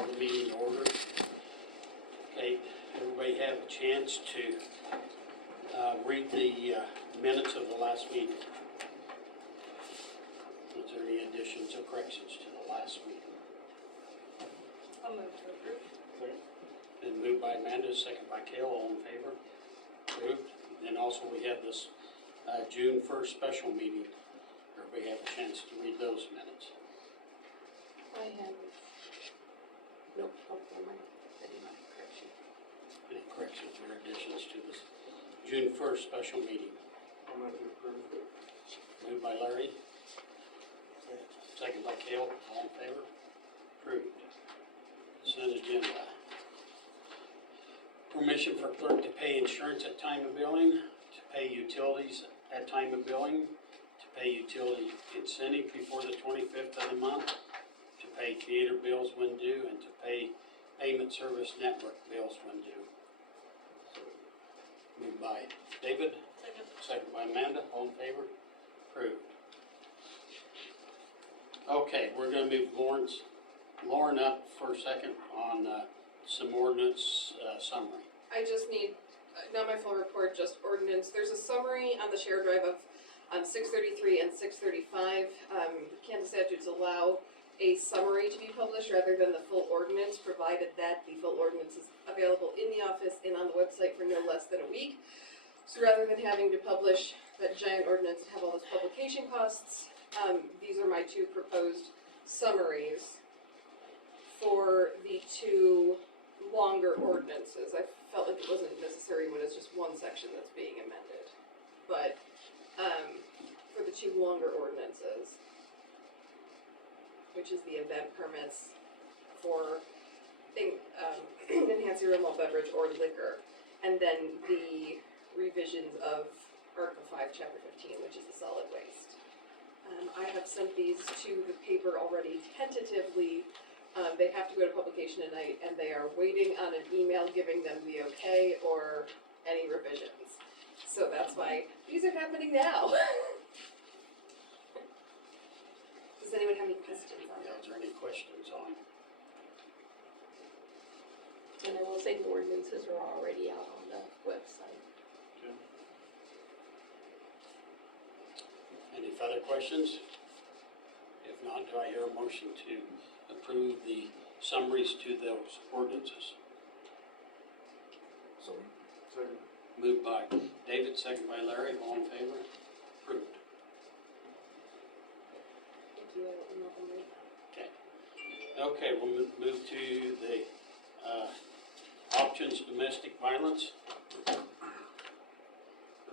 call the meeting to order. Okay, everybody have a chance to read the minutes of the last meeting. Was there any additions or corrections to the last meeting? I'll move to approve. Been moved by Amanda, second by Kale, all in favor? Approved. Then also we have this June 1st special meeting. Everybody have a chance to read those minutes. I have no problem. I did not correction. Any corrections or additions to this June 1st special meeting? I'll move to approve. Moved by Larry. Second by Kale, all in favor? Approved. Consent agenda. Permission for clerk to pay insurance at time of billing, to pay utilities at time of billing, to pay utility incentive before the 25th of the month, to pay theater bills when due, and to pay payment service network bills when due. Moved by David. Second by Amanda, all in favor? Approved. Okay, we're gonna move Lauren up for a second on some ordinance summary. I just need, not my full report, just ordinance. There's a summary on the share drive of 633 and 635. Kansas statutes allow a summary to be published rather than the full ordinance, provided that the full ordinance is available in the office and on the website for no less than a week. So rather than having to publish that giant ordinance and have all those publication costs, these are my two proposed summaries for the two longer ordinances. I felt like it wasn't necessary when it's just one section that's being amended. But for the two longer ordinances, which is the event permits for enhanced zero malt beverage or liquor, and then the revisions of Article 5, Chapter 15, which is the solid waste. I have sent these to the paper already tentatively. They have to go to publication tonight, and they are waiting on an email giving them the okay or any revisions. So that's why these are happening now. Does anyone have any questions on Yeah, that? is there any questions on? And I will say the ordinances are already out on the website. Any further questions? If not, do I hear a motion to approve the summaries to those ordinances? So, second. Moved by David, second by Larry, all in favor? Approved. Thank you. I don't know if I'm ready. Okay, we'll move to the options domestic violence. Are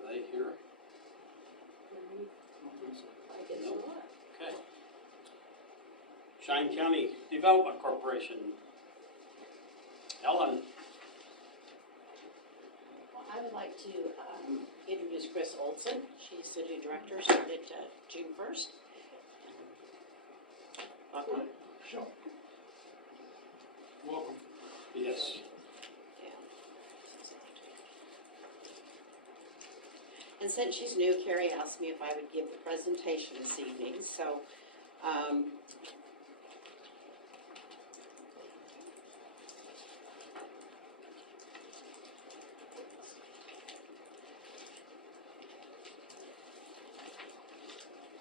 they here? I guess No. not. Okay. Cheyenne County Development Corporation. Ellen. Well, I would like to introduce Chris Olson. She's the new director, started June 1st. Welcome. Sure. Welcome. Yes. Yeah. And since she's new, Carrie asked me if I would give the presentation this evening, so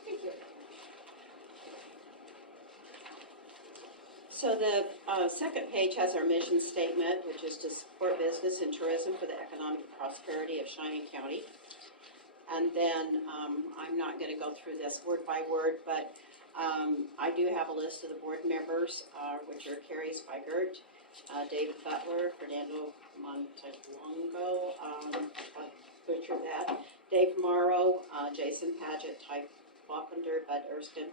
Thank you. So the second page has our mission statement, which is to support business and tourism for the economic prosperity of Cheyenne County. And then I'm not going to go through this word by word, but I do have a list of the board members, which are Carrie Spigert, David Butler, Fernando Montelongo, I butchered that, Dave Morrow, Jason Paget, Ty Faulkner, Bud Erskine,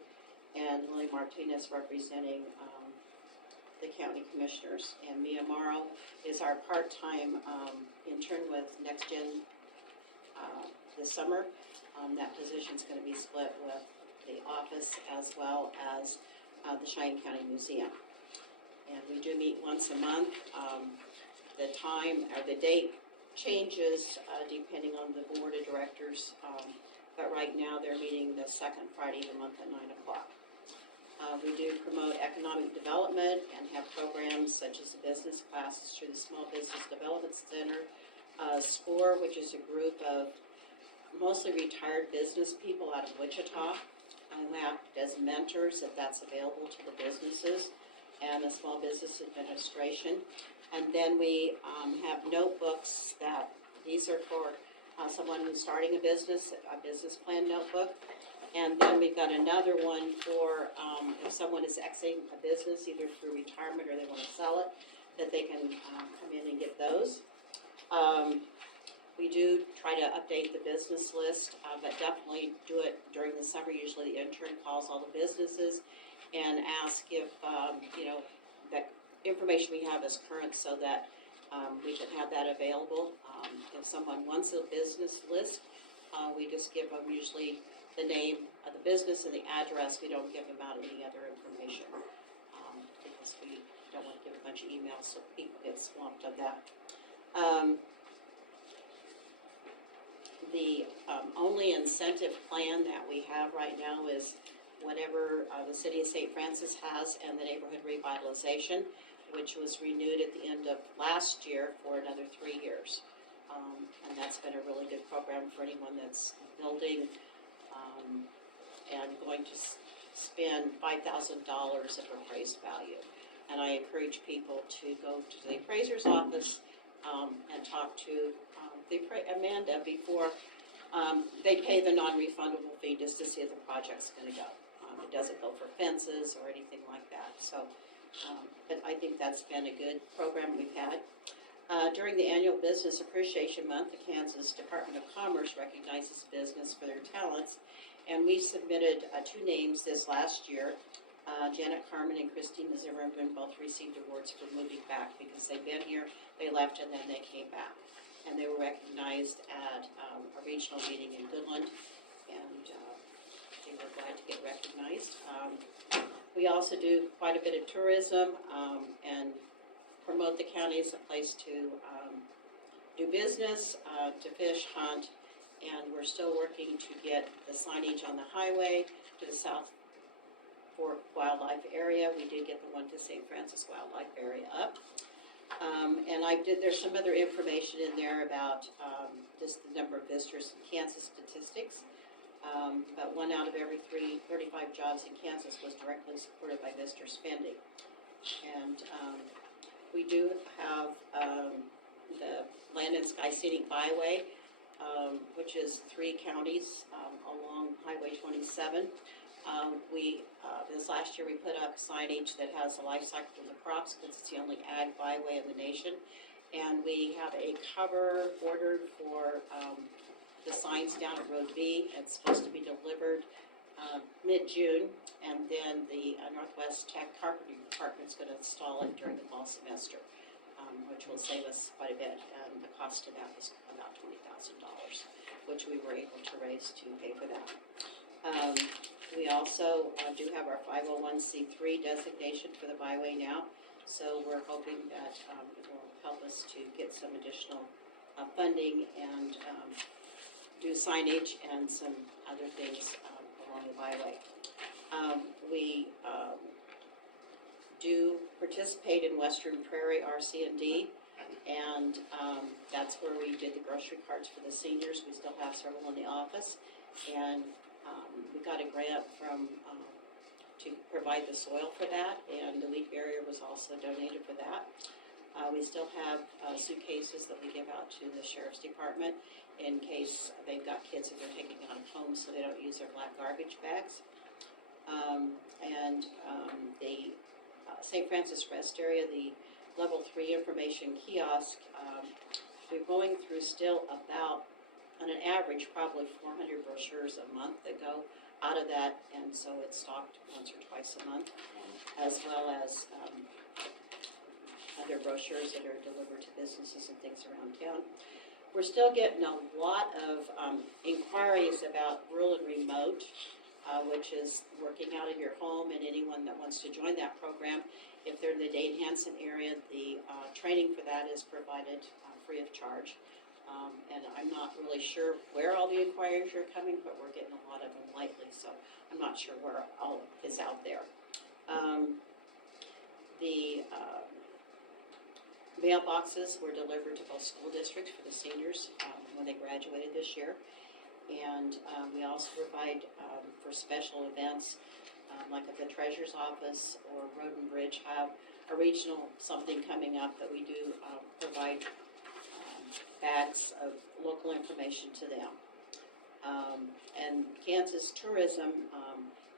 and Lily Martinez representing the county commissioners. And Mia Morrow is our part-time intern with Next Gen this summer. That position's going to be split with the office as well as the Cheyenne County Museum. And we do meet once a month. The time or the date changes depending on the board of directors, but right now they're meeting the second Friday of the month at 9 o'clock. We do promote economic development and have programs programs such as the business classes through the Small Business Development Center. SCORE, which is a group of mostly retired business people out of Wichita, who act as mentors if that's available to the businesses, and the Small Business Administration. And then we have notebooks that, these are for someone who's starting a business plan notebook. And then we've got another one for if someone is exiting a business, either through retirement or they want to sell it, that they can come in and get those. We do try to update the business list, but definitely do it during the summer. Usually the intern calls all the businesses and ask if, that information we have is current so that we can have that available. If someone wants a business list, we just give them usually the name of the business and the address. We don't give them out any other information because we don't want to give a bunch of emails so people get swamped of that. The only incentive plan that we have right now is whatever the city of St. Francis has and the neighborhood revitalization, which was renewed at the end of last year for another 3 years. And that's been a really good program for anyone that's building and going to spend $5,000 of appraised value. And I encourage people to go to the appraiser's office and talk to Amanda before they pay the non-refundable fee just to see if the project's going to go. It doesn't go for fences or anything like that. So, but I think that's been a good program we've had. During the annual Business Appreciation Month, the Kansas Department of Commerce recognizes business for their talents, and we submitted 2 names this last year. Janet Carmen and Christina Zimmerman both received awards for moving back because they've been here, they left, and then they came back. And they were recognized at a regional meeting in Goodland, and they were glad to get recognized. We also do quite a bit of tourism and promote the county as a place to do business, to fish, hunt, and we're still working to get the signage on the highway to the South Fork Wildlife Area. We did get the one to St. Francis Wildlife Area up. And there's some other information in there about just the number of visitors in Kansas statistics. But 1 out of every 35 jobs in Kansas was directly supported by visitor spending. And we do have the Land and Sky Scenic Byway, which is 3 counties along Highway 27. This last year we put up signage that has the life cycle of the crops because it's the only ag byway in the nation. And we have a cover ordered for the signs down at Road B. It's supposed to be delivered mid-June, and then the Northwest Tech Carpentry Department's going to install it during the fall semester, which will save us quite a bit. And the cost of that was about $20,000, which we were able to raise to pay for that. We also do have our 501c3 designation for the byway now, so we're hoping that it will help us to get some additional funding and do signage and some other things along the byway. We do participate in Western Prairie RC&D, and that's where we did the grocery carts for the seniors. We still have several in the office, and we got a grant from to provide the soil for that, and the weed barrier was also donated for that. We still have suitcases that we give out to the Sheriff's Department in case they've got kids that they're taking out of home so they don't use their black garbage bags. The St. Francis Rest Area, the Level 3 information kiosk, we're going through still about, on an average, probably 400 brochures a month that go out of that, and so it's stocked once or twice a month, as well as other brochures that are delivered to businesses and things around town. We're still getting a lot of inquiries about rural and remote, which is working out of your home, and anyone that wants to join that program, if they're in the Dane-Hanson area, the training for that is provided free of charge. And I'm not really sure where all the inquiries are coming, but we're getting a lot of them lately, so I'm not sure where all is out there. The Mailboxes were delivered to both school districts for the seniors when they graduated this year. And we also provide for special events, like at the Treasurer's Office or Road and Bridge have a regional something coming up that we do provide bags of local information to them. And Kansas Tourism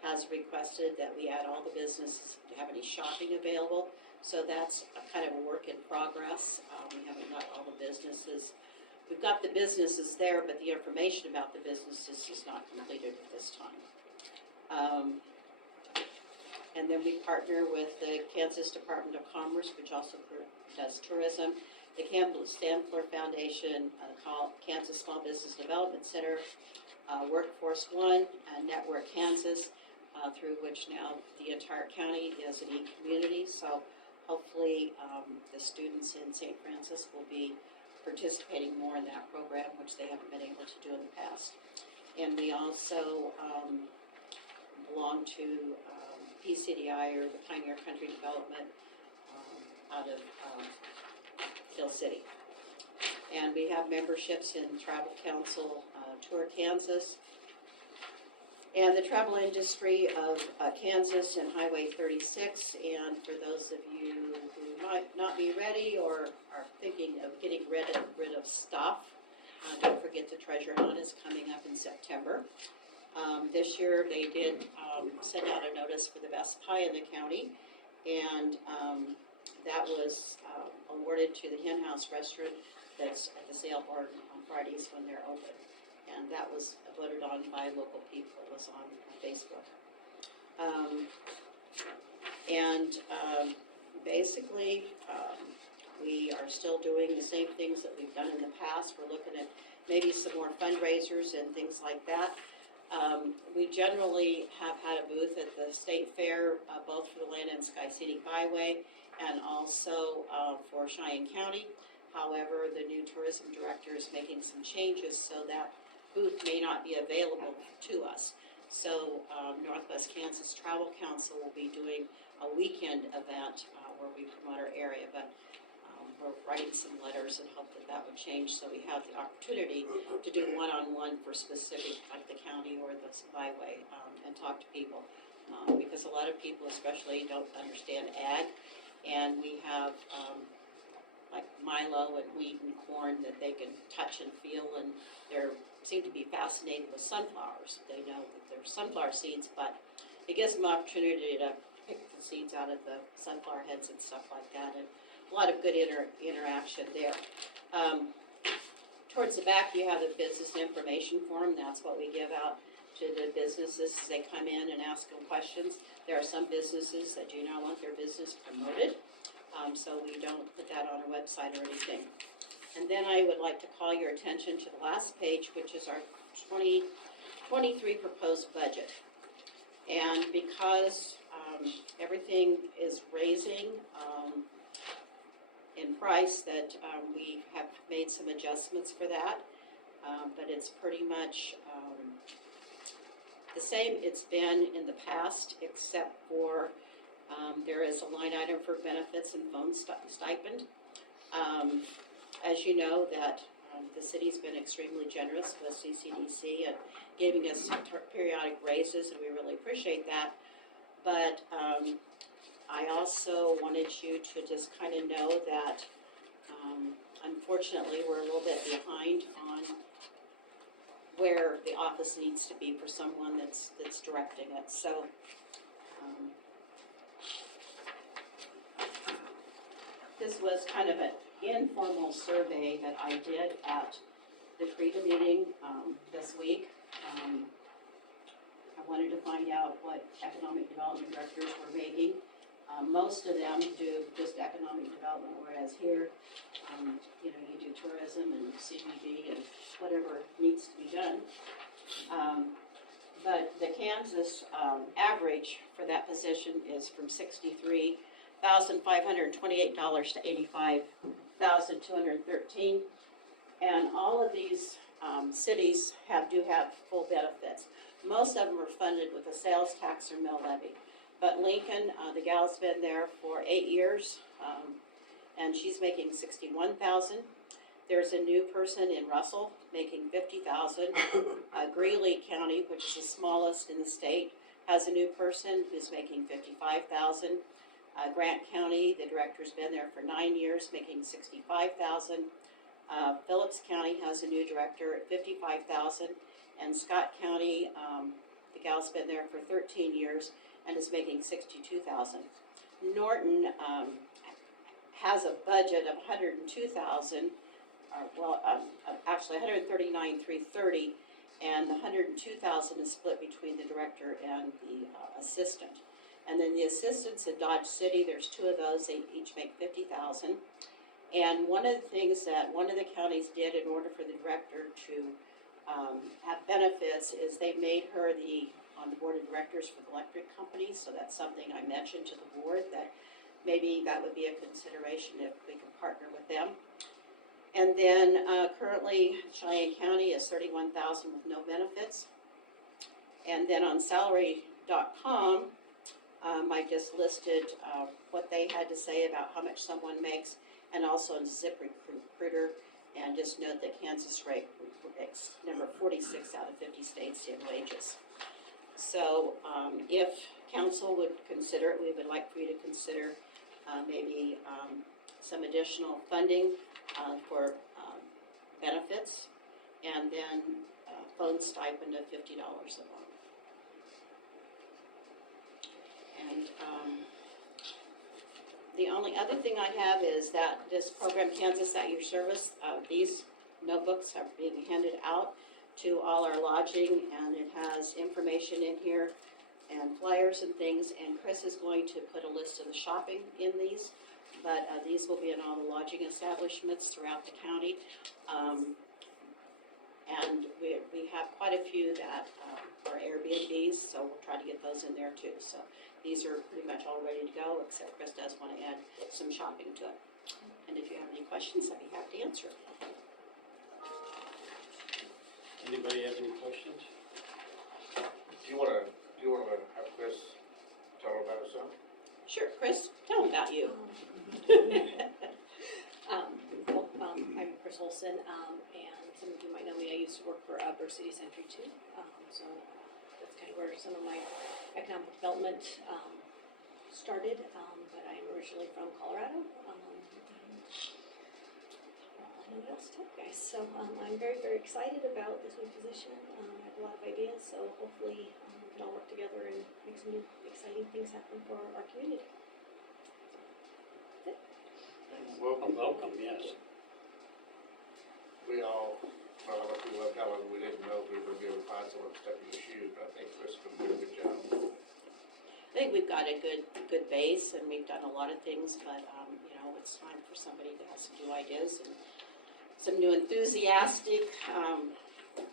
has requested that we add all the businesses to have any shopping available. So that's a kind of a work in progress. We haven't got all the businesses. We've got the businesses there, but the information about the businesses is not completed at this time. And then we partner with the Kansas Department of Commerce, which also does tourism, the Campbell Stanfler Foundation, Kansas Small Business Development Center, Workforce One, and Network Kansas, through which now the entire county is an e-community. So hopefully the students in St. Francis will be participating more in that program, which they haven't been able to do in the past. And we also belong to PCDI, or the Pioneer Country Development, out of Hill City. And we have memberships in Travel Council, Tour Kansas, and the travel industry of Kansas and Highway 36. And for those of you who might not be ready or are thinking of getting rid of stuff, don't forget the Treasure Hunt is coming up in September. This year they did send out a notice for the best pie in the county, and that was awarded to the Hen House Restaurant that's at the sale barn on Fridays when they're open. And that was voted on by local people. It was on Facebook. Basically, we are still doing the same things that we've done in the past. We're looking at maybe some more fundraisers and things like that. We generally have had a booth at the State Fair, both for the Land and Sky Scenic Byway and also for Cheyenne County. However, the new tourism director is making some changes, so that booth may not be available to us. So Northwest Kansas Travel Council will be doing a weekend event where we promote our area, but we're writing some letters and hope that that would change, so we have the opportunity to do one-on-one for specific, like the county or the byway, and talk to people. Because a lot of people especially don't understand ag, and we have like Milo and wheat and corn that they can touch and feel, and they seem to be fascinated with sunflowers. They know that they're sunflower seeds, but it gives them opportunity to pick the seeds out of the sunflower heads and stuff like that, and a lot of good interaction there. Towards the back, you have the business information form. That's what we give out to the businesses as they come in and ask them questions. There are some businesses that do not want their business promoted, so we don't put that on our website or anything. And then I would like to call your attention to the last page, which is our 2023 proposed budget. And because everything is raising in price, that we have made some adjustments for that, but it's pretty much the same it's been in the past, except for there is a line item for benefits and phone stipend. As you know, that the city's been extremely generous with CCDC and giving us periodic raises, and we really appreciate that. But I also wanted you to just kind of know that unfortunately we're a little bit behind on where the office needs to be for someone that's directing it. So this was kind of an informal survey that I did at the CRETA meeting this week. I wanted to find out what economic development directors were making. Most of them do just economic development, whereas here, you do tourism and CBD and whatever needs to be done. But the Kansas average for that position is from $63,528 to $85,213, and all of these cities do have full benefits. Most of them are funded with a sales tax or mill levy. But Lincoln, the gal's been there for 8 years, and she's making $61,000. There's a new person in Russell making $50,000. Greeley County, which is the smallest in the state, has a new person who's making $55,000. Grant County, the director's been there for 9 years, making $65,000. Phillips County has a new director at $55,000, and Scott County, the gal's been there for 13 years and is making $62,000. Norton has a budget of $102,000. Actually $139,330, and the $102,000 is split between the director and the assistant. And then the assistants in Dodge City, there's 2 of those, they each make $50,000. And one of the things that one of the counties did in order for the director to have benefits is they made her on the board of directors for the electric company, so that's something I mentioned to the board, that maybe that would be a consideration if we could partner with them. And then currently Cheyenne County is $31,000 with no benefits. And then on salary.com, I just listed what they had to say about how much someone makes, and also on ZipRecruiter, and just note that Kansas rate number 46 out of 50 states in wages. So if council would consider it, we would like for you to consider maybe some additional funding for benefits, and then phone stipend of $50 a month. And the only other thing I have is that this program, Kansas at Your Service, these notebooks are being handed out to all our lodging, and it has information in here and flyers and things, and Chris is going to put a list of the shopping in these. But these will be in all the lodging establishments throughout the county. And we have quite a few that are Airbnbs, so we'll try to get those in there too. So these are pretty much all ready to go, except Chris does want to add some shopping to it. And if you have any questions, I'd be happy to answer. Anybody have any questions? Do you wanna have Chris tell about himself? Sure, Chris, tell them about you. I'm Chris Olson, and some of you might know me. I used to work for Burr City Century too, so that's kind of where some of my economic development started. But I'm originally from Colorado. I don't know what else to tell you guys. So I'm very, very excited about this new position. I have a lot of ideas, so hopefully we can all work together and make some new exciting things happen for our community. Welcome, yes. We all, well, I think we love Helen, we didn't know if we were gonna be able to find someone to step in the shoes, but I think Chris is gonna do a good job. I think we've got a good base, and we've done a lot of things, but it's time for somebody to have some new ideas and some new enthusiastic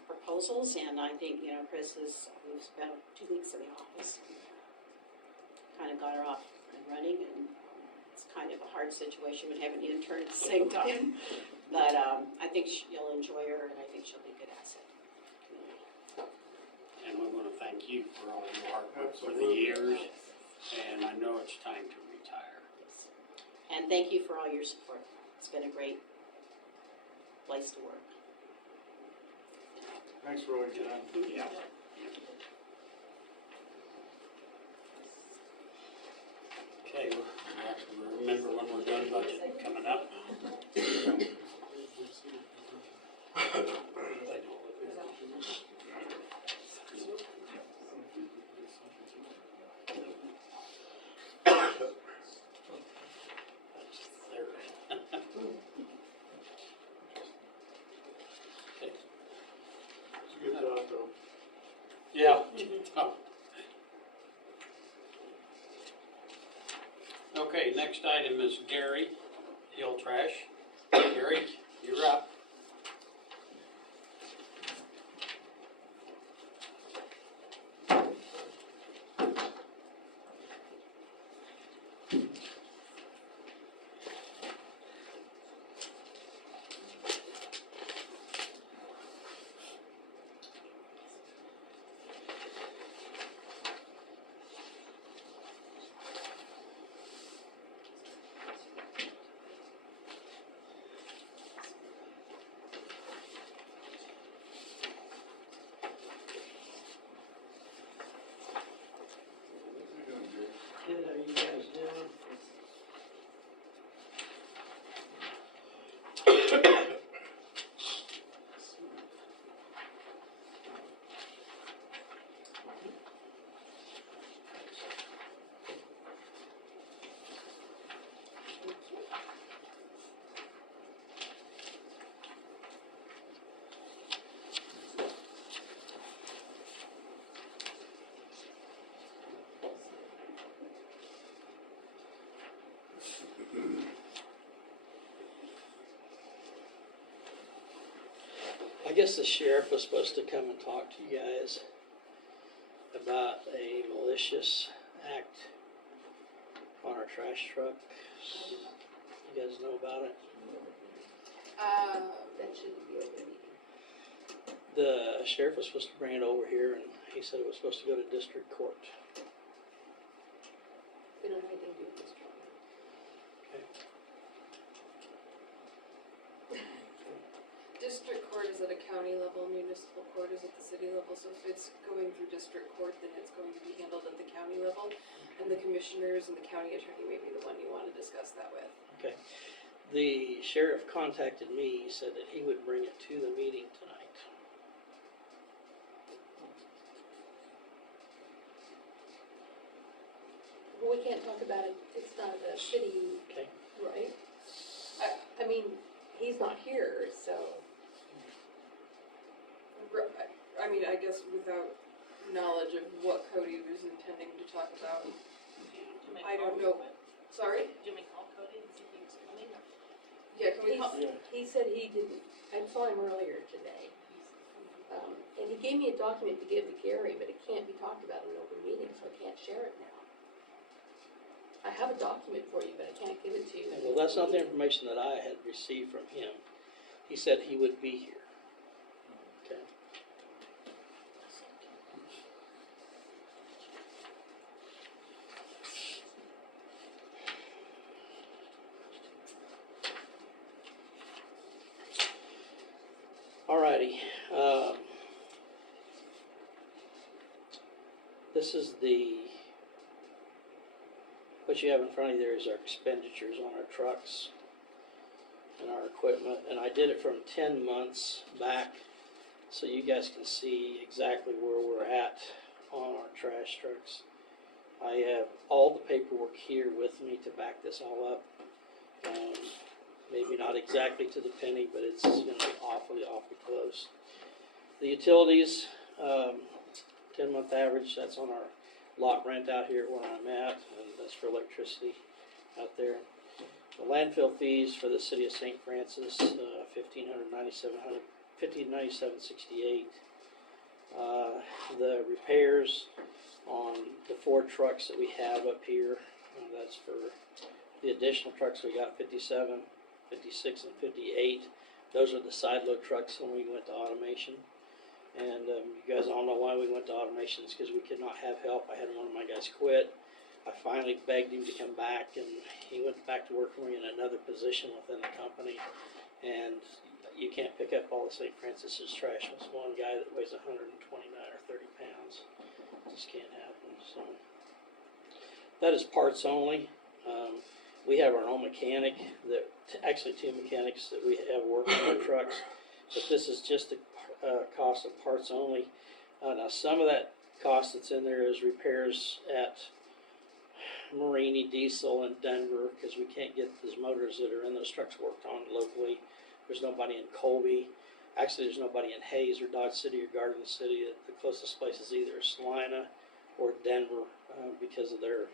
proposals. And I think Chris we've spent 2 weeks in the office, and kind of got her off and running, and it's kind of a hard situation with having an intern at the same time. But I think you'll enjoy her, and I think she'll be a good asset to the community. And we want to thank you for all your hard work for the years, and I know it's time to retire. And thank you for all your support. It's been a great place to work. Thanks for all your time. Yeah. Okay, we'll remember when we're done budget coming up. It's a good job, though. Yeah. Okay, next item is Gary Hill Trash. Gary, you're up. I guess the sheriff was supposed to come and talk to you guys about a malicious act on our trash truck. You guys know about it? That shouldn't be open meeting. The sheriff was supposed to bring it over here, and he said it was supposed to go to district court. We don't have anything to do with this truck. District court is at a county level, municipal court is at the city level, so if it's going through district court, then it's going to be handled at the county level. And the commissioners and the county attorney may be the one you wanna discuss that with. Okay. The sheriff contacted me, he said that he would bring it to the meeting tonight. Well, we can't talk about it, it's not a city, Okay. right? I mean, he's not here, so. I mean, I guess without knowledge of what Cody was intending to talk about, I don't know. Sorry? Did we call Cody and see if he was coming? Yeah, can we call? Yeah. He said he didn't, I saw him earlier today. And he gave me a document to give to Gary, but it can't be talked about in an open meeting, so I can't share it now. I have a document for you, but I can't give it to you. in an Well, that's open not the meeting. information that I had received from him. He said he would be here. Okay. Alrighty, this is what you have in front of you there is our expenditures on our trucks and our equipment, and I did it from 10 months back, so you guys can see exactly where we're at on our trash trucks. I have all the paperwork here with me to back this all up. Maybe not exactly to the penny, but it's gonna be awfully close. The utilities, 10-month average, that's on our lot rent out here where I'm at, and that's for electricity out there. The landfill fees for the city of St. Francis, $1,597.68. The repairs on the 4 trucks that we have up here, that's for the additional trucks we got, 57, 56, and 58. Those are the side load trucks when we went to automation. And you guys all know why we went to automation, it's because we could not have help. I had one of my guys quit. I finally begged him to come back, and he went back to work for me in another position within the company. And you can't pick up all of St. Francis's trash with one guy that weighs 129 or 30 pounds. It just can't happen. So that is parts only. We have our own mechanic, actually 2 mechanics that we have working on our trucks, but this is just the cost of parts only. Now some of that cost that's in there is repairs at Marini Diesel in Denver, because we can't get those motors that are in those trucks worked on locally. There's nobody in Colby. Actually, there's nobody in Hayes or Dodge City or Garden City. The closest place is either Salina or Denver, because of their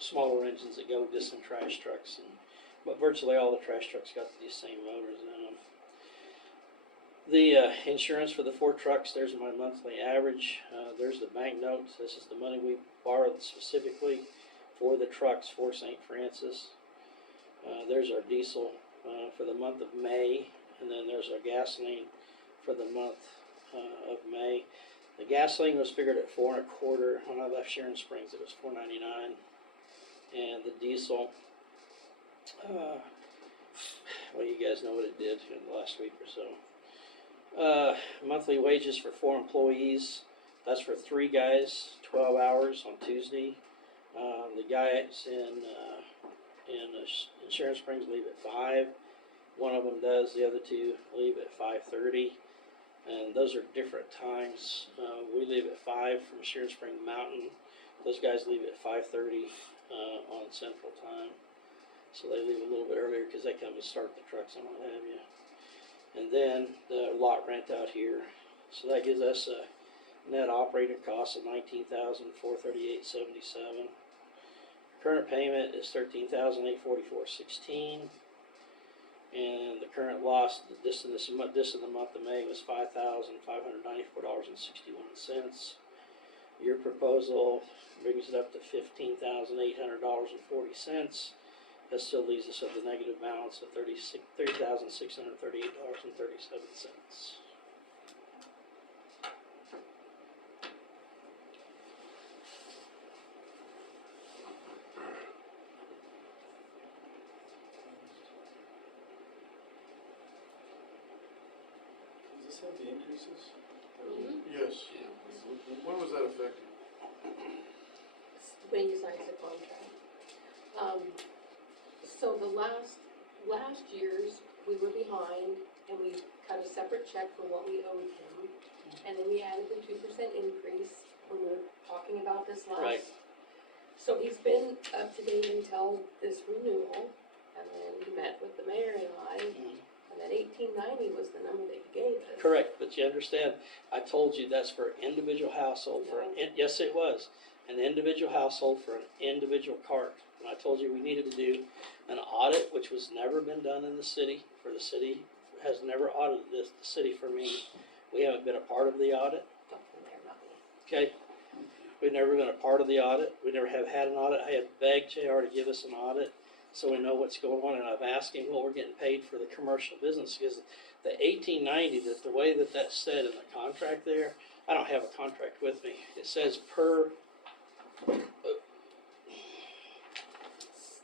smaller engines that go just in trash trucks. But virtually all the trash trucks got these same motors in them. The insurance for the 4 trucks, there's my monthly average. There's the bank notes. This is the money we borrowed specifically for the trucks for St. Francis. There's our diesel for the month of May, and then there's our gasoline for the month of May. The gasoline was figured at $4.25. When I left Sharon Springs, it was $4.99, and the diesel, well, you guys know what it did in the last week or so. Monthly wages for 4 employees. That's for 3 guys, 12 hours on Tuesday. The guys in and Sharon Springs leave at 5. One of them does, the other two leave at 5:30. And those are different times. We leave at 5 from Sharon Spring Mountain. Those guys leave at 5:30 on Central Time. So they leave a little bit earlier because they come and start the trucks and what have you. And then the lot rent out here. So that gives us a net operating cost of $19,438.77. Current payment is $13,844.16. And the current loss this in the month of May was $5,594.61. Your proposal brings it up to $15,800.40. That still leaves us with a negative balance of $30,638.37. Does this have the increases? Yes. When was that effective? When you sign the contract. So the last year's, we were behind, and we cut a separate check for what we owed him. And then we added the 2% increase when we were talking about this last. Right. So he's been up to date until this renewal, and then he met with the mayor and I, and that 1890 was the number that he gave us. Correct, but you understand, I told you that's for an individual household, yes, it was, an individual household for an individual cart. And I told you we needed to do an audit, which was never been done in the city, for the city, has never audited this, the city for me. We haven't been a part of the audit, Don't come there, not me. okay? We've never been a part of the audit, we never have had an audit. I have begged JR to give us an audit, so we know what's going on, and I've asked him what we're getting paid for the commercial business, because the 1890, that the way that that's said in the contract there, I don't have a contract with me. It says per,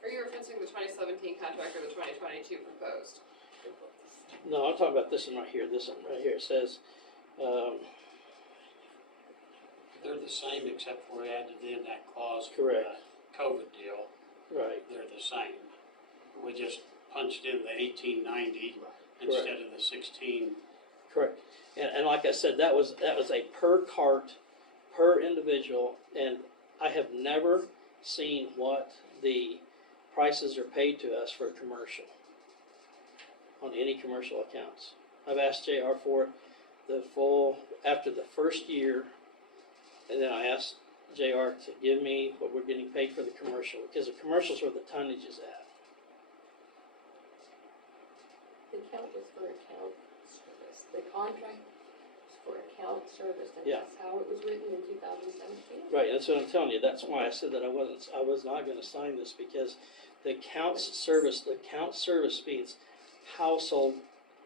Are you referencing the 2017 contract or the 2022 proposed? no, I'm talking about this one right here, this one right here. It says, They're the same except for we added in that clause for Correct. the COVID deal. right, They're the same. We just punched in the 1890 instead of the 16. correct. And like I said, that was a per cart, per individual, and I have never seen what the prices are paid to us for a commercial, on any commercial accounts. I've asked JR for it the full, after the first year, and then I asked JR to give me what we're getting paid for the commercial, because the commercial's where the tonnage is at. The account was for account service. The contract was for account service, and Yeah. that's how it was written in 2017. Right, that's what I'm telling you, that's why I said that I was not gonna sign this, because the accounts service means household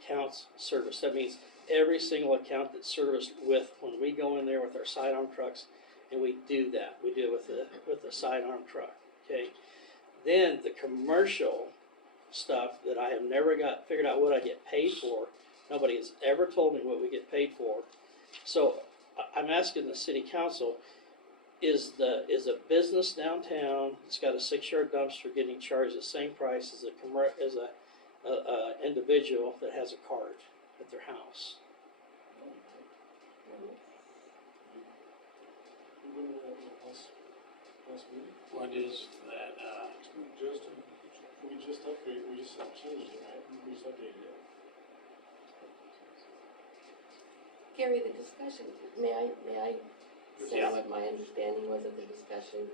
accounts service. That means every single account that's serviced with, when we go in there with our sidearm trucks, and we do that, we do it with the sidearm truck, okay? Then the commercial stuff that I have never figured out what I get paid for, nobody has ever told me what we get paid for. So I'm asking the city council, is a business downtown, it's got a 6-yard dumpster getting charged the same price as a individual that has a cart at their house? We went over that last meeting. What is that, We just changed it, right? We just updated it. Gary, the discussion, may I say Yeah. what my understanding was of the discussion?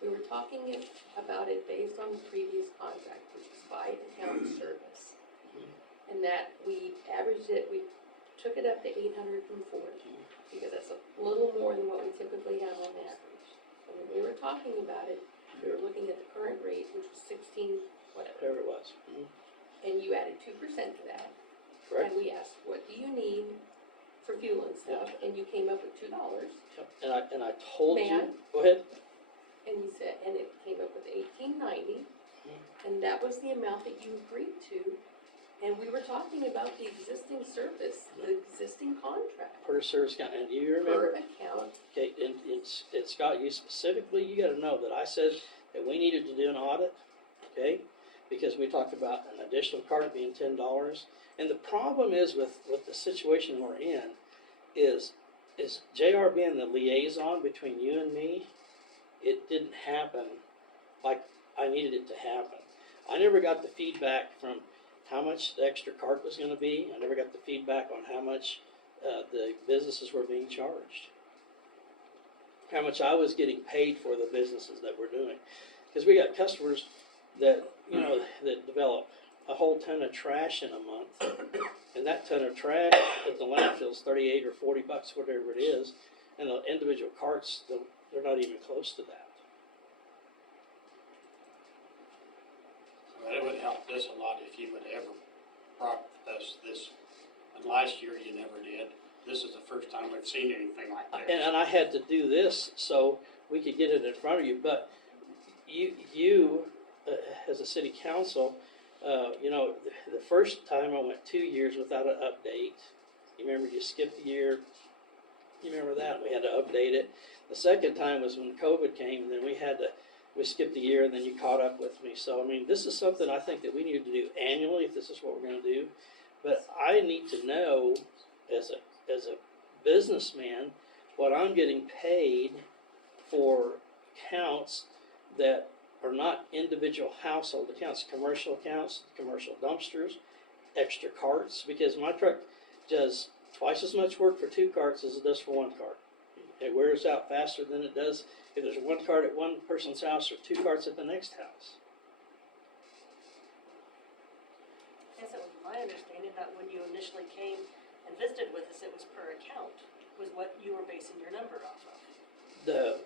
We were talking about it based on the previous contract, which was by account service. And that we averaged it, we took it up to 840, because that's a little more than what we typically have on average. And when we were talking about it, we were looking at the current rate, which was 16, whatever, Whatever it was. and you added 2% to that. Correct? And we asked, what do you need for fuel and stuff, and you came up with $2, Yep. And I told May you, I? go ahead. and you said, and it came up with 1890, and that was the amount that you agreed to, and we were talking about the existing service, the existing contract, Per service account, and do you per remember? account. Okay, and Scott, you specifically, you gotta know that I said and we needed to do an audit, okay? Because we talked about an additional cart being $10. And the problem is with the situation we're in is JR being the liaison between you and me, it didn't happen like I needed it to happen. I never got the feedback from how much the extra cart was gonna be. I never got the feedback on how much the businesses were being charged. How much I was getting paid for the businesses that we're doing. Because we got customers that, you know, that develop a whole ton of trash in a month. And that ton of trash at the landfill's $38 or $40, whatever it is. And the individual carts, they're not even close to that. But it would help us a lot if you would ever brought us this, and last year you never did. This is the first time we've seen anything like this. And I had to do this so we could get it in front of you, but you as a city council, you know, the first time I went 2 years without an update. You remember you skipped a year, you remember that, we had to update it. The second time was when COVID came, and then we skipped a year, and then you caught up with me. So, I mean, this is something I think that we need to do annually if this is what we're gonna do. But I need to know, as a businessman, what I'm getting paid for accounts that are not individual household accounts, commercial accounts, commercial dumpsters, extra carts, because my truck does twice as much work for 2 carts as it does for 1 cart. It wears out faster than it does if there's 1 cart at one person's house or 2 carts at the next house. Yes, it was my understanding that when you initially came and visited with us, it was per account, was what you were basing your number off of.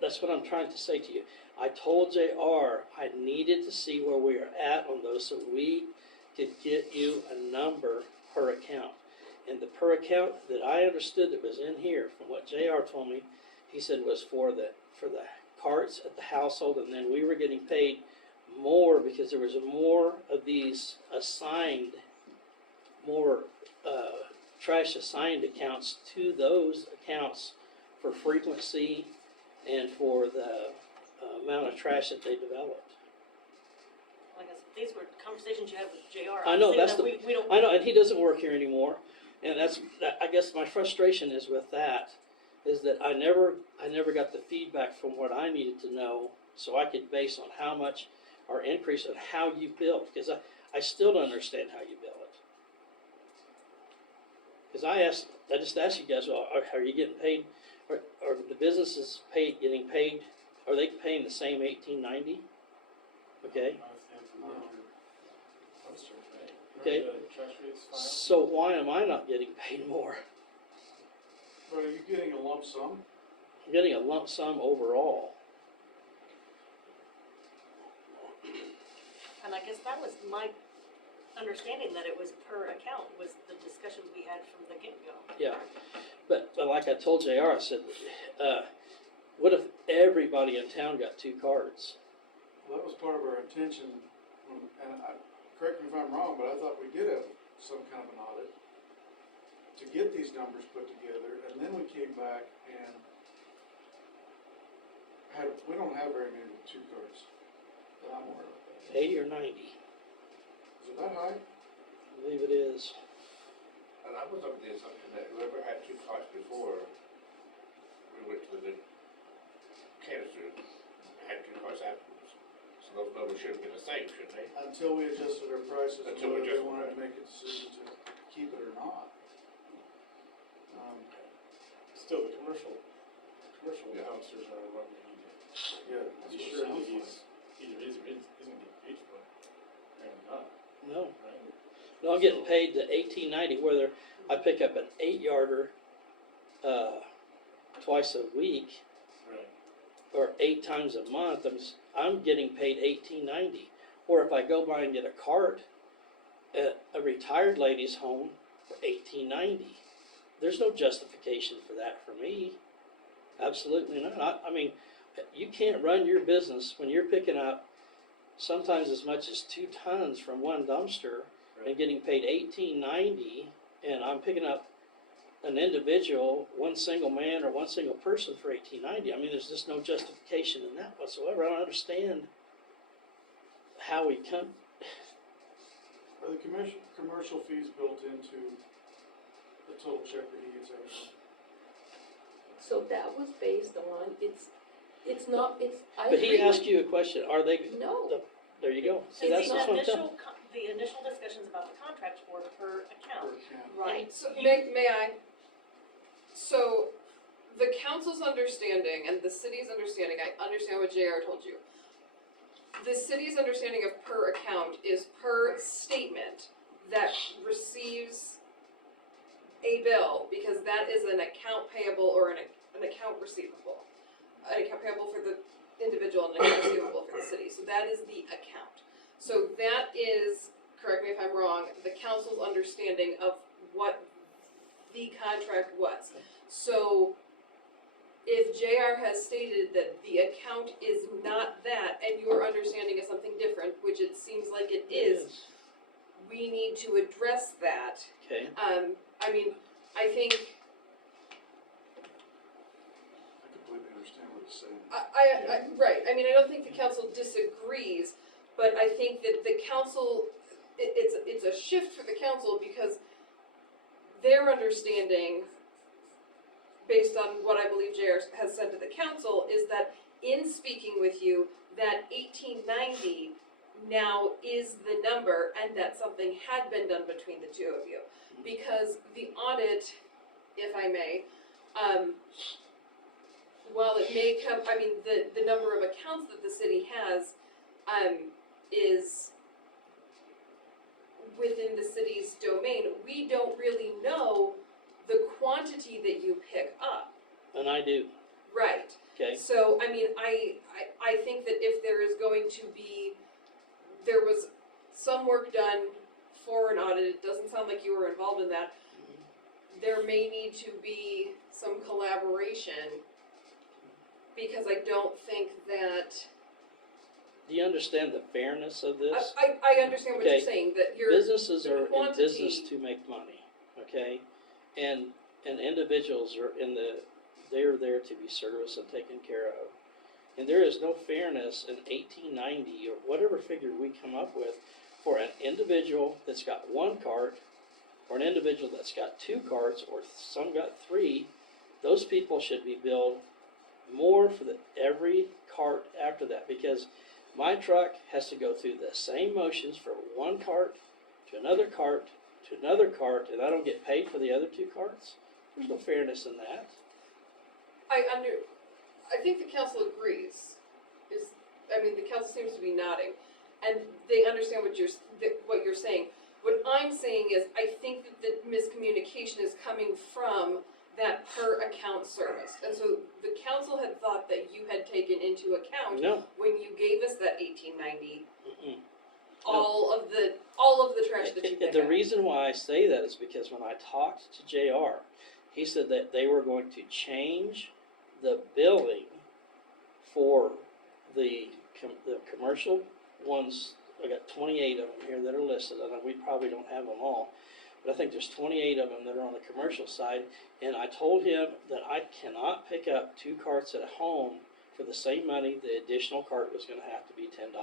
That's what I'm trying to say to you. I told JR I needed to see where we are at on those so we could get you a number per account. And the per account that I understood that was in here, from what JR told me, he said was for the carts at the household, and then we were getting paid more because there was more of these assigned, more trash assigned accounts to those accounts for frequency and for the amount of trash that they developed. Like I said, these were conversations you had with JR. I know, saying that's that we don't. I know, and he doesn't work here anymore, and I guess my frustration is with that, is that I never got the feedback from what I needed to know, so I could base on how much our increase on how you built, because I still don't understand how you build it. Because I just asked you guys, well, are you getting paid, are the businesses getting paid, are they paying the same $18.90? Okay, okay. Trash rates filed. So why am I not getting paid more? But are you getting a lump sum? I'm getting a lump sum overall. And I guess that was my understanding, that it was per account, was the discussions we had from the get-go. Yeah, but like I told JR, I said, what if everybody in town got 2 cards? Well, that was part of our intention, correct me if I'm wrong, but I thought we did have some kind of an audit to get these numbers put together, and then we came back and we don't have very many with 2 cards that I'm aware of. 80 or 90, Is it that high? I believe it is. And I was under the assumption that whoever had 2 carts before, we went to the canister, had 2 carts afterwards. So those numbers should have been the same, shouldn't they? Until we adjusted our prices, and Until we whether they adjusted, wanted to right. make a decision to keep it or not. Still, the commercial Yeah. dumpsters are what we need to Yeah, be that's sure what that it sounds he's either is or isn't getting paid for it, or not, No, right? no, I'm getting paid the $18.90, whether I pick up an 8-yarder twice a week Right. or 8 times a month. I'm getting paid $18.90. Or if I go by and get a cart at a retired lady's home for $18.90. There's no justification for that for me. Absolutely not. I mean, you can't run your business when you're picking up sometimes as much as 2 tons from one dumpster and getting paid $18.90, and I'm picking up an individual, one single man or one single person for $18.90. I mean, there's just no justification in that whatsoever. I don't understand how we come, Are the commercial fees built into the total check that he gets every month? So that was based on, it's not, I but agree he asked with- you a question, are they, No, there you go. See, And that's the what I'm telling. the initial discussions about the contract were per account. Per account? right. So, may I? So, the council's understanding and the city's understanding, I understand what JR told you. The city's understanding of per account is per statement that receives a bill, because that is an account payable or an account receivable. An account payable for the individual and an account receivable for the city, so that is the account. So that is, correct me if I'm wrong, the council's understanding of what the contract was. So if JR has stated that the account is not that, and your understanding is something different, which it seems like it is, we need to address that. Okay, I mean, I think, I completely understand what he's saying. right, I mean, I don't think the council disagrees, but I think that the council, it's a shift for the council because their understanding, based on what I believe JR has said to the council, is that in speaking with you, that 1890 now is the number and that something had been done between the two of you. Because the audit, if I may, while it may come, I mean, the number of accounts that the city has, is within the city's domain. We don't really know the quantity that you pick up. and I do, Right. okay? So, I mean, I think that if there is going to be, there was some work done for an audit, it doesn't sound like you were involved in that. There may need to be some collaboration, because I don't think that, Do you understand the fairness of this? I understand what you're Okay. saying, that you're, Businesses the are in quantity- business to make money, okay? And individuals are they're there to be serviced and taken care of. And there is no fairness in 1890 or whatever figure we come up with for an individual that's got one cart or an individual that's got two carts or some got three. Those people should be billed more for every cart after that, because my truck has to go through the same motions for one cart to another cart to another cart, and I don't get paid for the other two carts. There's no fairness in that. I think the council agrees, I mean, the council seems to be nodding, and they understand what you're saying. What I'm saying is, I think that the miscommunication is coming from that per account service. And so the council had thought that you had taken into account, No. when you gave us that 1890, Mm-mm. all of the trash that you pick The up. reason why I say that is because when I talked to JR, he said that they were going to change the billing for the commercial ones. I got 28 of them here that are listed, and we probably don't have them all, but I think there's 28 of them that are on the commercial side, and I told him that I cannot pick up two carts at home for the same money. The additional cart was gonna have to be $10.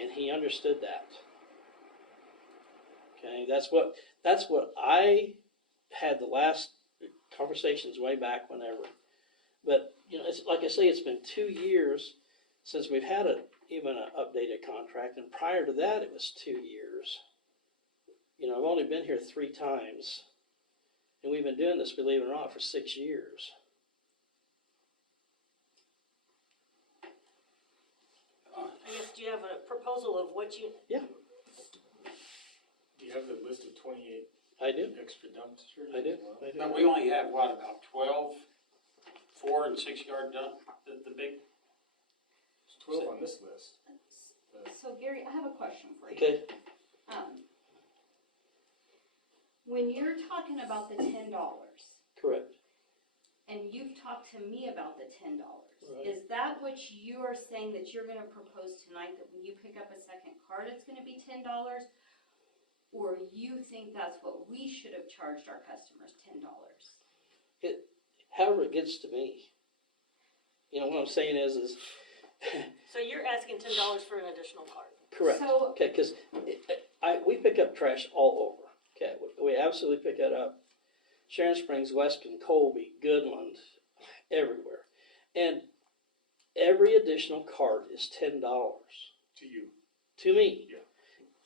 And he understood that. Okay, that's what I had the last conversations way back whenever. But, you know, it's like I say, it's been 2 years since we've had even an updated contract, and prior to that, it was 2 years. You know, I've only been here 3 times, and we've been doing this, believe it or not, for 6 years. I guess, do you have a proposal of what you, Do you have the list of 28 I do, extra dumpsters? I do, as well? I do. But we only have, what, about 12 4 and 6 yard dump, the big, There's 12 on this list. So Gary, I have a question for you. Okay, When you're talking about the $10, correct. and you've talked to me about the $10, Right. is that what you are saying that you're gonna propose tonight, that when you pick up a second card, it's gonna be $10? or you think that's what we should have charged our customers, $10? However it gets to me. You know, what I'm saying is, So you're asking $10 for an additional card? correct. So, Okay, because we pick up trash all over. Okay, we absolutely pick that up. Sharon Springs, Weston, Colby, Goodland, everywhere. And every additional cart is $10 To you. to me. Yeah.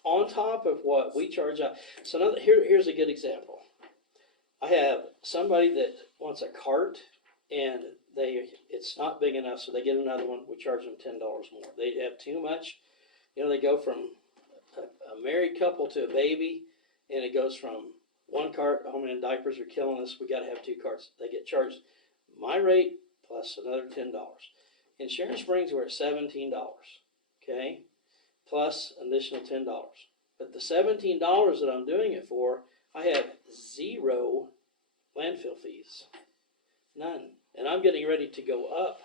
On top of what we charge out. So here's a good example. I have somebody that wants a cart and it's not big enough, so they get another one. We charge them $10 more. They have too much. You know, they go from a married couple to a baby, and it goes from one cart, home and diapers are killing us. We got to have 2 carts. They get charged my rate plus another $10. In Sharon Springs, we're at $17. Okay, plus an additional $10. But the $17 that I'm doing it for, I have 0 landfill fees, none. And I'm getting ready to go up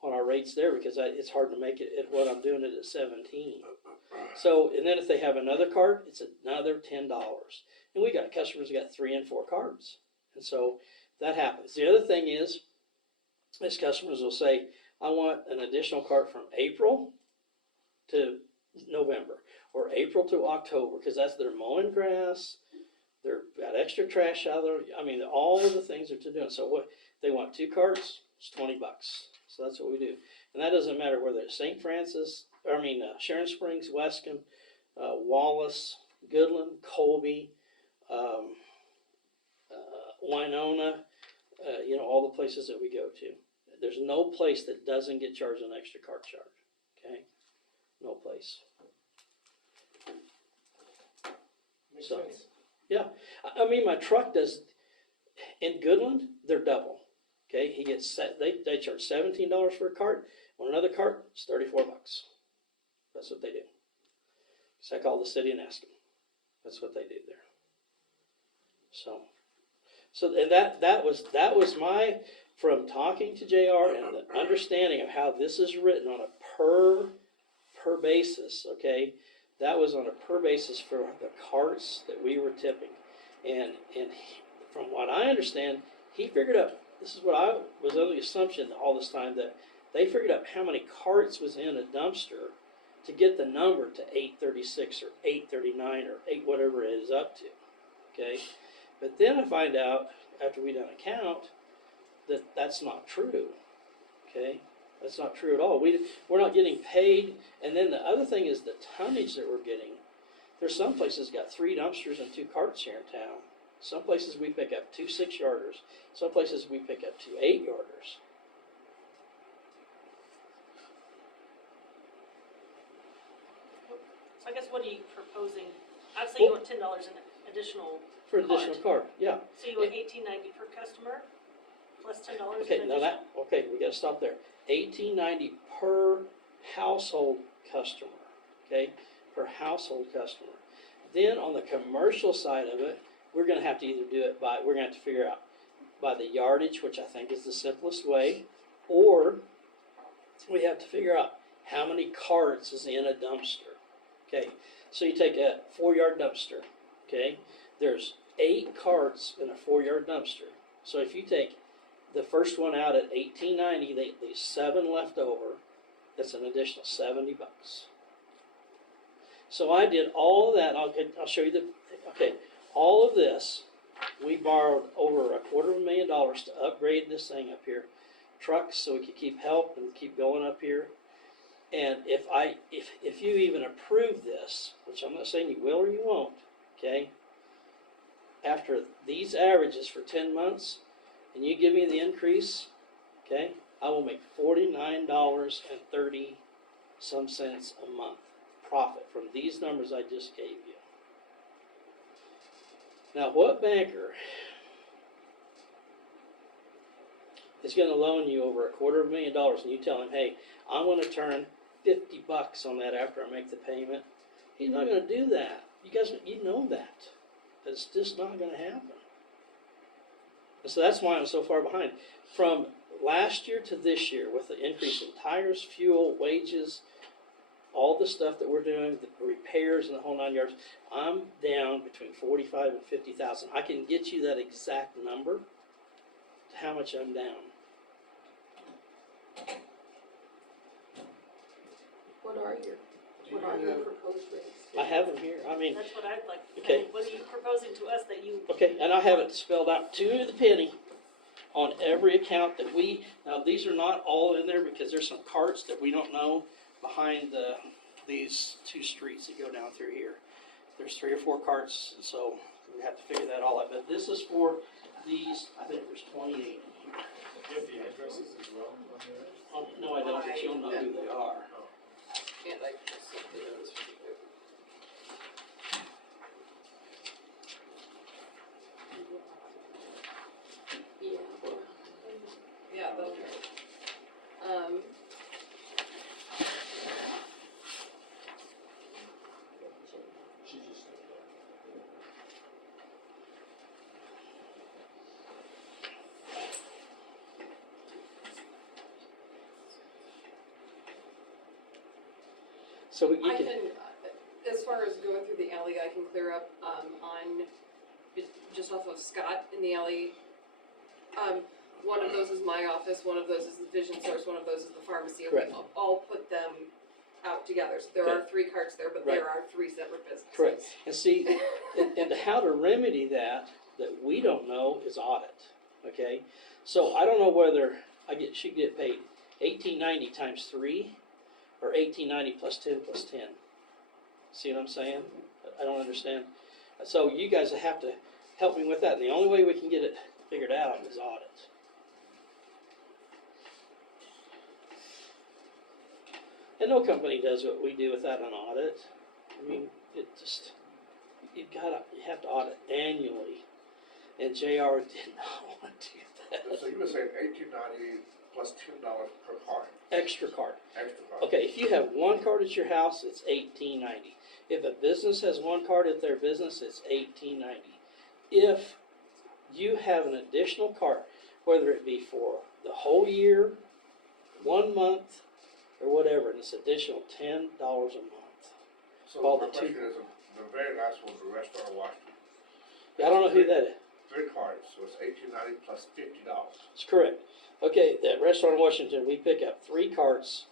on our rates there because it's hard to make it at what I'm doing it at 17. So, and then if they have another cart, it's another $10. And we got customers that got 3 and 4 carts. And so that happens. The other thing is customers will say, I want an additional cart from April to November or April to October because that's their mowing grass. They've got extra trash out there. I mean, all of the things that they're doing. So what they want 2 carts, it's $20. So that's what we do. And that doesn't matter whether it's St. Francis, Sharon Springs, Weston, Wallace, Goodland, Colby, Winona, you know, all the places that we go to. There's no place that doesn't get charged an extra cart charge. Okay? No place. Makes So, sense. yeah. I mean, my truck does, in Goodland, they're double. Okay? They charge $17 for a cart. On another cart, it's $34. That's what they do. So I call the city and ask them. That's what they do there. So and that was my, from talking to JR and the understanding of how this is written on a per basis, okay? That was on a per basis for the carts that we were tipping. And from what I understand, he figured out, this is what I was under the assumption all this time, that they figured out how many carts was in a dumpster to get the number to 836 or 839 or 8 whatever it is up to, okay? But then I find out, after we done a count, that that's not true, okay? That's not true at all. We're not getting paid. And then the other thing is the tonnage that we're getting. There's some places got 3 dumpsters and 2 carts here in town. Some places we pick up 2 6-yarders. Some places we pick up 2 8-yarders. So I guess what are you proposing? Obviously you want $10 in additional, For an additional cart, yeah. so you want $18.90 per customer plus $10 in Okay, additional? now we gotta stop there. $18.90 per household customer, okay? Per household customer. Then on the commercial side of it, we're gonna have to either do it we're gonna have to figure out by the yardage, which I think is the simplest way, or we have to figure out how many carts is in a dumpster. Okay, so you take a 4-yard dumpster, okay? There's 8 carts in a 4-yard dumpster. So if you take the first one out at $18.90, there's 7 left over, that's an additional $70. So I did all of that, I'll show you all of this, we borrowed over $250,000 to upgrade this thing up here. Trucks, so we could keep help and keep going up here. And if you even approve this, which I'm not saying you will or you won't, okay? After these averages for 10 months, and you give me the increase, okay, I will make $49.30 some cents a month profit from these numbers I just gave you. Now, what banker is going to loan you over $250,000 and you tell him, hey, I'm going to turn $50 on that after I make the payment? He's not going to do that. You guys, you know that. It's just not going to happen. And so that's why I'm so far behind. From last year to this year, with the increase in tires, fuel, wages, all the stuff that we're doing, the repairs and the whole 9 yards, I'm down between 45 and 50,000. I can get you that exact number to how much I'm down. What are your proposed rates? I have them here. I mean, That's what I'd like, Okay. what are you proposing to us that you? okay, and I have it spelled out to the penny on every account that now these are not all in there because there's some carts that we don't know behind these two streets that go down through here. There's 3 or 4 carts, so we have to figure that all out. But this is for these, I think there's 28 in here. Do you have the addresses as well on there? No, I don't, but you'll know who they are. And I just sent it. Yeah, well, Yeah, those She just said that. So you I can, can, as far as going through the alley, I can clear up, just off of Scott in the alley. One of those is my office, one of those is the Vision Source, one of those is the pharmacy. And Correct. we all put them out together. So there are 3 carts there, but Right. there are 3 separate businesses. correct. And see, and how to remedy that we don't know is audit, okay? So I don't know whether should get paid $18.90 times 3 or $18.90 plus 10 plus 10. See what I'm saying? I don't understand. So you guys have to help me with that. And the only way we can get it figured out is audit. And no company does what we do without an audit. I mean, it just, you have to audit annually. And JR did not want to do that. So you were saying $18.90 plus $10 per card, Extra card. extra card? Okay, if you have 1 card at your house, it's $18.90. If a business has 1 card at their business, it's $18.90. If you have an additional card, whether it be for the whole year, 1 month, or whatever, and it's additional $10 a month. So All my the two- question is, the very last one, the restaurant in Washington. I don't know who that is. 3 cards, so it's $18.90 plus $50. It's correct. Okay, that restaurant in Washington, we pick up 3 carts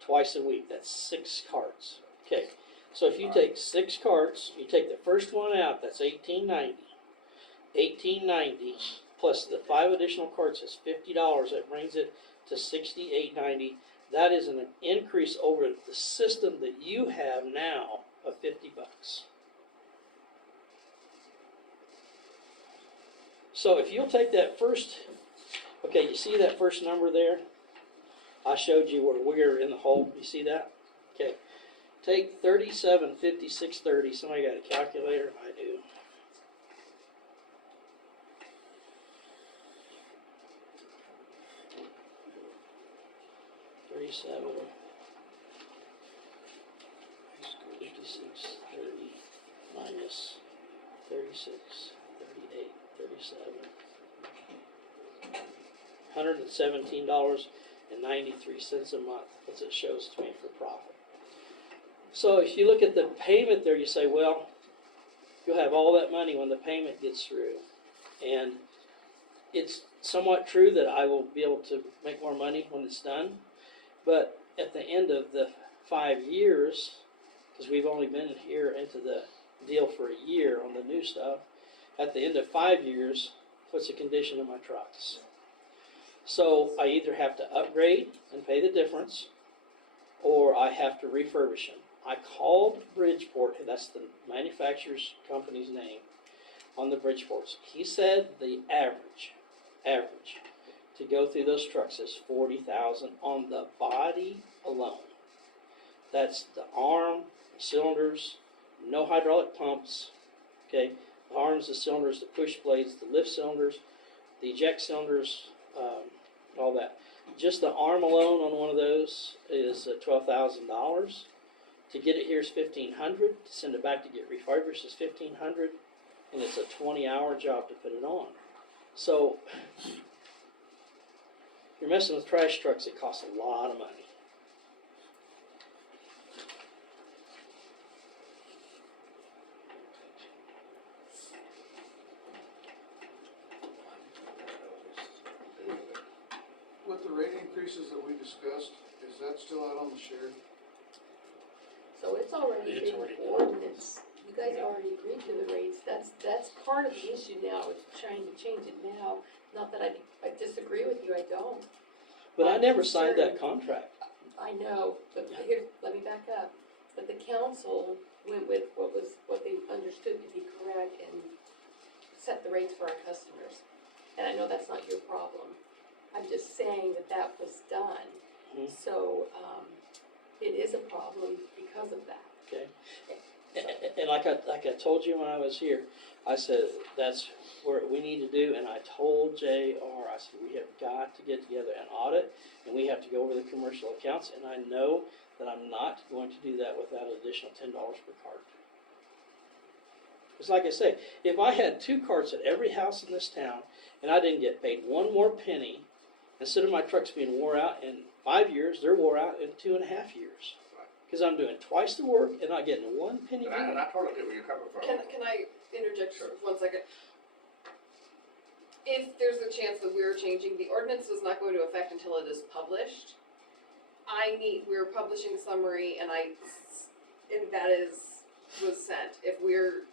twice a week. That's 6 carts. Okay, so if you take 6 carts, you take the first one out, that's $18.90. $18.90 plus the 5 additional carts is $50. That brings it to $68.90. That is an increase over the system that you have now of $50. So if you'll take that first, okay, you see that first number there? I showed you where we're in the hole. You see that? Okay. Take 375630. Somebody got a calculator? I do. $37 5630 minus 36 38 37 $117.93 a month, as it shows to me for profit. So if you look at the payment there, you say, well, you'll have all that money when the payment gets through. And it's somewhat true that I will be able to make more money when it's done. But at the end of the 5 years, because we've only been here into the deal for a year on the new stuff, at the end of 5 years, what's the condition of my trucks? So I either have to upgrade and pay the difference, or I have to refurbish them. I called Bridgeport, that's the manufacturer's company's name, on the Bridgeports. He said the average to go through those trucks is $40,000 on the body alone. That's the arm, the cylinders, no hydraulic pumps, okay? The arms, the cylinders, the push blades, the lift cylinders, the eject cylinders, all that. Just the arm alone on one of those is $12,000. To get it here is $1,500. To send it back to get refurbished is $1,500, and it's a 20-hour job to put it on. So you're messing with trash trucks. It costs a lot of money. increases that we discussed, is that still out on the share? So it's already It's been already done. ordinance, you guys already agreed to the rates, that's part of the issue now, is trying to change it now. Not that I disagree with you, I don't. But I I'm never signed that concerned. contract. I know, but here, let me back up. But the council went with what they understood to be correct and set the rates for our customers. And I know that's not your problem. I'm just saying that was done. Mhm. So, it is a problem because of that. Okay. And like I told you when I was here, I said, that's what we need to do, and I told JR, I said, we have got to get together and audit, and we have to go over the commercial accounts, and I know that I'm not going to do that without an additional $10 per cart. Because like I say, if I had 2 carts at every house in this town, and I didn't get paid one more penny, instead of my trucks being wore out in 5 years, they're wore out in 2.5 years. Because I'm doing twice the work and not getting one penny And back. I totally get where you're coming from. Can I interject Sure. 1 second? If there's a chance that we're changing, the ordinance is not going to affect until it is published. We're publishing summary and that was sent. If we're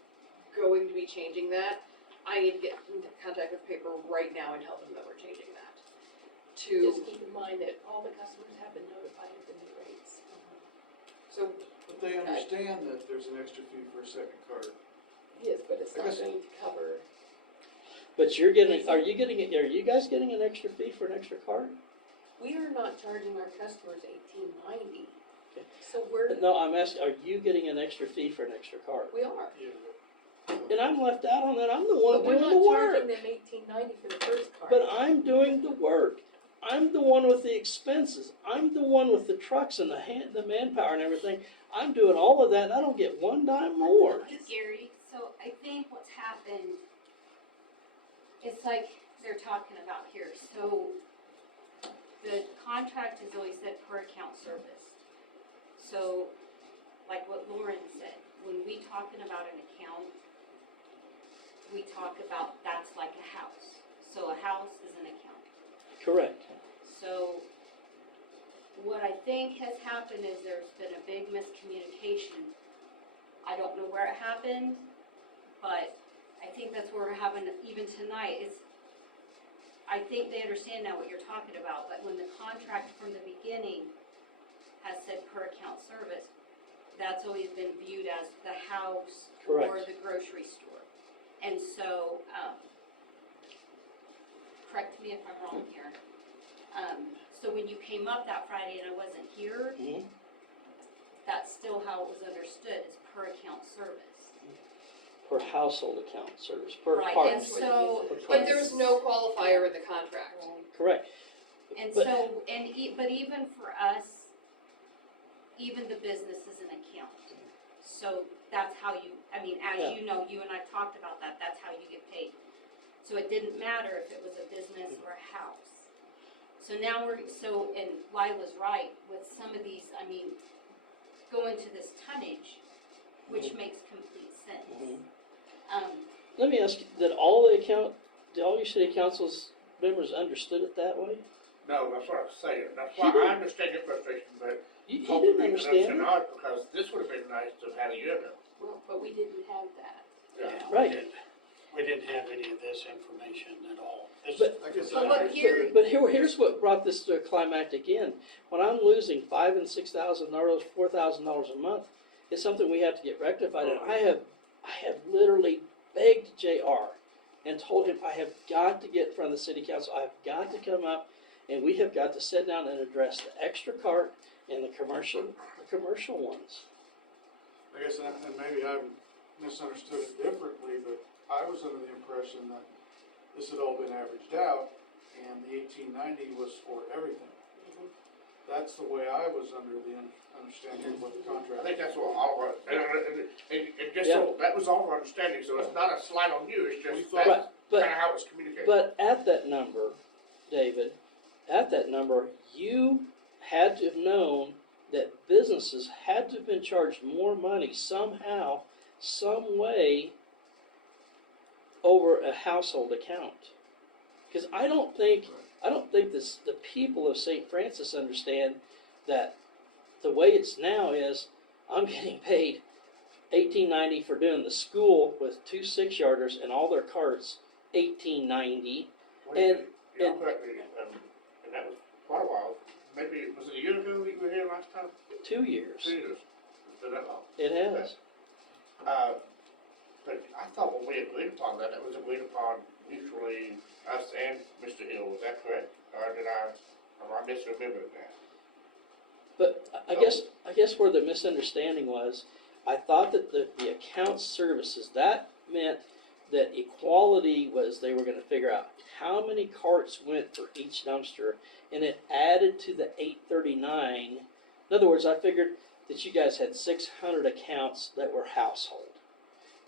going to be changing that, I need to get in contact with paper right now and tell them that we're changing that. Just keep in mind that all the customers have been notified of the new rates. So But they understand that there's an extra fee for a second card. Yes, but it's I not guess- going to cover. But are you guys getting an extra fee for an extra cart? We are not charging our customers $18.90. Okay. So No, I'm asking, are you getting an extra fee for an extra cart? we are. And I'm left out on that, I'm the one But we're doing not the charging work. them $18.90 for the first card. But I'm doing the work. I'm the one with the expenses. I'm the one with the trucks and the manpower and everything. I'm doing all of that and I don't get one dime more. Gary, so I think what's happened, it's like they're talking about here, so the contract has always said per account service. So, like what Lauren said, when we talking about an account, we talk about that's like a house. So a house is an account. Correct. So what I think has happened is there's been a big miscommunication. I don't know where it happened, but I think that's where we're having, even tonight, is, I think they understand now what you're talking about, but when the contract from the beginning has said per account service, that's always been viewed as the house or Correct. the grocery store. And so, correct me if I'm wrong here. So when you came up that Friday and I wasn't here, Mhm. that's still how it was understood, is per account service. Per household account service, per Right, cart. and so, Per but cart. there's no qualifier in the contract. Correct. and But- so, but even for us, even the business is an account. So that's how you, I mean, Yeah. as you know, you and I talked about that, that's how you get paid. So it didn't matter if it was a business or a house. So now and Lila's right, with some of these, I mean, going to this tonnage, which makes complete sense. Mhm. Um, Let me ask you, did all your city council's members understood it that way? No, that's what I'm saying. That's He why didn't- I understand your frustration, but You hopefully didn't you can understand it? ours, because this would have been nice to have had a year ago. Well, but we didn't have that. Yeah, Right. We didn't have any of this information at all. But- I guess So I what understood it. But here's what brought this to a climactic end. When I'm losing $5,000 and $6,000, $4,000 a month, it's something we have to get rectified. And I have literally begged JR and told him I have got to get in front of the city council. I have got to come up and we have got to sit down and address the extra cart and the commercial ones. I guess, and maybe I misunderstood it differently, but I was under the impression that this had all been averaged out, and the $18.90 was for everything. That's the way I was under the understanding of what the I contract. think that's what all of our, and just so, that was all of our understanding, so it's not a slight on you, it's We just thought- that's But- kinda how it's communicated. But at that number, David, you had to have known that businesses had to have been charged more money somehow, some way over a household account. Because I don't think I don't think the people of St. Francis understand that the way it's now is, I'm getting paid $18.90 for doing the school with 2 6-yarders and all their carts, $18.90. And- Y'all correct me, and that was quite a while, maybe, was it a year ago you were here last time? 2 years. 2 years, it's been that long. It has. But I thought when we agreed upon that, it was agreed upon mutually, us and Mr. Hill, was that correct? Or am I misremembering that? But I guess where the misunderstanding was, I thought that the account services, that meant that equality was they were gonna figure out how many carts went for each dumpster, and it added to the 839. In other words, I figured that you guys had 600 accounts that were household.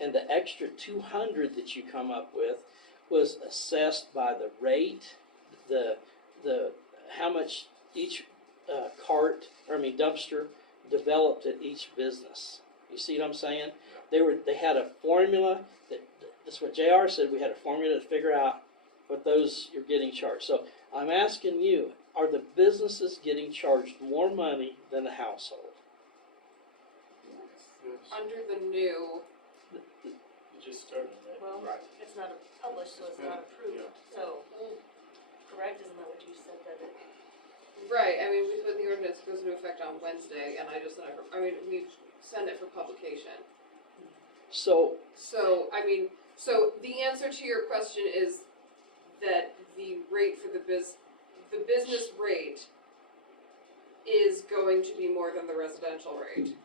And the extra 200 that you come up with was assessed by the rate, the how much each dumpster developed at each business. You see what I'm saying? They had a formula that's what JR said, we had a formula to figure out what those you're getting charged. So I'm asking you, are the businesses getting charged more money than the household? Under the new, You just started, right? Well, Right. it's not published, so it's not approved, so, correct, isn't that what you said that it? right, I mean, the ordinance goes into effect on Wednesday, and we've sent it for publication. So So, so the answer to your question is that the rate for the business rate is going to be more than the residential rate.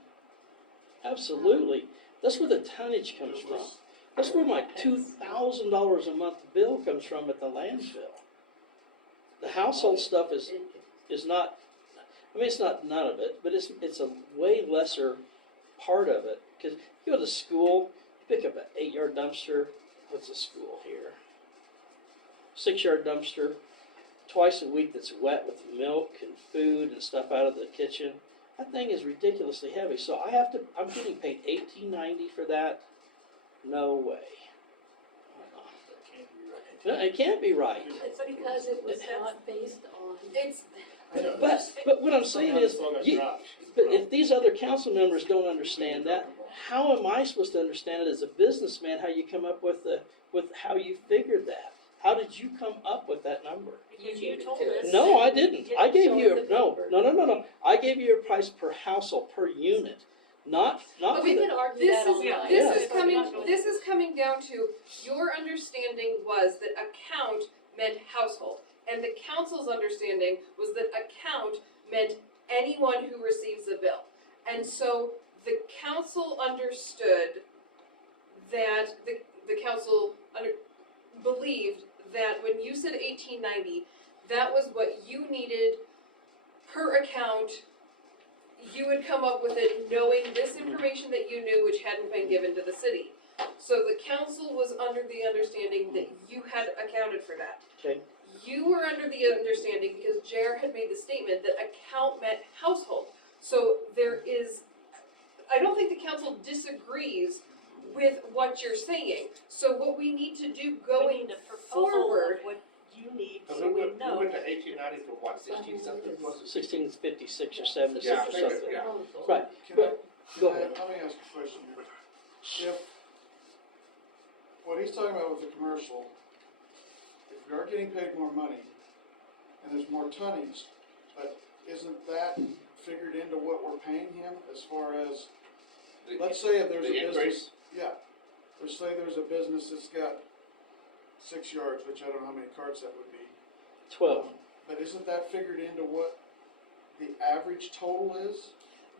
absolutely, that's where the tonnage comes from. That's where my $2,000 a month bill comes from at the landfill. The household stuff is not, I mean, it's not none of it, but it's a way lesser part of it. Because you go to school, you pick up an 8-yard dumpster, what's a school here? 6-yard dumpster, twice a week that's wet with milk and food and stuff out of the kitchen. That thing is ridiculously heavy, so I'm getting paid $18.90 for that? No way. That can't be right. No, it can't be right. It's because it was not based on. It's, I know. But what I'm saying Somehow is, this all got you, dropped. but if these other council members don't understand that, how am I supposed to understand it as a businessman, how you come up with how you figured that? How did you come up with that number? Because you told us. No, I didn't. I gave Show you, the no. number. I gave you a price per household, per unit, not But for We the, can argue this that is, online. Yeah. this is coming down to, your understanding was that account meant household. And the council's understanding was that account meant anyone who receives a bill. And so the council understood that, the council believed that when you said $18.90, that was what you needed per account. You would come up with it knowing this information that you knew, which hadn't been given to the city. So the council was under the understanding that you had accounted for that. okay, You were under the understanding, because JR had made the statement, that account meant household. So there is, I don't think the council disagrees with what you're saying. So what we need to do We going need a proposal forward, of what you need, So so we we went know. to 1890 for what, 16 something, was it? 1656 or 76 Yeah, I or figured, something. yeah. Right, Can but, go ahead. Let me ask a question here. If, what he's talking about with the commercial, if we are getting paid more money and there's more tonnage, but isn't that figured into what we're paying him as far as, let's say if there's a The business. increase? Yeah, let's say there's a business that's got 6 yards, which I don't know how many carts that would be. 12. But isn't that figured into what the average total is?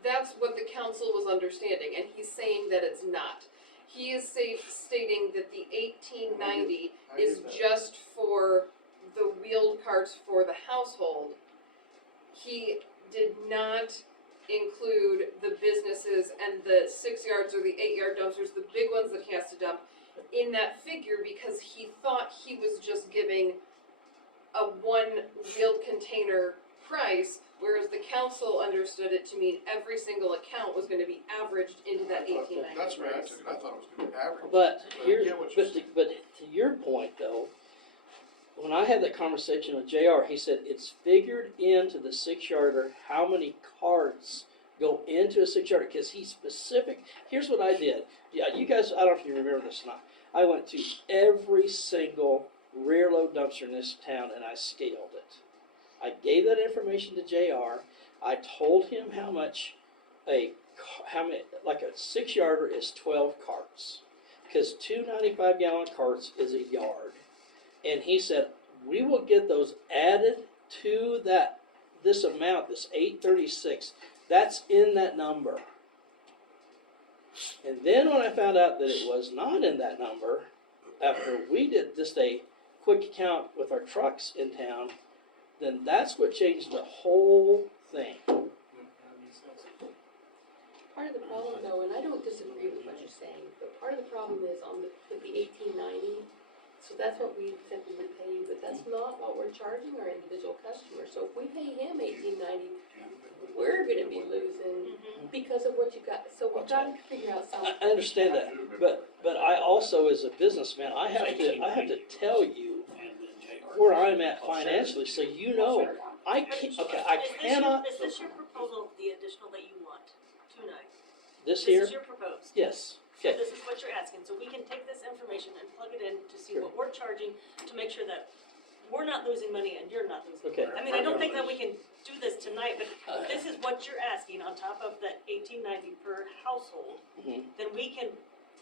that's what the council was understanding, and he's saying that it's not. He is stating that the $18.90 I is get that. just for the wheeled carts for the household. He did not include the businesses and the 6 yards or the 8-yard dumpsters, the big ones that he has to dump, in that figure, because he thought he was just giving a one wheeled container price, whereas the council understood it to mean every single account was gonna be averaged into that $18.90 price. That's where I took it, I thought it was gonna be average. But I here, get what you're but to your point though, when I had that conversation with JR, he said it's figured into the 6-yarder how many carts go into a 6-yarder, because he's specific. Here's what I did. Yeah, you guys, I don't know if you remember this or not. I went to every single rear load dumpster in this town and I scaled it. I gave that information to JR. I told him how much like a 6-yarder is 12 carts, because 2 95-gallon carts is a yard. And he said, we will get those added to this amount, this 836. That's in that number. And then when I found out that it was not in that number, after we did just a quick count with our trucks in town, then that's what changed the whole thing. That makes sense. Part of the problem though, and I don't disagree with what you're saying, but part of the problem is with the 1890, so that's what we said we would pay you, but that's not what we're charging our individual customers. So if we pay him 1890, we're gonna be losing because of what you got, so we've got to figure out something. I understand that, but I also, as a businessman, I have to tell you And then JR. where I'm at financially, so you know. I cannot, Is this your proposal, the additional that you want, 2.9? this here, This is your proposed. yes, So okay, this is what you're asking, so we can take this information and plug it in to see what we're charging, to make sure that we're not losing money and you're not losing money. okay. I mean, I don't think that we can do this tonight, but this is what you're asking on top of the 1890 per household. Mhm. Then we can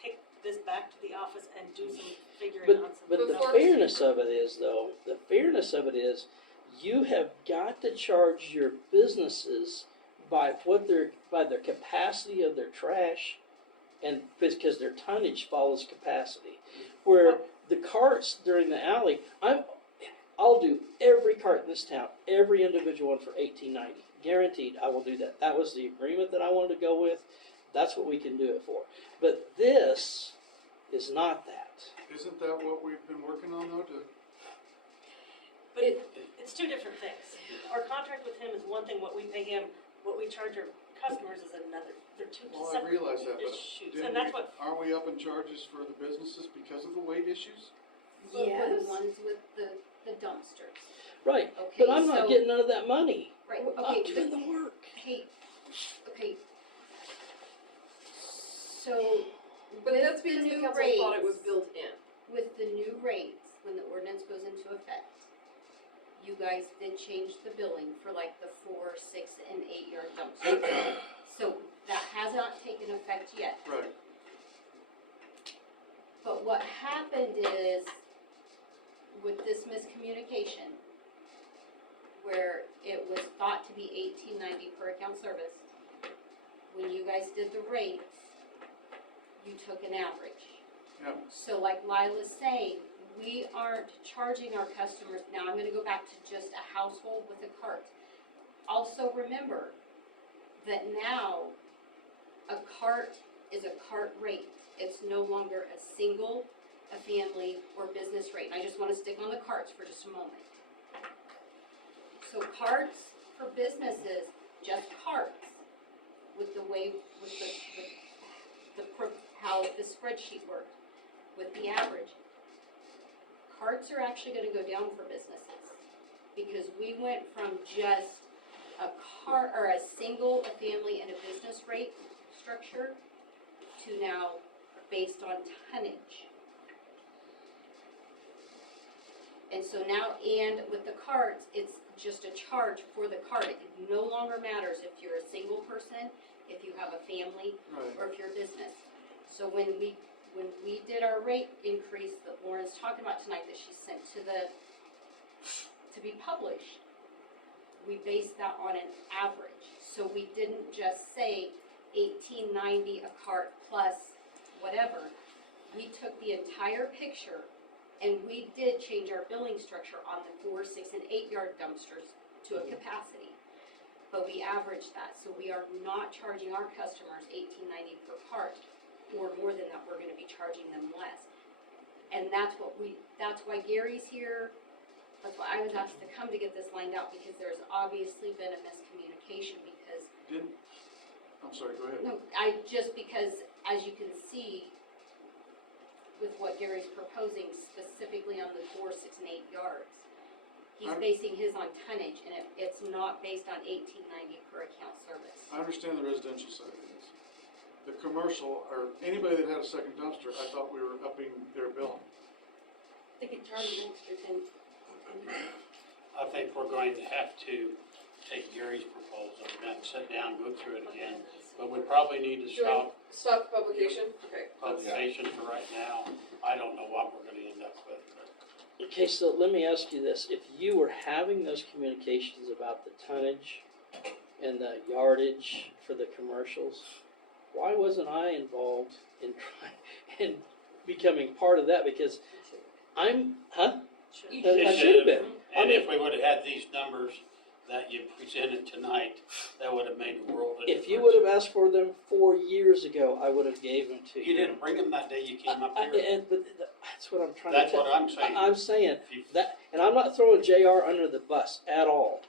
take this back to the office and do some figuring But, on some. but the Before- fairness of it is, though, you have got to charge your businesses by their capacity of their trash, and because their tonnage follows capacity. Where the carts during the alley, I'll do every cart in this town, every individual one for 1890, guaranteed. I will do that. That was the agreement that I wanted to go with. That's what we can do it for. But this is not that. Isn't that what we've been working on though, But it's two different things. Our contract with him is one thing, what we pay him, what we charge our customers is another. They're two well, I separate realize that, but issues, didn't and that's what. aren't we up in charges for the businesses because of the weight issues? But for the Yes. ones with the dumpsters. Right, Okay, but I'm not so- getting none of that money. Right, I'm okay, doing but, the work. hey, okay. So, But with that's the because the new council rates, thought it was built in. with the new rates, when the ordinance goes into effect, you guys did change the billing for like the 4, 6, and 8-yard dumpsters. So that has not taken effect yet. Right. But what happened is, with this miscommunication, where it was thought to be $18.90 per account service, when you guys did the rates, you took an average. Yeah. So like Lila's saying, we aren't charging our customers, now I'm gonna go back to just a household with a cart. Also remember that now, a cart is a cart rate. It's no longer a single, a family, or business rate. And I just wanna stick on the carts for just a moment. So carts for businesses, just carts, with the way, how the spreadsheet worked, with the average. Carts are actually gonna go down for businesses, because we went from just a car, or a single, a family, and a business rate structure, to now based on tonnage. And so now, and with the carts, it's just a charge for the cart. It no longer matters if you're a single person, if you have a family, Right. or if you're a business. So when we did our rate increase that Lauren's talking about tonight, that she sent to be published, we based that on an average. So we didn't just say $18.90 a cart plus whatever. We took the entire picture, and we did change our billing structure on the 4, 6, and 8-yard dumpsters to a capacity. But we averaged that, so we are not charging our customers $18.90 per cart, or more than that, we're gonna be charging them less. And that's why Gary's here, that's why I was asked to come to get this lined out, because there's obviously been a miscommunication, because, I'm sorry, go ahead. no, because, as you can see, with what Gary's proposing specifically on the 4, 6, and 8 yards. He's I'm- basing his on tonnage, and it's not based on 1890 per account service. I understand the residential side of this. The commercial, or anybody that had a second dumpster, I thought we were upping their billing. They could charge an extra 10. I think we're going to have to take Gary's proposal, we're gonna sit down, go through it again, but we probably need to Do you want stop stop publication? Okay. publication for right now. I don't know what we're gonna end up with, but Okay, so let me ask you this, if you were having those communications about the tonnage and the yardage for the commercials, why wasn't I involved in trying, in becoming part of that, because I'm, huh? You I It should have been. I And mean, if we would've had these numbers that you presented tonight, that would've made a world of difference. if you would have asked for them 4 years ago, I would have gave them to you. You didn't bring them that day you came up here. But that's what I'm trying to That's tell. what I'm saying. I'm saying If you- that, and I'm not throwing JR under the bus at all.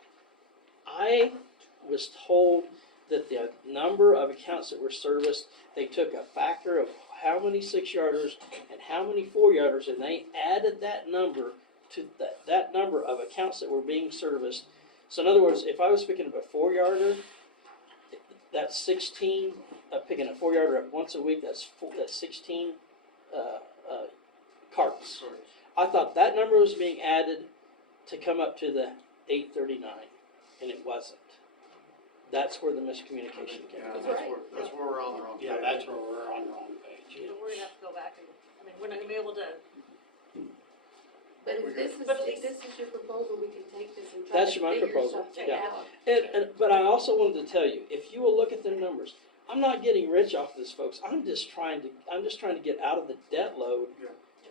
I was told that the number of accounts that were serviced, they took a factor of how many 6-yarders and how many 4-yarders, and they added that number to that number of accounts that were being serviced. So in other words, if I was picking up a 4-yarder, that's 16, picking a 4-yarder up once a week, that's 16 carts. Sorry. I thought that number was being added to come up to the 839, and it wasn't. That's where the miscommunication came Yeah, from. that's where we're on the wrong page. Yeah, that's where we're on the wrong page. You know, we're gonna have to go back and, I mean, we're not gonna be able to, But if this is, But at if least- this is your proposal, we can take this and try to That's my figure proposal, something yeah. out. But I also wanted to tell you, if you will look at the numbers, I'm not getting rich off this, folks. I'm just trying to get out of the debt load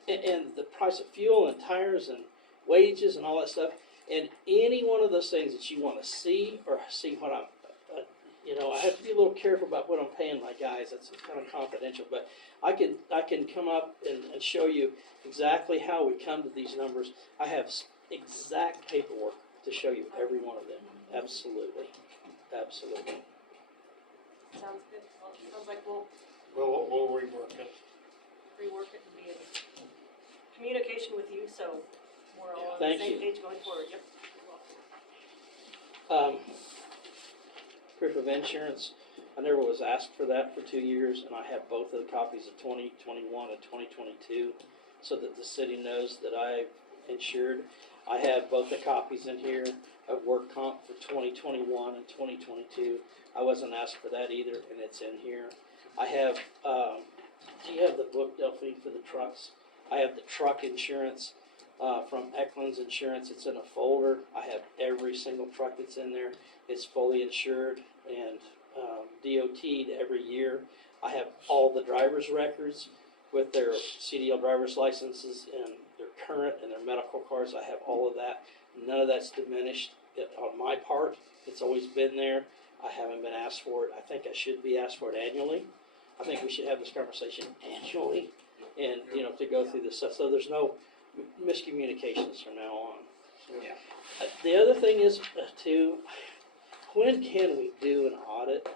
and the price of fuel and tires and wages and all that stuff. And any one of those things that you want to see or see what I'm, I have to be a little careful about what I'm paying my guys. That's kind of confidential, but I can come up and show you exactly how we come to these numbers. I have exact paperwork to show you every one of them. Absolutely, absolutely. sounds good, well, it sounds like we'll We'll rework it. rework it and be in communication with you, so we're all on the Thank same you. page going forward, yep. You're welcome. Proof of insurance, I never was asked for that for 2 years, and I have both of the copies of 2021 and 2022, so that the city knows that I've insured. I have both the copies in here of work comp for 2021 and 2022. I wasn't asked for that either, and it's in here. I have, do you have the book, Delphine, for the trucks? I have the truck insurance from Eklund's Insurance. It's in a folder. I have every single truck that's in there. It's fully insured and DOT'd every year. I have all the driver's records with their CDL driver's licenses and their current and their medical cards. I have all of that. None of that's diminished on my part. It's always been there. I haven't been asked for it. I think I should be asked for it annually. I think we should have this conversation annually and, to go through this stuff. So there's no miscommunications from now on. Yeah. The other thing is, too, when can we do an audit?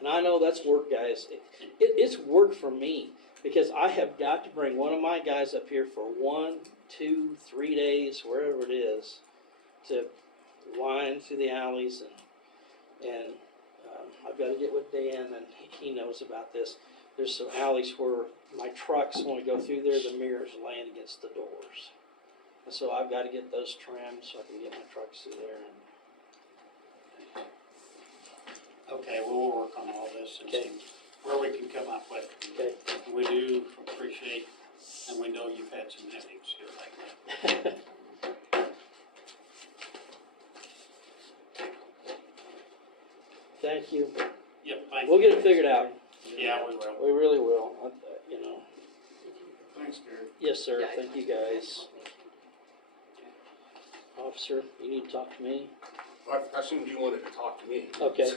And I know that's work, guys. It's work for me because I have got to bring one of my guys up here for 1, 2, 3 days, wherever it is, to wind through the alleys and I've got to get with Dan and he knows about this. There's some alleys where my trucks, when we go through there, the mirrors laying against the doors. And so I've got to get those trimmed so I can get my trucks through there. Okay, we'll work on all this and Okay. see where we can come up with. Okay. We do appreciate, and we know you've had some headaches here lately. Thank you. Yep, thank you. We'll get it figured out. Yeah, we will. We really will. Thanks, Gary. Yes, sir. Yeah. Thank you, guys. Officer, you need to talk to me? I assumed you wanted to talk to me. Okay.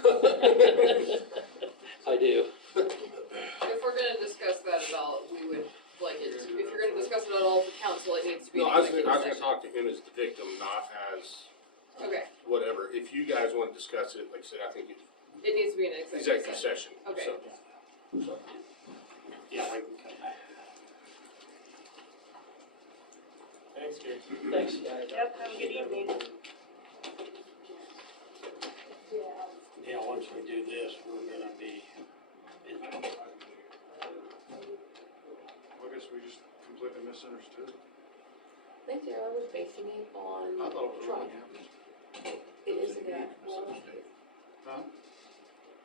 I do. If we're gonna discuss that at all, we would like it, if you're gonna discuss it at all with council, it needs to be No, an I was executive gonna session. talk to him as the victim, not as Okay, whatever. If you guys wanna discuss it, like I said, I think it's it needs to be an executive executive session. session. Okay. So, Yeah, we can come back. Thanks, Gary. Thanks, guys. Yep, have a good evening. Yeah, once we do this, we're gonna be in trouble. I guess we just completely misunderstood. I think Sarah was basing it on I thought it was truck. really average. It isn't that, well, Huh?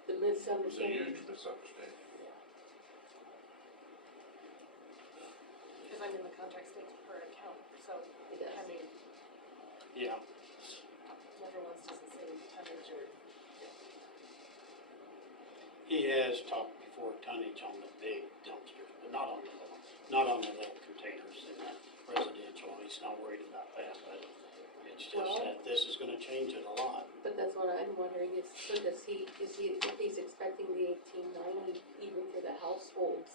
the It was a misunderstanding. huge misunderstanding. Because I'm in the contract states per account, so, It does. I mean, Yeah, everyone's just the same tonnage or. he has talked before tonnage on the big dumpsters, but not on the little containers in that residential. He's not worried about that, but it's just Well- that this is gonna change it a lot. But that's what I'm wondering, is, so does he, if he's expecting the 1890 even for the households,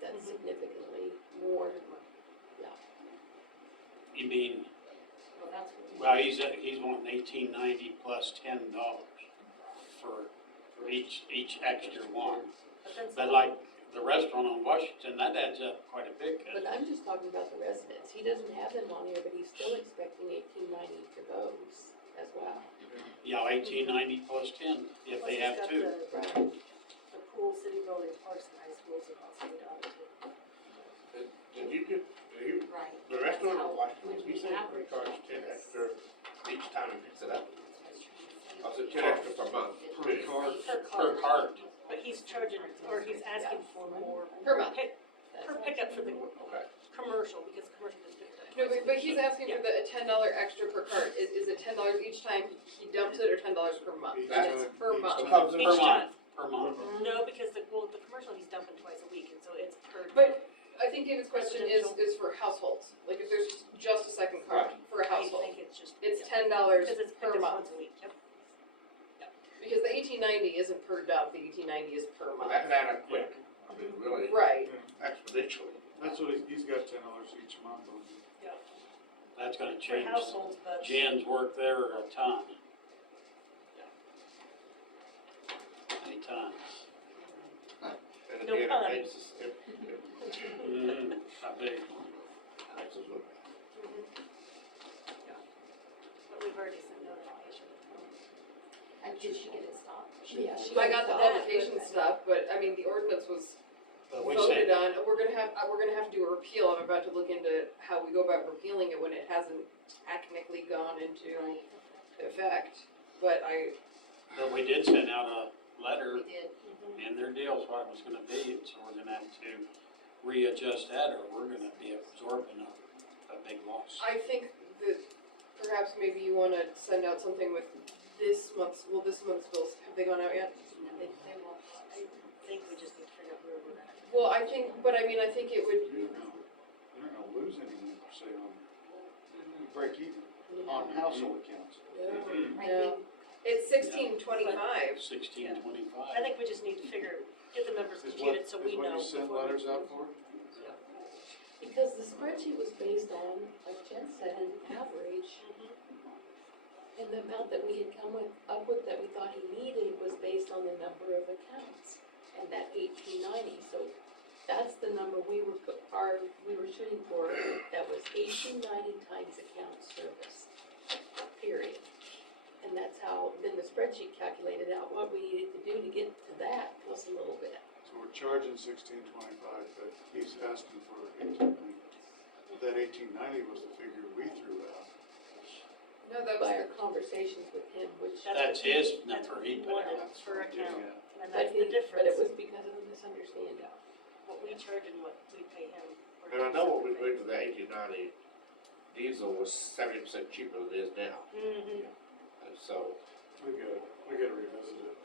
that's Mhm. significantly more, yeah. You mean, Well, that's well, he's wanting $18.90 plus $10 for each extra one. But then But like the restaurant on Washington, that adds up quite a bit. 'Cause But I'm just talking about the residents, he doesn't have them on here, but he's still expecting 1890 for those as well. yeah, 18.90 plus 10 if plus they he's have got two. the pool, city building, parks and high schools are also the other two. Did you, right. the restaurant in Washington, When he we said he average charged 10 this. extra each time he picks it up? I said 10 extra per month. Per card. Per Per cart, cart. but he's charging, or he's asking for more. Per month. Per pickup for the Okay. commercial, because commercial is different. No, but he's asking for the $10 extra per cart. Is it $10 each time he dumps it or $10 per month? Each And it's time, per each month. time. Because Per Each month, time. per month. No, because the commercial he's dumping twice a week, and so it's per. But I think David's question is for households. Like if there's just a second cart for a I household, think it's just. it's yeah. $10 Because it's per picked up month. once a week, yep. Because the 1890 isn't per dump, the 1890 is per But month. that could add up quick. I mean, really Right. exponentially. That's what he's got $10 each month on him. That's gonna For change households, but. Jen's work there a ton. Many times. And No again, pun. it makes us, it I bet. makes us look. But we've already sent notification. And did she get it stopped? Yeah, she I got the that. publication stuff, but I mean, the ordinance was But we voted said, on. We're gonna have to do a repeal. I'm about to look into how we go about repealing it when it hasn't technically gone into effect. But we did send out a letter We did. in their deals what it was gonna be, and so we're gonna have to readjust that or we're gonna be absorbing a big loss. I think that perhaps maybe you wanna send out something with this month's bills. Have they gone out yet? They will, I think we just need to figure out where we're at. Well, I think it would, You're not gonna lose anything per se on, break even on household accounts. I no. think It's 1625. 1625. I think we just need to get the numbers Is computed so we know. what you send before we- letters out for? Because the spreadsheet was based on, like Jen said, an average. And the amount that we had up with that we thought he needed was based on the number of accounts and that 1890. So that's the number we were shooting for. That was 1890 times account service, period. And that's how, then the spreadsheet calculated out what we needed to do to get to that plus a little bit. So we're charging $16.25, but he's asking for $18.90. That $18.90 was the figure we threw out. No, that was By our conversations with him, which, That's what his that's number what he he put wanted out. per account, Yeah. and but that's the difference. but it was because of a misunderstanding. What we charge and what we pay him. are And I know when we two went to the 1890, diesel was 70% cheaper than it is now. separate things. And so, We gotta revisit it.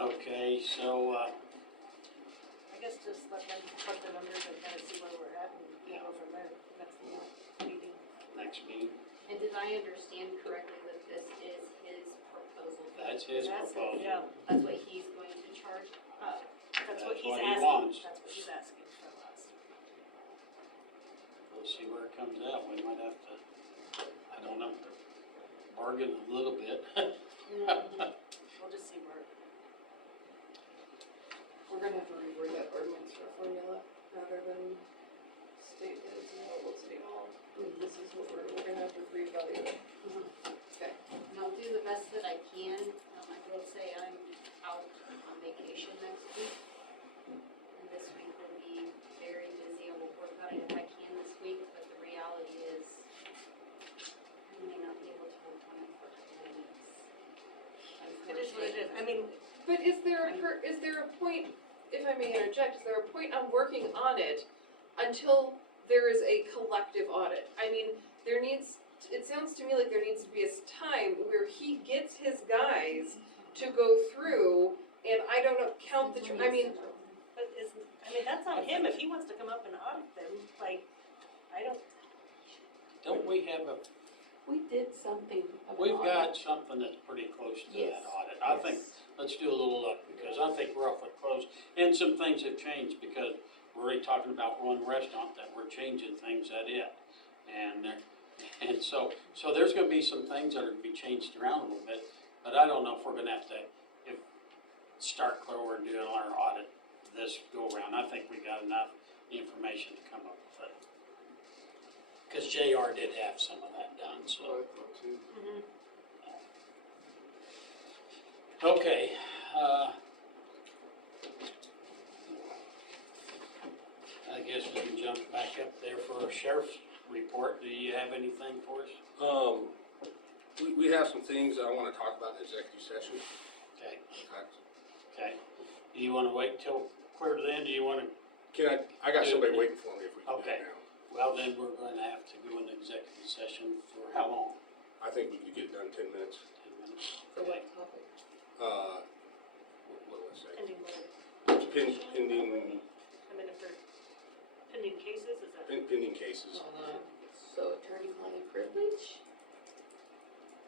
Okay, so, I guess just let them put the numbers and kind of see where we're at and go from there. That's the meeting. next meeting, And did I understand correctly that this is his proposal? that's his That's it, proposal. yeah. That's what he's going to charge? That's what That's he's what he asking. wants. That's what he's asking from us. We'll see where it comes out. We might have to, I don't know, bargain a little bit. We'll I'll just see where, We're gonna have to reword that ordinance for a formula rather than state that it's available at City Hall. This is what we're gonna have to reevaluate. Okay. And I'll do the best that I can. I will say I'm out on vacation next week. And this week will be very busy. I will work on it if I can this week, but the reality is I may not be able to work on it for a couple of weeks. it is what it is. I mean, But is there a point, if I may interject, is there a point on working on it until there is a collective audit? I mean, it sounds to me like there needs to be a time where he gets his guys to go through and I don't know, count the, I mean, but that's on him, if he wants to come up and audit them, like, I don't, Don't we have We did something about we've audit. got something that's pretty close to Yes. that audit. I think, let's do a little look, because I think we're awfully close. And some things have changed, because we're already talking about one restaurant that we're changing things at it. And so there's gonna be some things that are gonna be changed around a little bit, but I don't know if we're gonna have to, start Clover and doing our audit this go around. I think we got enough information to come up with it. Cause JR did have some of that done, That's so. what I thought too. Okay, I guess we can jump back up there for a sheriff's report. Do you have anything for us? We have some things that I wanna talk about in executive session. Okay, okay. Do you wanna wait till clear to the end? Do you wanna, I got somebody waiting for me if we can do Okay. it now. well, then we're gonna have to go into executive session for how long? I think we could get it done in 10 minutes. 10 minutes? for what topic? What did I say? pending litigation. Pending, I mean, if they're pending cases, is that? pending cases. So attorney-client privilege?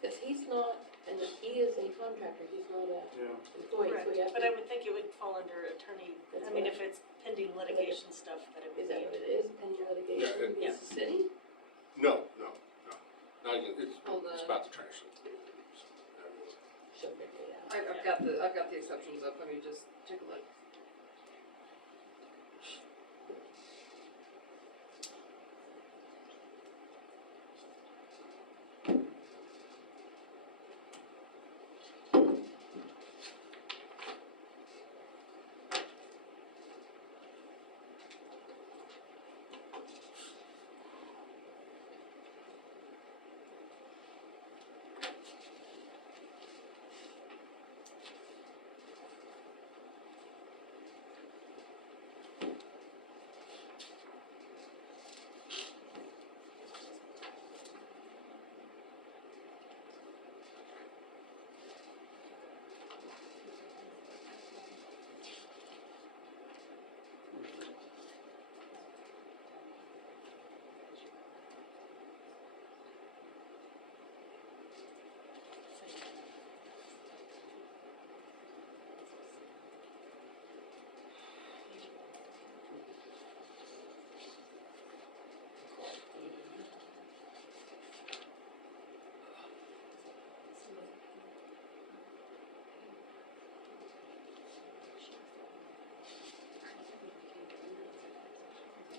Cause he's not, and he is a contractor, he's not a Yeah. employee, so Correct, we have but to, I would think it would fall under attorney, That's I mean, what- if it's pending litigation stuff, that it would is that be. what it is, pending litigation Yeah, against the city? No. Not even, Hold it's on. about the trash. She'll figure it out. I've got the exceptions up, let me just take a look.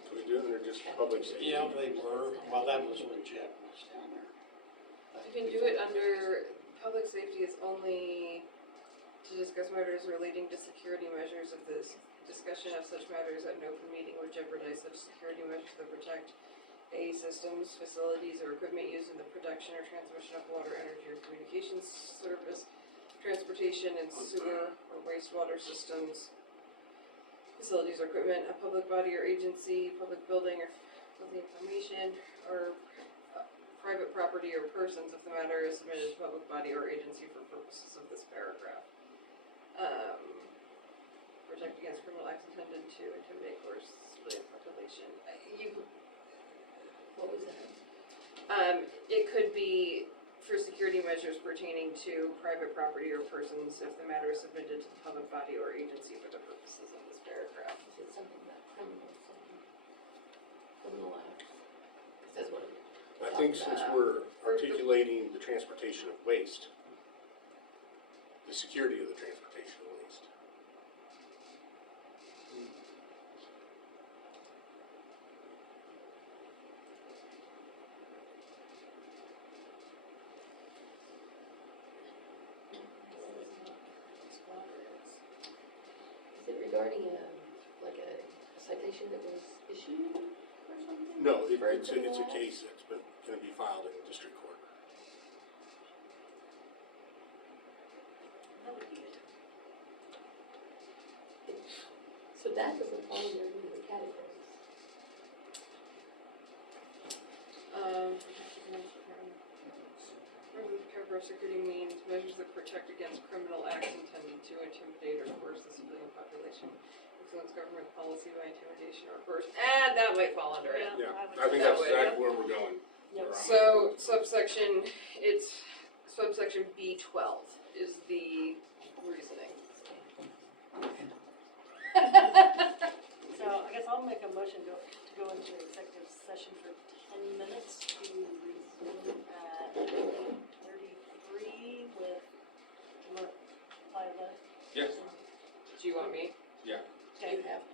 Can we do it under just public safety? Yeah, they were, well, that was when Jeff was down there. You can do it under, public safety is only to discuss matters relating to security measures. If this discussion of such matters at an open meeting would jeopardize such security measures that protect A, systems, facilities, or equipment used in the production or transmission of water, energy, or communications service, transportation and sewer or wastewater systems, facilities or equipment, a public body or agency, public building or building information, or private property or persons if the matter is submitted to public body or agency for purposes of this paragraph. Protect against criminal acts intended to intimidate or civilian population. What was that? It could be for security measures pertaining to private property or persons if the matter is submitted to the public body or agency for the purposes of this paragraph. Is it something about criminal acts? 'Cause that's what it I think since we're articulating the transportation of waste, the security of the transportation at least. Is it regarding a citation that was issued or something? No, For it's a criminal act? case that's gonna be filed in district court. That would be it. So that doesn't fall under any of the categories. Paragraph security means measures that protect against criminal acts intended to intimidate or coerce the civilian population, influence government policy by intimidation or coercion. That might fall under it. Yeah, I would I think say that's that way. exactly where we're going. Yep. Where I'm- So subsection, it's subsection B12 is the reasoning. So I guess I'll make a motion to go into executive session for 10 minutes to resume at 8:33 with, you want to apply that? Yes. Do you want me? Okay. You have to.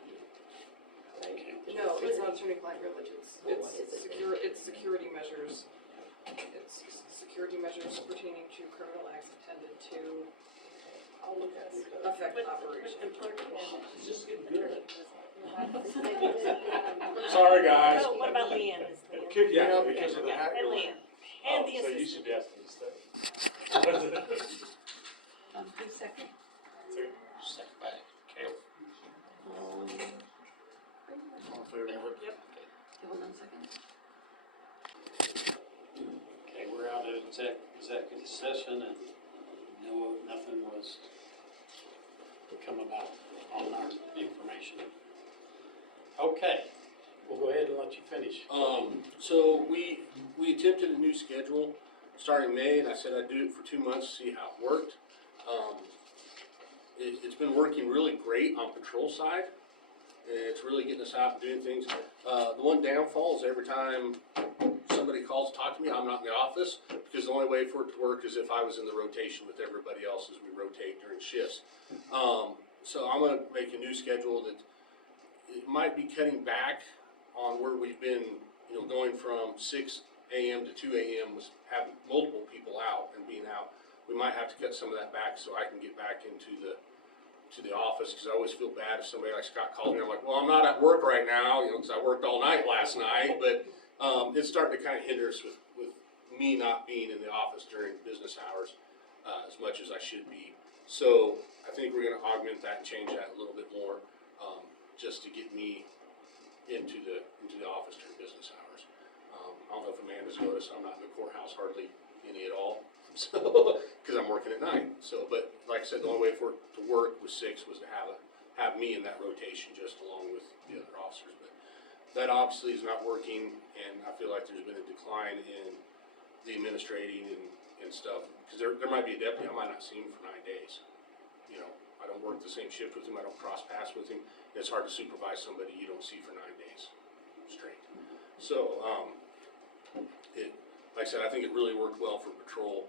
Right? No, it's not attorney-client privilege, Well, what is it then? it's security measures. It's security measures pertaining to criminal acts intended to I'll look at it. affect But- operations. and clerk and It's just getting good. attorney. Sorry, guys. Oh, what about Leanne? Is We'll Leanne? kick you Yeah. out because of the Yeah, hat. and you're Leanne. wearing. And the So you assistant. should be asking this stuff. Who's second? Second by Caleb. All in favor? Hold on a second. Okay, we're out of executive session and nothing was to come about on our information. Okay, we'll go ahead and let you finish. So we attempted a new schedule starting May, and I said I'd do it for 2 months to see how it worked. It's been working really great on patrol side, and it's really getting us out and doing things. The one downfall is every time somebody calls to talk to me, I'm not in the office, because the only way for it to work is if I was in the rotation with everybody else as we rotate during shifts. So I'm gonna make a new schedule that it might be cutting back on where we've been, going from 6 AM to 2 AM was having multiple people out and being out. We might have to cut some of that back so I can get back into the office, because I always feel bad if somebody like Scott calls me, I'm like, well, I'm not at work right now, because I worked all night last night, but it's starting to kind of hinder us with me not being in the office during business hours as much as I should be. So I think we're gonna augment that and change that a little bit more, just to get me into the office during business hours. I don't know if Amanda's noticed, I'm not in the courthouse hardly any at all, so, because I'm working at night. So, but like I said, the only way for it to work with 6 was to have me in that rotation just along with the other officers. But that obviously is not working, and I feel like there's been a decline in the administrating and stuff. Because there might be a deputy, I might not see him for 9 days. I don't work the same shift with him, I don't cross paths with him. It's hard to supervise somebody you don't see for 9 days straight. So, like I said, I think it really worked well for patrol,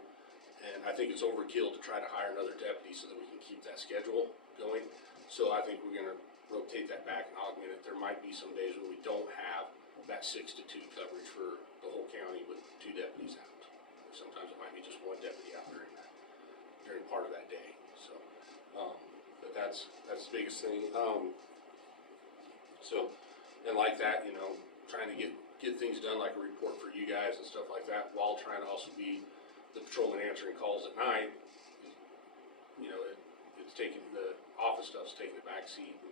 and I think it's overkill to try to hire another deputy so that we can keep that schedule going. So I think we're gonna rotate that back and augment it. There might be some days where we don't have that 6 to 2 coverage for the whole county with 2 deputies out. Sometimes it might be just 1 deputy out during part of that day, so, but that's the biggest thing. So, and like that, trying to get things done, like a report for you guys and stuff like that, while trying to also be the patrolman answering calls at night. It's taking, the office stuff's taking a backseat, and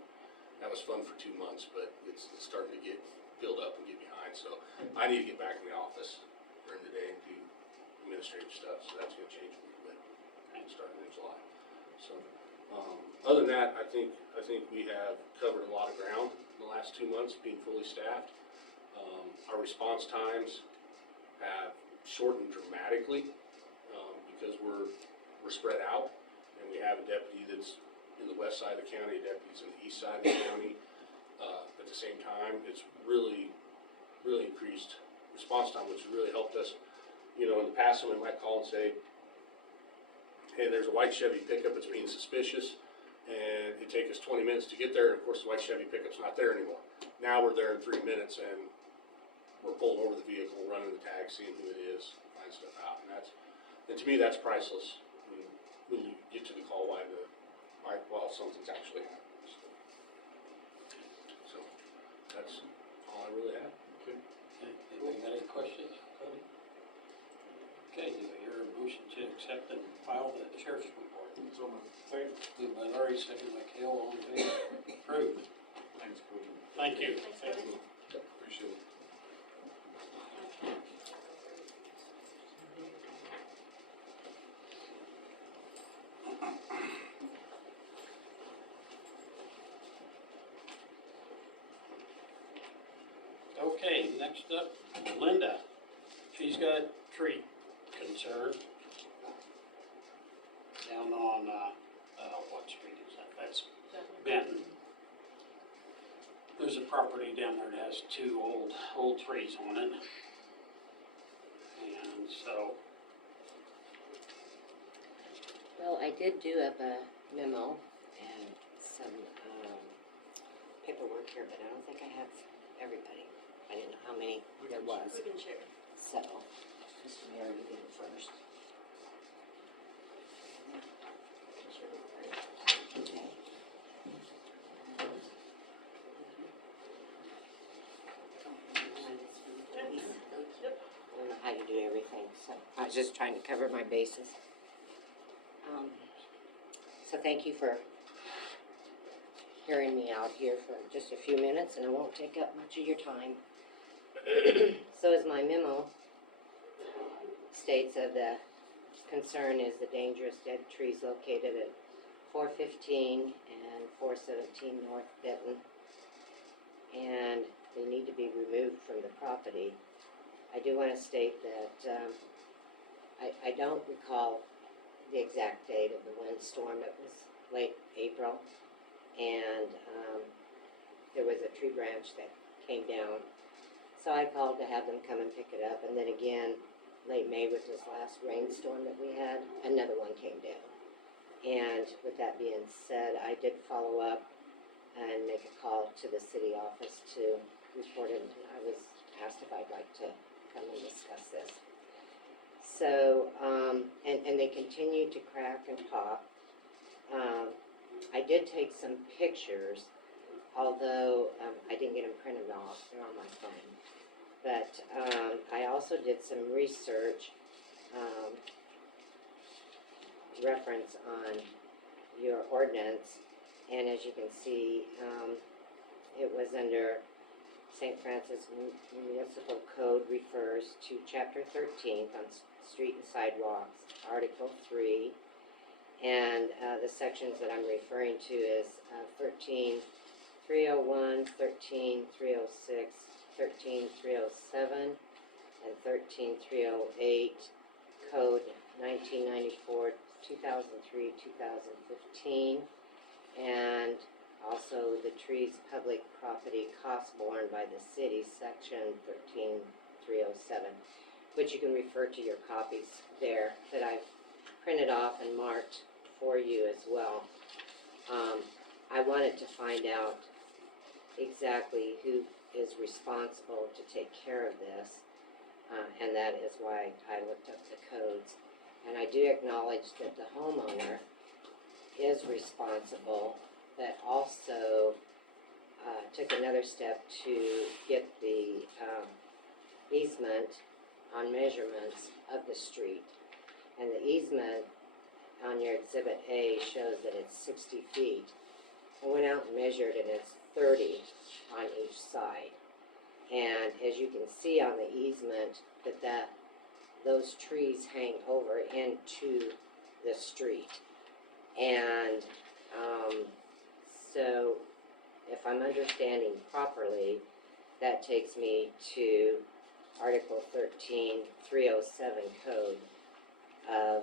that was fun for 2 months, but it's starting to build up and get behind, so I need to get back in the office during the day and do administrative stuff, so that's gonna change a little bit, starting in July. So, other than that, I think we have covered a lot of ground in the last 2 months, being fully staffed. Our response times have shortened dramatically, because we're spread out, and we have a deputy that's in the west side of the county, a deputy's in the east side of the county. At the same time, it's really increased response time, which really helped us. In the past, somebody might call and say, and there's a white Chevy pickup that's being suspicious, and it'd take us 20 minutes to get there, and of course, the white Chevy pickup's not there anymore. Now we're there in 3 minutes, and we're pulling over the vehicle, running the tag, seeing who it is, find stuff out, and to me, that's priceless. When you get to the call, while something's actually happening. So that's all I really have. Okay, anybody got any questions, Cody? Okay, do I hear a motion to accept and file the sheriff's report? So moved. Second. Moved by Larry, second by Cale, all in favor? Approved. Thanks, Cody. Thank you. Thanks, Cody. Appreciate it. Okay, next up, Linda. She's got a tree concern down on, what street is that? That's Benton. There's a property down there that has two old trees on it. And so, Well, I did do up a memo and some paperwork here, but I don't think I have everybody. I didn't know how many there was. We can share. So, Mr. Mayor, you did it first. Okay. I don't know how you do everything, so I was just trying to cover my bases. So thank you for hearing me out here for just a few minutes, and I won't take up much of your time. So as my memo states, of the concern is the dangerous dead trees located at 415 and 417 North Benton, and they need to be removed from the property. I do want to state that I don't recall the exact date of the windstorm. It was late April, and there was a tree branch that came down. So I called to have them come and pick it up, and then again, late May with this last rainstorm that we had, another one came down. And with that being said, I did follow up and make a call to the city office to report it, and I was asked if I'd like to come and discuss this. So, and they continue to crack and pop. I did take some pictures, although I didn't get them printed off, they're on my phone. But I also did some research, reference on your ordinance, and as you can see, it was under St. Francis Municipal Code refers to Chapter 13 on street and sidewalks, Article 3, and the sections that I'm referring to is 13.301, 13.306, 13.307, and 13.308, Code 1994, 2003, 2015, and also the trees public property costs borne by the city, section 13.307, which you can refer to your copies there that I've printed off and marked for you as well. I wanted to find out exactly who is responsible to take care of this, and that is why I looked up the codes. And I do acknowledge that the homeowner is responsible, but also took another step to get the easement on measurements of the street. And the easement on your Exhibit A shows that it's 60 feet. I went out and measured, and it's 30 on each side. And as you can see on the easement, that those trees hang over into the street. And so if I'm understanding properly, that takes me to Article 13.307 Code of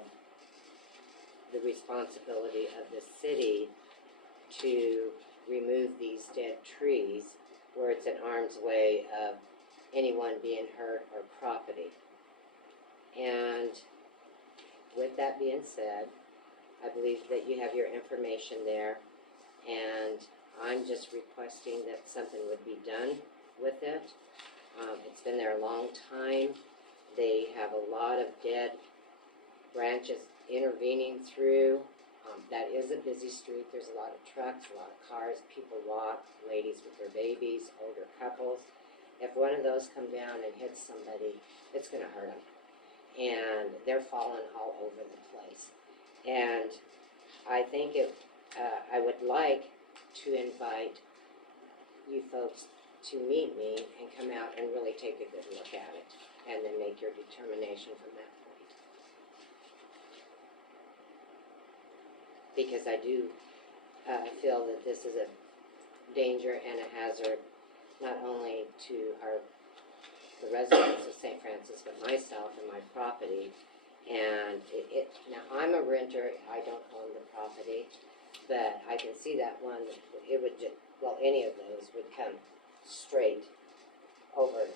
the responsibility of the city to remove these dead trees where it's an arm's way of anyone being hurt or property. And with that being said, I believe that you have your information there, and I'm just requesting that something would be done with it. It's been there a long time. They have a lot of dead branches intervening through. That is a busy street. There's a lot of trucks, a lot of cars, people walk, ladies with their babies, older couples. If one of those come down and hits somebody, it's gonna hurt them. And they're falling all over the place. And I think I would like to invite you folks to meet me and come out and really take a good look at it, and then make your determination from that point. Because I do feel that this is a danger and a hazard, not only to the residents of St. Francis, but myself and my property. And now I'm a renter, I don't own the property, but I can see that one, it would just, well, any of those would come straight over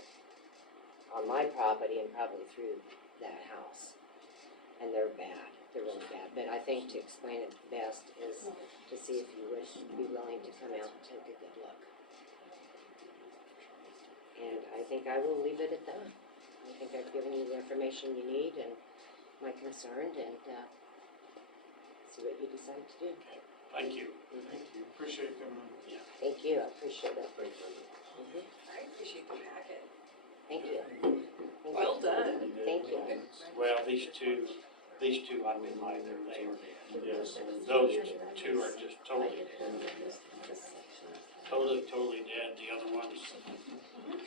on my property and probably through that house. And they're bad, they're really bad. But I think to explain it best is to see if you would be willing to come out and take a good look. And I think I will leave it at that. I think I've given you the information you need and my concern, and see what you decide to do. Thank you. Thank you, appreciate coming in. Thank you, I appreciate it. Thanks, Linda. Mhm. I appreciate the packet. Thank you. Thank Well you. done. Thank you. Well, these two I didn't like their name. Yes. Those two are just totally dead. The other ones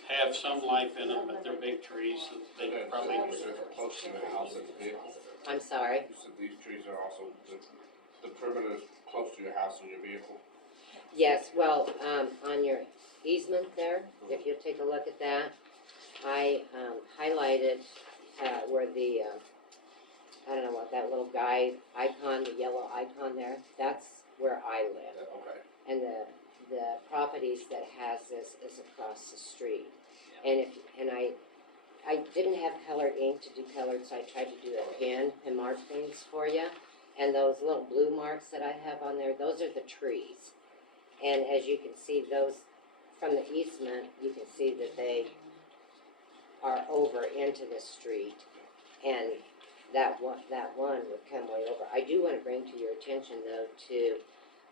have some life in them, but they're big trees, so they probably, They're close to the house and the vehicle. I'm sorry. You said these trees are also, the perimeter is close to your house and your vehicle. Yes, well, on your easement there, if you'll take a look at that, I highlighted where the, I don't know what, that little guy icon, the yellow icon there, that's where I live. Okay. And the properties that has this is across the street. And I didn't have colored ink to do colored, so I tried to do a pen and mark things for you. And those little blue marks that I have on there, those are the trees. And as you can see, those, from the easement, you can see that they are over into the street. And that one would come way over. I do want to bring to your attention, though, to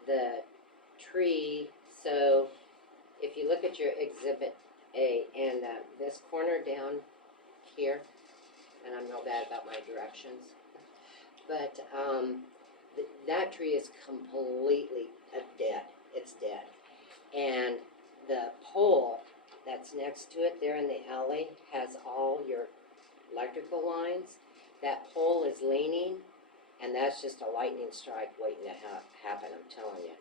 the tree. So if you look at your exhibit A, and this corner down here, and I'm real bad about my directions, but that tree is completely dead. It's dead. And the pole that's next to it there in the alley has all your electrical lines. That pole is leaning, and that's just a lightning strike waiting to happen, I'm telling you.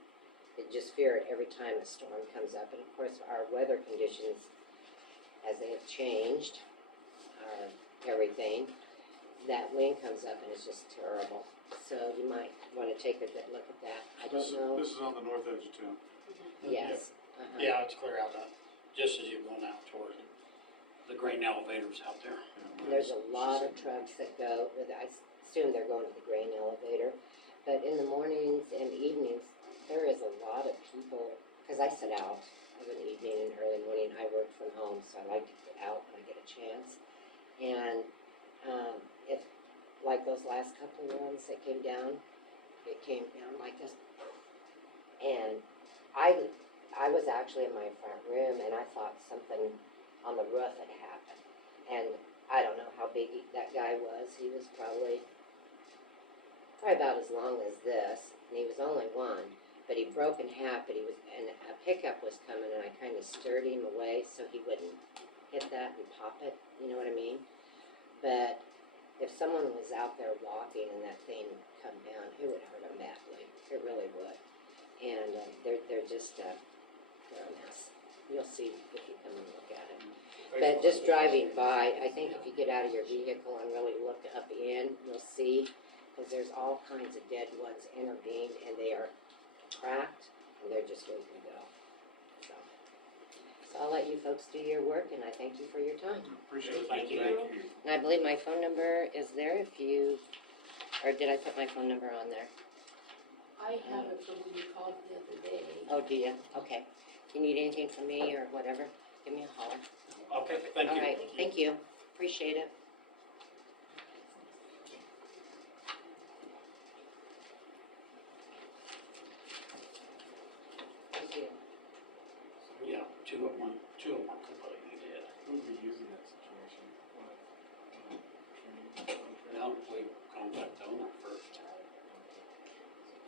I just fear it every time a storm comes up. And of course, our weather conditions, as they have changed, everything, that wind comes up and it's just terrible. So you might want to take a good look at that. I don't know. This is on the north edge of town. Yes. yeah, it's clear out, just as you're going out toward the grain elevators out there. There's a lot of trucks that go, I assume they're going to the grain elevator, but in the mornings and evenings, there is a lot of people, because I sit out of an evening and early morning. I work from home, so I like to get out when I get a chance. And if, like those last couple ones that came down, it came down like this. And I was actually in my front room, and I thought something on the roof had happened. And I don't know how big that guy was. He was probably about as long as this, and he was only one. But he broke in half, and a pickup was coming, and I kind of stirred him away so he wouldn't hit that and pop it, you know what I mean? But if someone was out there walking and that thing come down, it would hurt them badly. It really would. And they're just, they're a mess. You'll see if you come and look at it. But just driving by, I think if you get out of your vehicle and really look up in, you'll see, because there's all kinds of dead ones intervened, and they are cracked, and they're just waiting to go. So I'll let you folks do your work, and I thank you for your time. Appreciate it. Thank you. And I believe my phone number is there if you, or did I put my phone number on there? I have it from when you called the other day. Oh, do you? Okay. If you need anything from me or whatever, give me a holler. Okay, thank you. All right, thank you. Appreciate it. Thank you. Yeah, two of them are completely dead. Who would be using that situation? Now, we contact the owner first.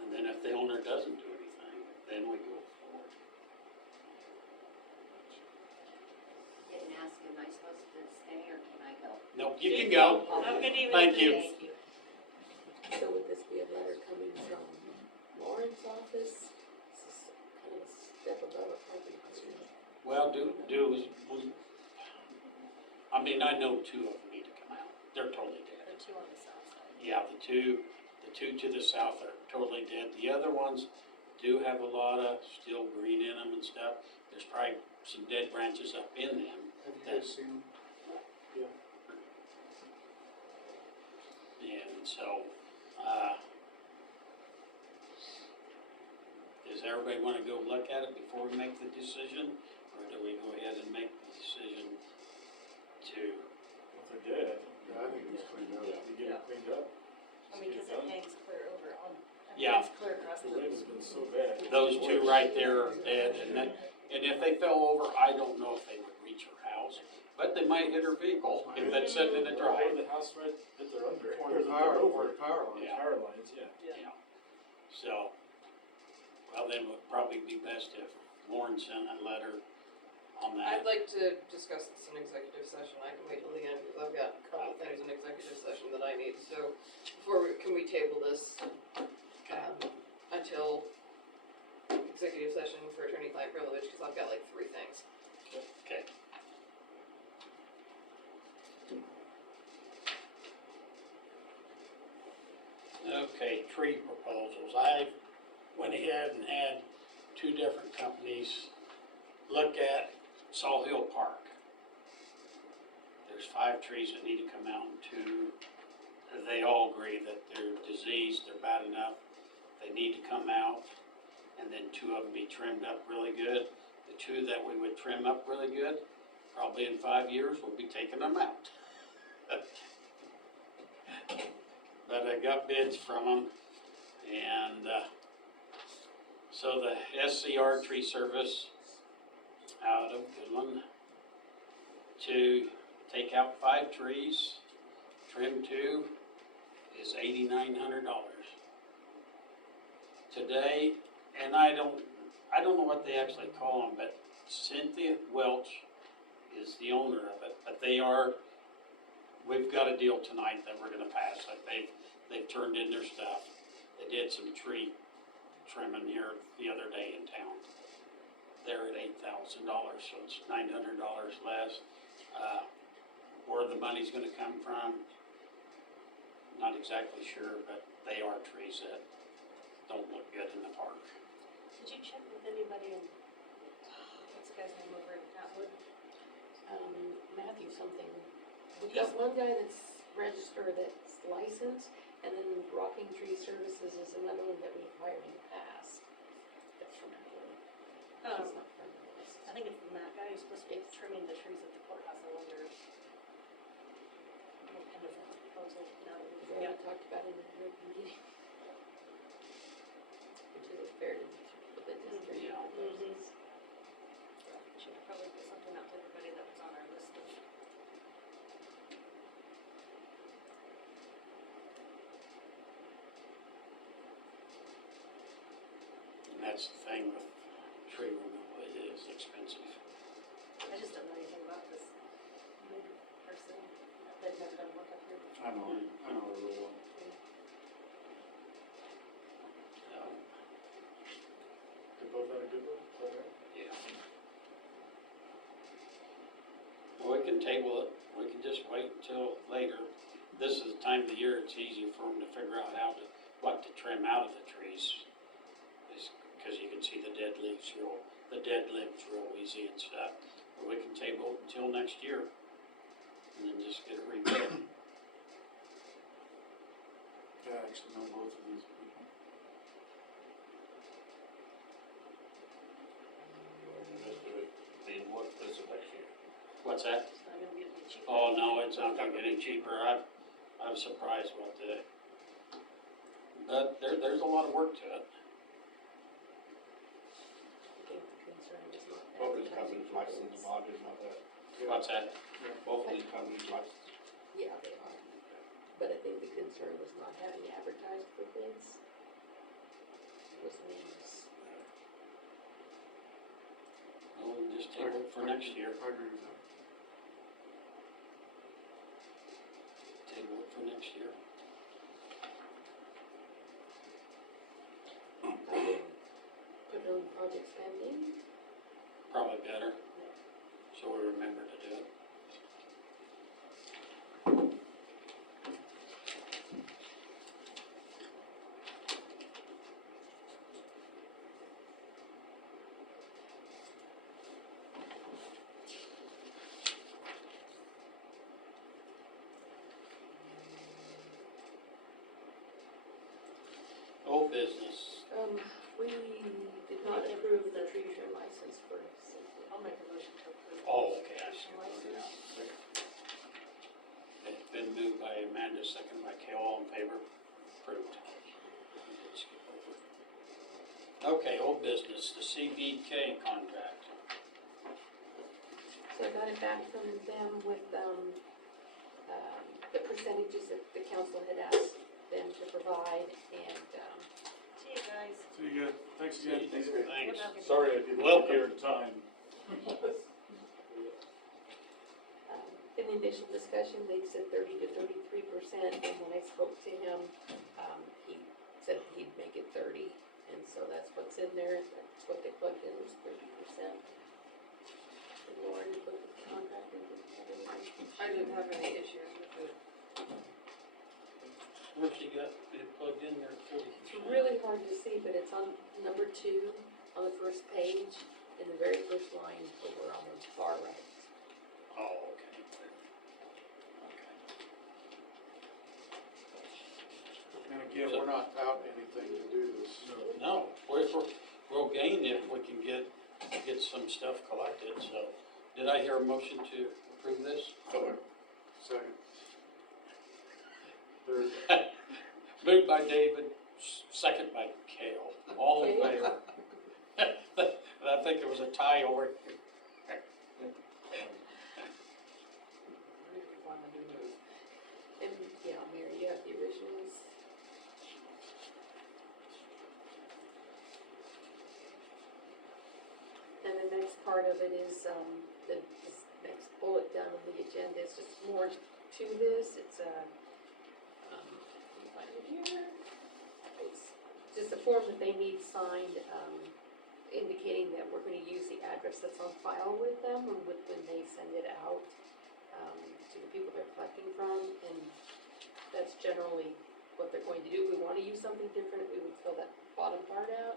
And then if the owner doesn't do anything, then we go forward. Didn't ask, am I supposed to stay or can I go? Nope, you can go. Have a good evening. Thank you. Thank you. So would this be a letter coming from Lauren's office? This is kind of a step above a property district. Well, I mean, I know two of them need to come out. They're totally dead. The two on the south side. Yeah, the two to the south are totally dead. The other ones do have a lot of still green in them and stuff. There's probably some dead branches up in them. Have you guys seen? And so, does everybody wanna go look at it before we make the decision? Or do we go ahead and make the decision to, If they're dead, Yeah, I think it's cleaned up. you get it cleaned up. I mean, cause it hangs clear over on, Yeah. it's clear across The the. wind's been so bad. those two right there are dead, and if they fell over, I don't know if they would reach her house, but they might hit her vehicle if it's sitting in the Or drive. the house right that they're under. Or the power, over the power line. Yeah. Power lines, yeah. Yeah. So, well, then it would probably be best if Lauren sent a letter on I'd that. like to discuss this in executive session, I can wait till the end, because I've got a couple things in executive session that I need, so can we table this, until executive session for attorney-client privilege, because I've got like 3 things. Okay. Okay, tree proposals. I went ahead and had 2 different companies look at Saw Hill Park. There's 5 trees that need to come out and 2, they all agree that they're diseased, they're bad enough, they need to come out. And then 2 of them be trimmed up really good. The 2 that we would trim up really good, probably in 5 years, we'll be taking them out. But I got bids from them, and, so the SCR Tree Service out of Goodland to take out 5 trees, trim 2, is $8,900. Today, and I don't know what they actually call them, but Cynthia Welch is the owner of it, but we've got a deal tonight that we're gonna pass, like they've turned in their stuff. They did some tree trimming here the other day in town. They're at $8,000, so it's $900 less. Where the money's gonna come from, not exactly sure, but they are trees that don't look good in the park. Did you check with anybody in, what's the guy's name over in Atwood? Matthew something. We've got one guy that's registered, that's licensed, and then Rocking Tree Services is another one that we've hired in the past. That's from Atwood. He's not from the list. I think it's Matt guy who's supposed to be trimming the trees at the courthouse. I wonder what kind of proposal, now that we've We got. talked about it in the group meeting. Which is fair to the district. Yeah. We should probably put something out to everybody that was on our list of. And that's the thing with tree removal, it is expensive. I just don't know anything about this new person. They've never done work up here before. I know the rule. They both had a good one, is that right? Yeah. Well, we can table it, we can just wait until later. This is the time of the year it's easier for them to figure out what to trim out of the trees. Because you can see the dead leaves real easy and stuff. But we can table it until next year and then just get it rebid. Yeah, I actually know both of these people. What's that? It's not gonna get any cheaper. Oh, no, it's not gonna get any cheaper. I'm surprised what but there's a lot of work to it. I think the concern is not Both these advertising companies for licensed, bids. Lodge is not that. What's that? Both of these companies licensed. Yeah, they are. But I think the concern was not having advertised for bids. It was names. Well, we'll just table it for next year. I agree with that. Table it for next year. I would put it on project spending. Probably better, so we remember to do it. Old business. We did not approve the tree trim license for Cynthia. I'll make a motion to approve. Oh, okay, I see. License. It's been moved by Amanda, second by Kale, all in favor? Approved. Okay, old business, the CBK contract. So I got it back from them with, the percentages that the council had asked them to provide, and, See you guys. See you good. Thanks again. Thanks. Sorry I didn't Welcome. get here in time. in the initial discussion, they said 30 to 33%, and when I spoke to him, he said he'd make it 30, and so that's what's in there, that's what they plugged in, was 30%. And Lauren put the contract in, didn't have any issues. I didn't have any issues with it. Where's she got it plugged in there, 30%? It's really hard to see, but it's on number 2, on the first page, in the very first line over on the far right. Oh, okay. And again, we're not out anything to do this. No, we'll gain if we can get some stuff collected, so. Did I hear a motion to approve this? Second. Third. Moved by David, second by Kale, all in favor. I think there was a tie over here. And, yeah, Mary, you have the originals. And the next part of it is, this next bullet down on the agenda is just more to this, it's a, let me find it here. It's just a form that they need signed, indicating that we're gonna use the address that's on file with them and when they send it out, to the people they're collecting from, and that's generally what they're going to do. If we wanna use something different, we would fill that bottom part out,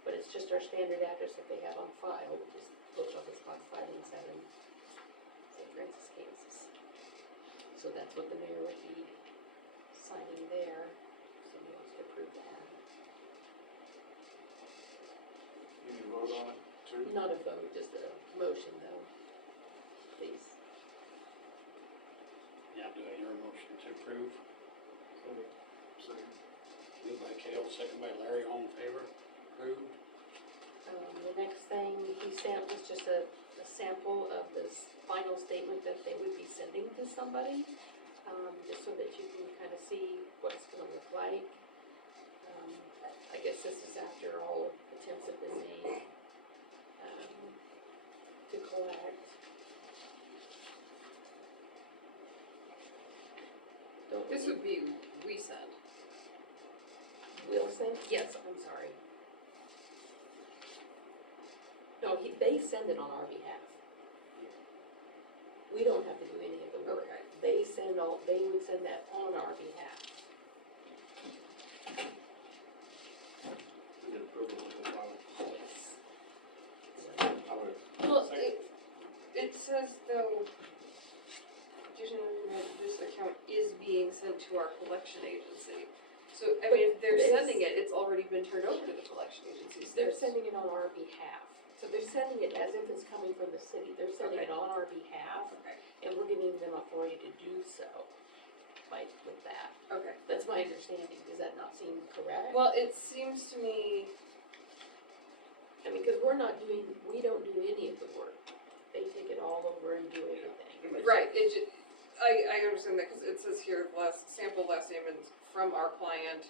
but it's just our standard address that they have on file, which is Post Office Box 517, St. Francis, Kansas. So that's what the mayor would be signing there, somebody wants to approve that. You need to vote on it too? Not a vote, just a motion though, please. Yeah, do I hear a motion to approve? Second. Moved by Kale, second by Larry, all in favor? Approved. The next thing he sent was just a sample of this final statement that they would be sending to somebody, just so that you can kind of see what it's gonna look like. I guess this is after all attempts have been made, to collect. This would be resend. Wilson? Yes, I'm sorry. No, they send it on our behalf. We don't have to do any of the work. Okay. They would send that on our behalf. We did approve it with the final. Yes. I would- Well, it says though, this account is being sent to our collection agency. So, I mean, if they're But it's- sending it, it's already been turned over to the collection agencies. They're sending it on our behalf. So they're sending it as if it's coming from the city, they're sending it on our behalf, Okay, and we're giving them authority to do so, like, with that. okay. That's my understanding, does that not seem correct? Well, it seems to me, I mean, cause we don't do any of the work, they take it all over and do everything. right, I understand that, cause it says here, sample last name and from our client,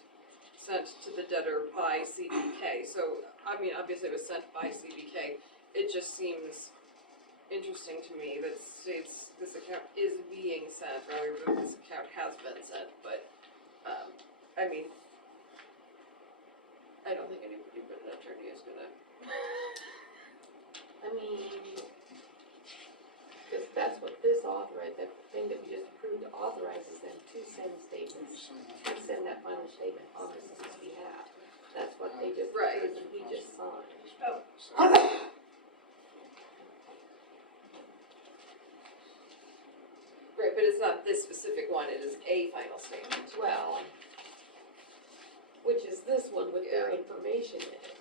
sent to the debtor by CBK, so, I mean, obviously it was sent by CBK, it just seems interesting to me that states this account is being sent, rather than this account has been sent, but, I mean, I don't think anybody but an attorney is gonna. I mean, cause that's what this authorized, that thing that we just approved authorizes them to send statements, to send that final statement on the city's behalf. That's what they just Right. approved and we just signed. Right, but it's not this specific one, it is a final statement. Well, which is this one with their Yeah. information in it.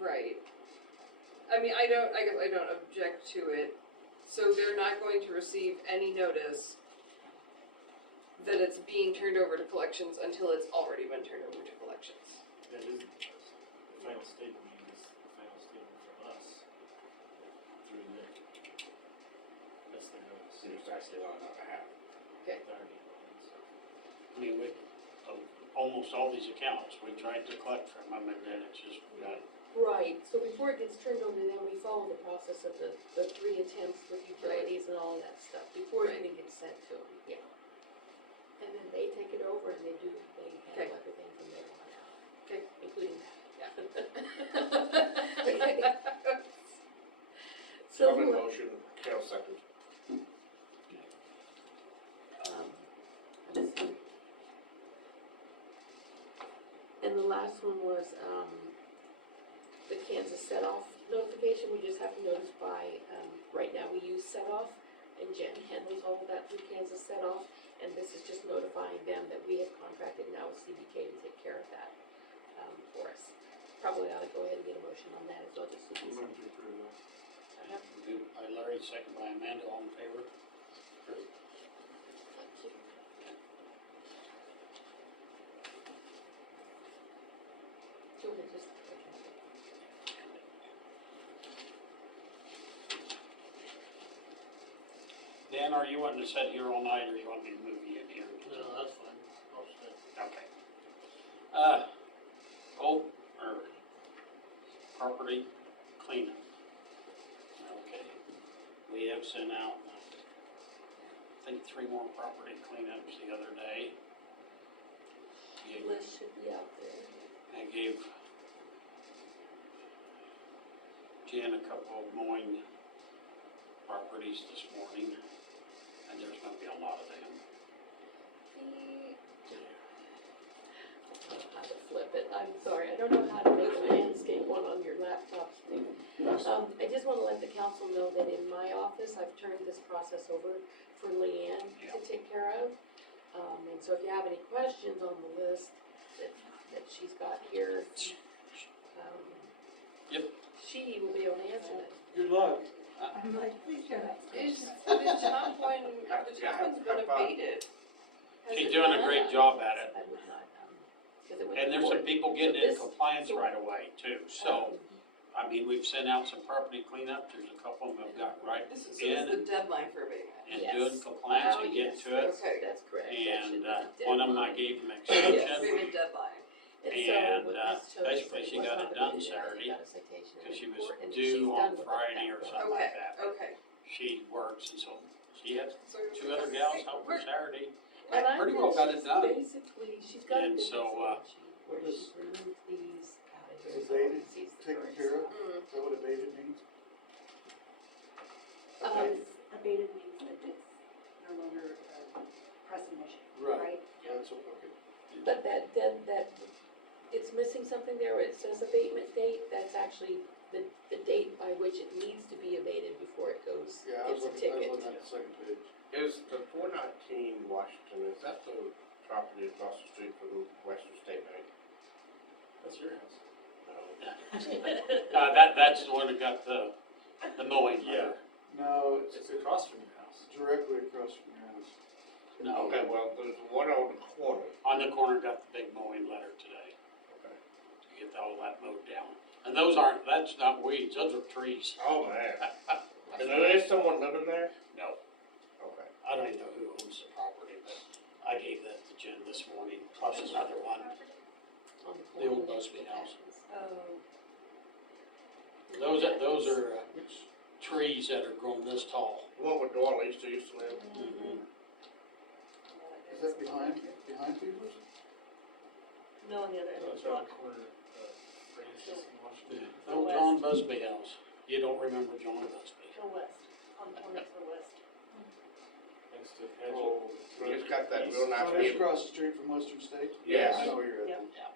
Right. I mean, I guess I don't object to it, so they're not going to receive any notice that it's being turned over to collections until it's already been turned over to collections. That is the final statement means the final statement from us through Nick. That's the notice. It's actually on our behalf. Authority on, so. I mean, almost all these accounts, we tried to collect from them, and then it's just, Right, so before it gets turned over to them, we follow the process of the 3 attempts with utilities and all that stuff, before it Right. even gets sent to them, yeah. And then they take it over and they Okay. handle everything from there on out. Okay. Including that. Yeah. So, I'm in motion, Carol second. let's see. And the last one was, the Kansas set-off notification, we just have to notify, right now we use set-off, and Jen handles all of that through Kansas set-off, and this is just notifying them that we have contracted now with CBK to take care of that, for us. Probably ought to go ahead and get a motion on that as well, just so you Move to approve that. moved by Larry, second by Amanda, all in favor? Approved. Thank you. Do you want to just, Dan, are you wanting to sit here all night, or you want me to move you in here? No, that's fine. I'll stay. Okay. Property cleanup. Okay, we have sent out, I think, 3 more property cleanups the other day. the list should be out there. I gave Jen a couple of mowing properties this morning, and there's gonna be a lot of them. I don't know how to flip it, I'm sorry, I don't know how to make a landscape one on your laptop screen. I just wanna let the council know that in my office, I've turned this process over for Leanne to take care of. And so if you have any questions on the list that she's got here, Yep. she will be able to answer that. Good luck. I'm like, please shut up. Is the top one, the top one's been abated? Has She's it doing a not? great job at it. I would not, 'cause it would. And there's some report. people getting So in this- compliance so- right away too, so, I mean, we've sent out some property cleanup, there's a couple of them have got right This is in the deadline for abatement. and Yes. doing compliance Oh, and getting yes, to it. Okay. That's correct. That And, should be the one of them I deadline. gave them Yes, extension, abatement deadline. And and, so what this shows basically is she what's got not it done abated, Saturday, got a citation and cause she was report, and she's due done on with it Friday that or way. something like Okay, that. okay. She works, and so she had So 2 other gals help her Saturday. And I Pretty think well got it she's done. Basically, she's got a And good so, spreadsheet where she's removed these out of here. Is so abated sees the taken current care of? stuff. Mm. Is that what abated means? Abated means that it's no longer a pressing issue, right? That's okay. But that, it's missing something there, where it says abatement date, that's actually the date by which it needs to be abated before it goes, Yeah, I was gets a looking ticket. at the second page. Is the 419 Washington, is that the property across the street from Western State Bank? That's your house. That's the one that got the mowing letter. No, It's it's across from your house. directly across from your house. No, Okay, well, there's one on the corner. on the corner got the big mowing letter today. Okay. To get all that mowed down. And those aren't, that's not weeds, those are trees. Oh, man. And there is someone living there? No, Okay. I don't even know who owns the property, but I gave that to Jen this morning, plus another one, On the old corner. Busby house. Oh. Those are trees that are grown this tall. The one where Doyle used to live? Is that behind Peoples? No, on the other end of It's the around block. the corner, Francis and Washington. The old John Busby house. You don't remember John Busby. Go west, on the corner to the west. Next to Paget. Oh, It's got that real nice So it's view. across the street from Western State? Yes. I know where you're at. Yep. Yeah.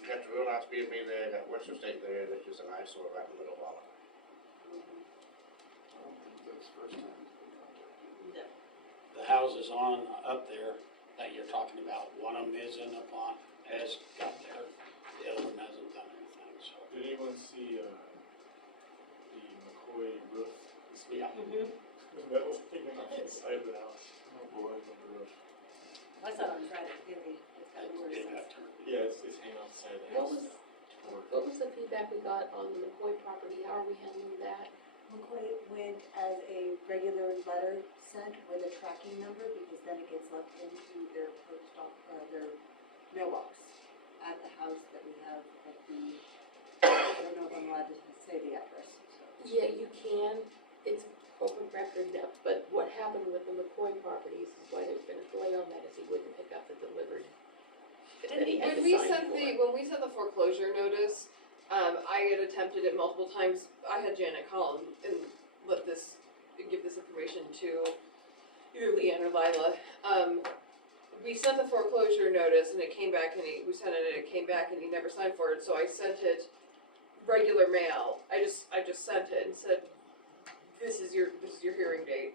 You got the real nice B and B there, got Western State there, that's just an eyesore right in the middle of all of it. I don't think that's the first time it's been contacted. No. The houses on up there that you're talking about, one of them is in the pond, has got there. The other one hasn't done anything, so. Did anyone see, the McCoy roof this week? Yeah. That was hanging off the side of the house. Oh, boy. On the roof. I saw it on Friday, really, it's gotten worse It since. got turned. Yeah, it's hanging off the side of the What house. was, what was the feedback we got on the McCoy property? How are we handling that? McCoy went as a regular letter sent with a tracking number, because then it gets left into their their mailbox at the house that we have at the, I don't know if I'm allowed to say the address, so. Yeah, you can, it's open record now, but what happened with the McCoy properties is why there's been a delay on that, is he wouldn't pick up the delivered. that he had to sign for. When we sent the foreclosure notice, I had attempted it multiple times. I had Janet call and give this information to either Leanne or Lila. We sent the foreclosure notice and it came back and we sent it and it came back and he never signed for it, so I sent it regular mail. I just sent it and said, this is your hearing date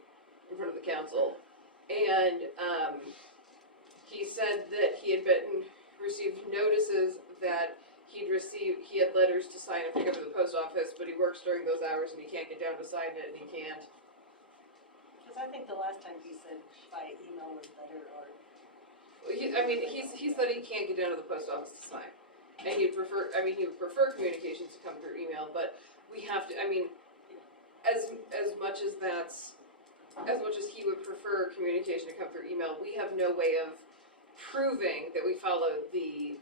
in front of the council. And, he said that he had received notices that he had letters to sign and pick up at the post office, but he works during those hours and he can't get down to sign it and he can't. Cause I think the last time he said by email was better, or. He said he can't get down to the post office to sign. And he would prefer communications to come through email, but we have to, as much as he would prefer communication to come through email, we have no way of proving that we followed the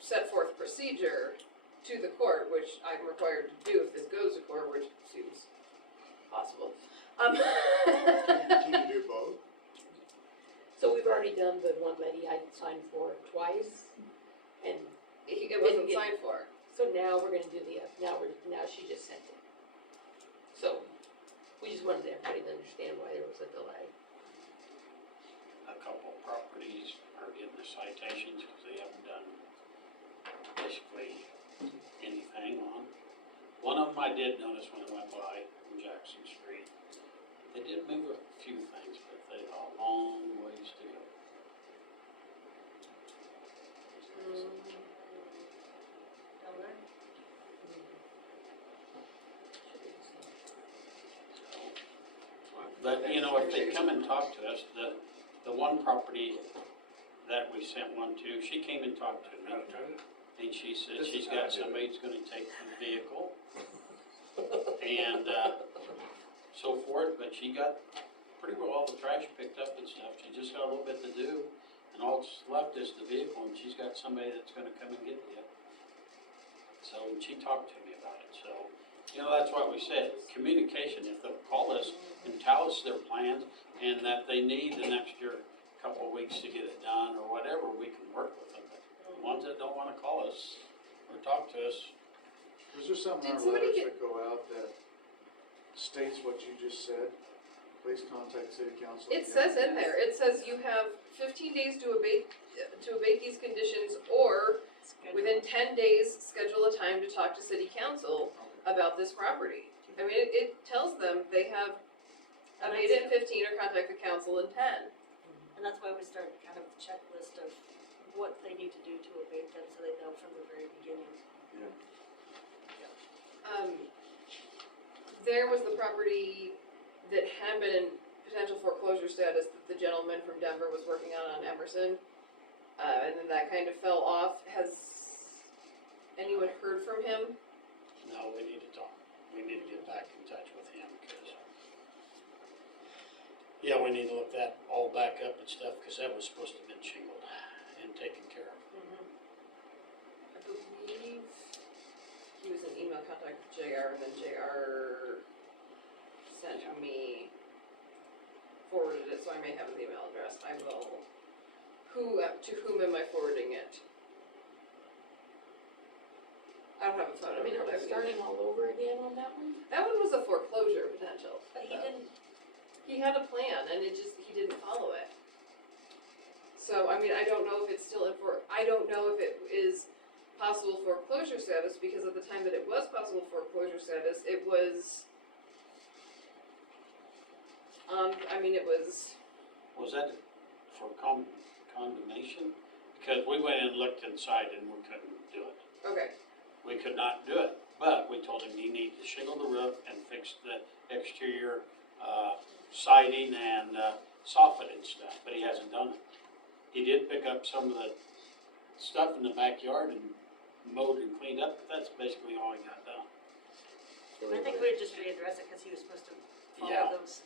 set forth procedure to the court, which I'm required to do if this goes to court, which seems possible. Can you do both? So we've already done the one that he hadn't signed for twice, and It wasn't signed for. so now we're gonna do now she just sent it. So, we just wanted everybody to understand why there was a delay. A couple properties are getting the citations because they haven't done basically anything on. One of them I did notice when I went by on Jackson Street. They did move a few things, but they got a long ways to go. Down there? But, if they come and talk to us, the one property that we sent one to, she came and talked to me. And she said This she's is how I got do it. somebody that's gonna take the vehicle. And, so forth, but she got pretty well all the trash picked up and stuff. She just got a little bit to do. And all that's left is the vehicle, and she's got somebody that's gonna come and get you. So, and she talked to me about it, so, that's what we said, communication, if they'll call us and tell us their plans, and that they need an extra couple of weeks to get it done, or whatever, we can work with them. But the ones that don't wanna call us or talk to us, Is there something in Did our somebody letters get- that go out that states what you just said? Please contact city council. It says in there, it says you have 15 days to abate these conditions, or within 10 days, schedule a time to talk to city council about this property. It tells them they have abate it in 15 or contact the council in 10. And that's why we started kind of a checklist of what they need to do to abate them so they know from the very beginning. There was the property that had been in potential foreclosure status that the gentleman from Denver was working on Emerson. And then that kind of fell off. Has anyone heard from him? No, we need to talk, we need to get back in touch with him, because, yeah, we need to look that all back up and stuff, because that was supposed to have been shingled and taken care of. I believe he was in email contact with JR, and then JR sent me, forwarded it, so I may have his email address. I will, to whom am I forwarding it? I don't have a phone I number. mean, are we starting all over again on that one? That one was a foreclosure potential. But he didn't, He had a plan, and he didn't follow it. So, I mean, I don't know if it's still I don't know if it is possible foreclosure status, because at the time that it was possible foreclosure status, it was, it was, Was that for condemnation? Because we went and looked inside and we couldn't do it. okay, We could not do it, but we told him he needed to shingle the roof and fix the exterior, siding and, soffit and stuff, but he hasn't done it. He did pick up some of the stuff in the backyard and mowed and cleaned up, but that's basically all he got done. I think we would just readdress it because he was supposed to Yeah. follow those,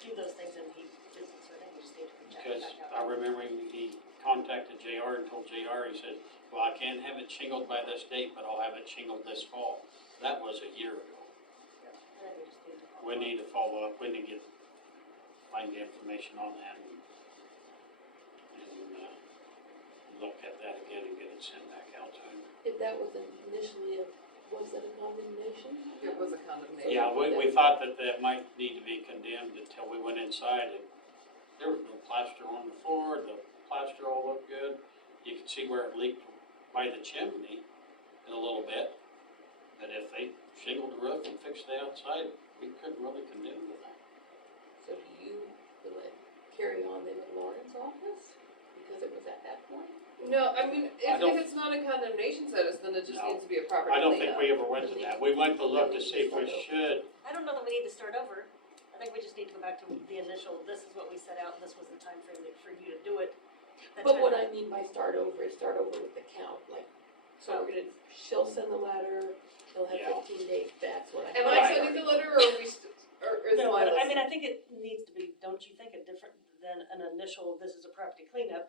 do those things and he didn't, so I think we just need to reach out Because back I out. remember he contacted JR and told JR, he said, well, I can't have it shingled by this date, but I'll have it shingled this fall. That was a year ago. I think we just need to follow We up. need to follow up, we need to find the information on that and look at that again and get it sent back out to him. If that was initially was that a condemnation? it was a condemnation. Yeah, we thought that might need to be condemned until we went inside and there was no plaster on the floor, the plaster all looked good. You could see where it leaked by the chimney in a little bit. But if they shingled the roof and fixed the outside, we couldn't really condemn to that. So do you feel it carry on then in Lauren's office? Because it was at that point? No, I mean, I if don't- it's not a condemnation status, then it just No. needs to be a property I don't think cleanup. we ever went to that. We went to look to see if we should. I don't know that we need to start over. I think we just need to go back to the initial, this is what we set out, and this was the time frame for you to do it. That But time- what I mean by start over is start over with the count, like, so we're gonna, she'll send the letter, he'll have Yeah. 15 days, that's what I. Am I sending the letter, or are we, or is No, but Lila? I mean, I think it needs to be, don't you think, a different than an initial, this is a property cleanup.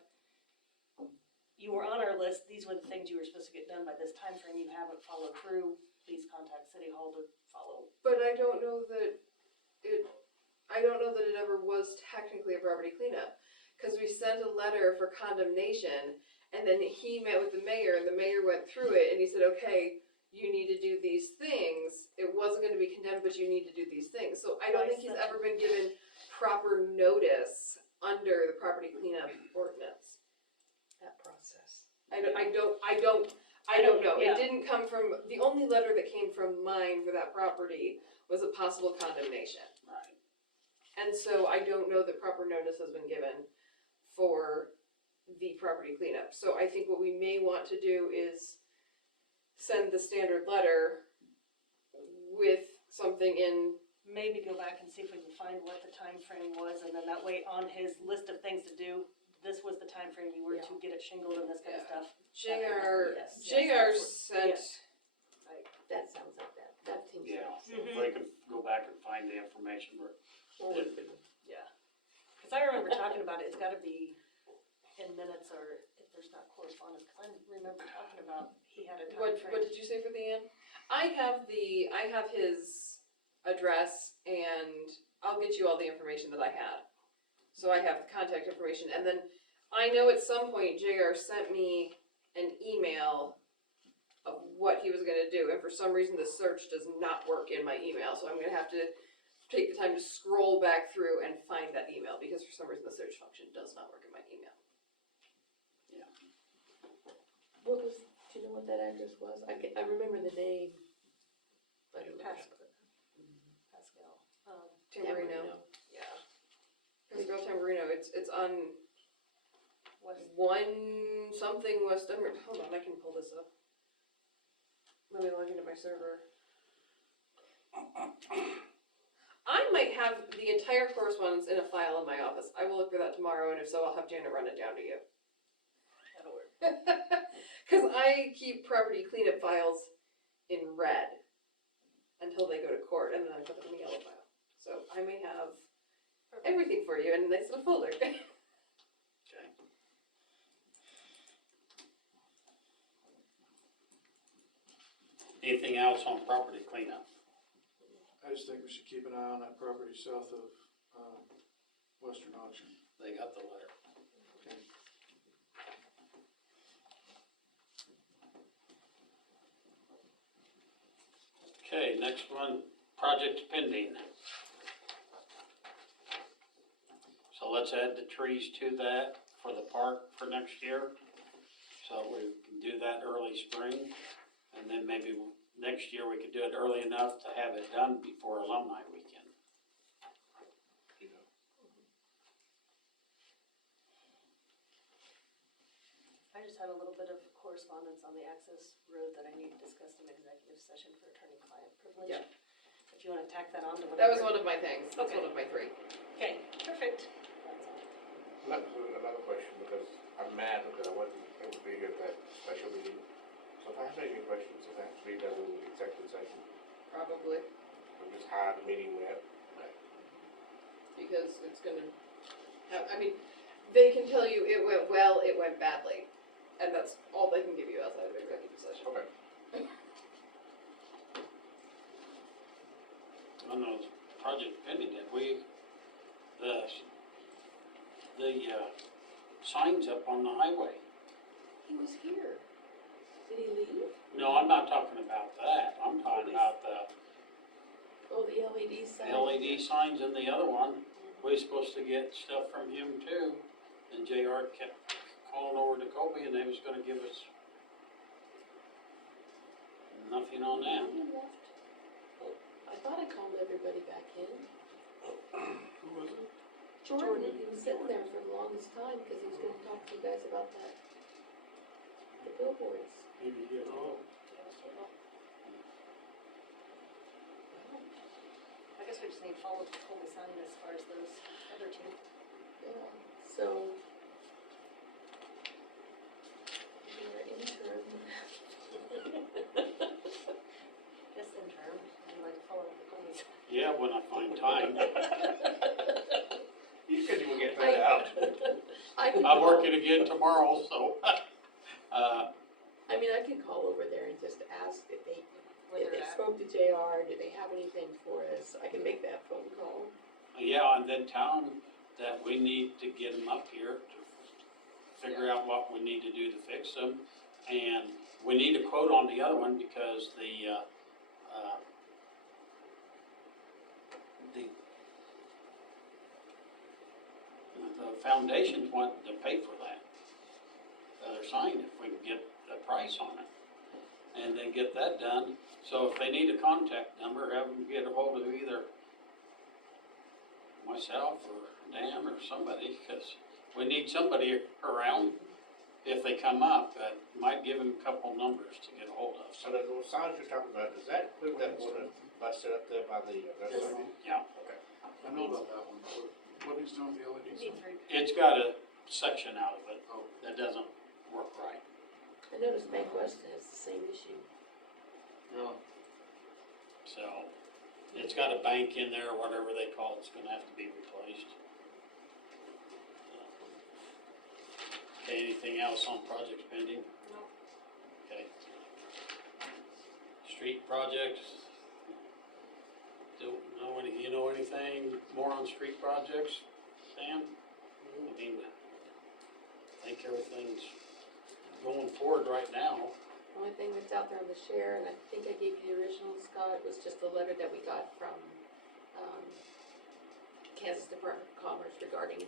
You were on our list, these were the things you were supposed to get done by this time frame. You haven't followed through, please contact City Hall to follow. But I don't know that it ever was technically a property cleanup. Cause we sent a letter for condemnation, and then he met with the mayor, and the mayor went through it, and he said, okay, you need to do these things. It wasn't gonna be condemned, but you need to do these things. So I don't think he's ever been given proper notice under the property cleanup ordinance. That process. I don't know. Yeah. It didn't come from, the only letter that came from mine for that property was a possible condemnation. Right. And so I don't know that proper notice has been given for the property cleanup. So I think what we may want to do is send the standard letter with something in, Maybe go back and see if we can find what the time frame was, and then that way on his list of things to do, this was the time frame you were to get it shingled and this kind of stuff. JR, Yes, JR yes, sent, yes. That sounds like that seems. Yeah, like- if we could go back and find the information, Or we could- Yeah, cause I remember talking about it, it's gotta be in minutes or if there's not correspondence, cause I remember talking about, he had a time what frame. did you say for the end? I have his address, and I'll get you all the information that I had. So I have the contact information, and then I know at some point JR sent me an email of what he was gonna do, and for some reason the search does not work in my email, so I'm gonna have to take the time to scroll back through and find that email, because for some reason the search function does not work in my email. What was, do you know what that address was? I remember the name. But it was. Pascal, Tamburino. Yeah. Pascal Tamburino, it's on West, One something West Denver, hold on, I can pull this up. Let me log into my server. I might have the entire correspondence in a file in my office. I will look for that tomorrow, and if so, I'll have Janet run it down to you. that'll work. Cause I keep property cleanup files in red until they go to court, and then I put them in the yellow file. So I may have everything for you in a nice little folder. Okay. Anything else on property cleanup? I just think we should keep an eye on that property south of, Western Auction. They got the letter. Okay. Okay, next one, project pending. So let's add the trees to that for the park for next year. So we can do that early spring, and then maybe next year we could do it early enough to have it done before alumni weekend. I just had a little bit of correspondence on the access road that I need discussed in executive session for attorney-client privilege. Yeah. If you wanna tack that on to whatever. That was one of my things. That's Okay. one of my 3. Okay, perfect. That's all. Another question, because I'm mad because I wasn't able to be here at that special meeting. So if I have any questions, it has to be done in the executive session. Probably, Or just how the meeting went. because it's gonna have, I mean, they can tell you it went well, it went badly. And that's all they can give you outside of executive session. Okay. On those project pending, did we, the signs up on the highway? He was here. Did he leave? No, I'm not talking about that. I'm talking about the Oh, the LED sign. LED signs and the other one. We were supposed to get stuff from him too, and JR kept calling over to Kobe and they was gonna give us nothing on that. He left. Oh, I thought I called everybody back in. Who was it? Jordan, he was sitting there for the longest time because he was gonna talk to you guys about that. The billboards. Maybe he had all. I guess we just need to follow the fully signed as far as those other two. Yeah, so. Your intern. Just interim, and like follow the fully signed. Yeah, when I find time. You said you would get I- that out. I'm working again tomorrow, so, I mean, I can call over there and just ask if they Where they're at. spoke to JR, do they have anything for us? I can make that phone call. yeah, and then tell them that we need to get them up here to figure out what we need to do to fix them. And we need a quote on the other one because the foundations want to pay for that other sign if we can get a price on it. And then get that done. So if they need a contact number, have them get a hold of either myself or Dan or somebody, because we need somebody around if they come up, that might give them a couple numbers to get a hold of. So the signs you're talking about, does that include that one that busted up there by the, restaurant? Yeah, Okay. I know about that one. What he's doing with the LED sign? Needs re- it's got a section out of it Oh. that doesn't work right. I noticed Bank West has the same issue. Yeah. So it's got a bank in there, or whatever they call it, it's gonna have to be replaced. Okay, anything else on projects pending? No. Okay. Street projects? Don't know any, you know anything more on street projects, Sam? I mean, I think everything's going forward right now. The only thing that's out there on the share, and I think I gave you the original, Scott, was just a letter that we got from, Kansas Department of Commerce regarding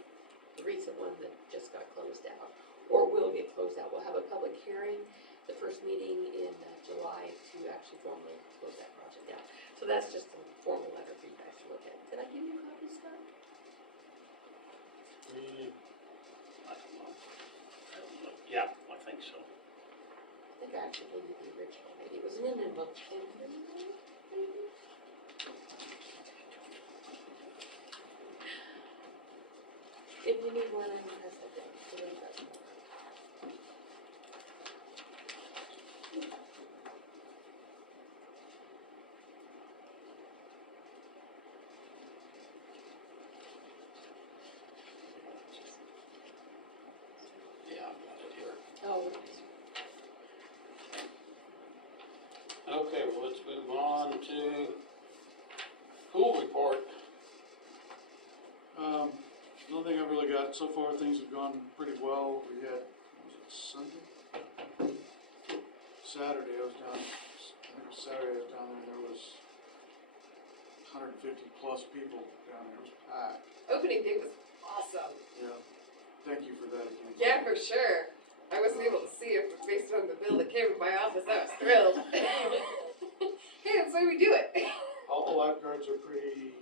the recent one that just got closed out, or will get closed out. We'll have a public hearing, the first meeting in July to actually formally close that project out. So that's just a formal letter for you guys to look at. Did I give you a copy, Scott? I don't know. practically with the original, maybe it was in an book. If you need one, I can pass that down. Yeah, I've got it here. Oh, Okay, well, let's move on to pool report. The only thing I've really got, so far, things have gone pretty well. We had, was it Sunday? Saturday, I was down, I think it was Saturday, I was down there, and there was 150 plus people down there, it was packed. Opening day was awesome. Yeah, thank you for that again. Yeah, for sure. I wasn't able to see it, but based on the bill that came in my office, I was thrilled. Hey, that's why we do it. All the lifeguards are pretty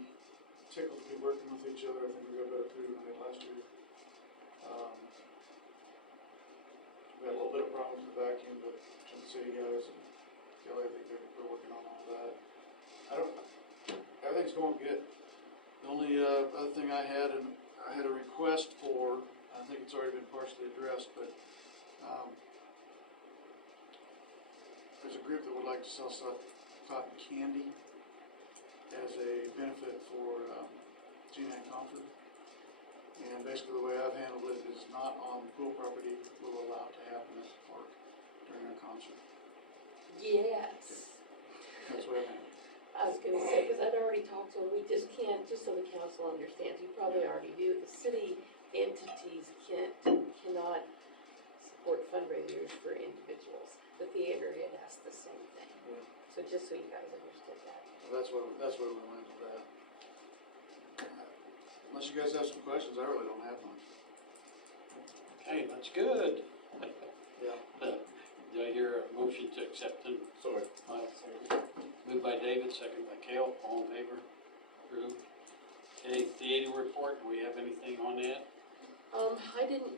tickled to be working with each other. I think we got better food than we did last year. We had a little bit of problems with vacuum, but between the city guys and Kelly, I think they're working on all that. Everything's going good. The only other thing I had a request for, I think it's already been partially addressed, but there's a group that would like to sell some cotton candy as a benefit for Gina and Comfort. And basically the way I've handled it is not on the pool property, we'll allow it to happen at the park during their concert. yes. That's what I handled. I was gonna say, because I'd already talked to him, we just can't, just so the council understands, you probably already do, the city entities cannot support fundraisers for individuals. The theater had asked the same thing. Yeah. So just so you guys understood that. Well, that's where we went with that. Unless you guys have some questions, I really don't have much. Okay, that's good. Yeah. Do I hear a motion to accept them? Sorry. Moved by David, second by Cale, all in favor? Approved. Okay, theater report, do we have anything on that? I didn't,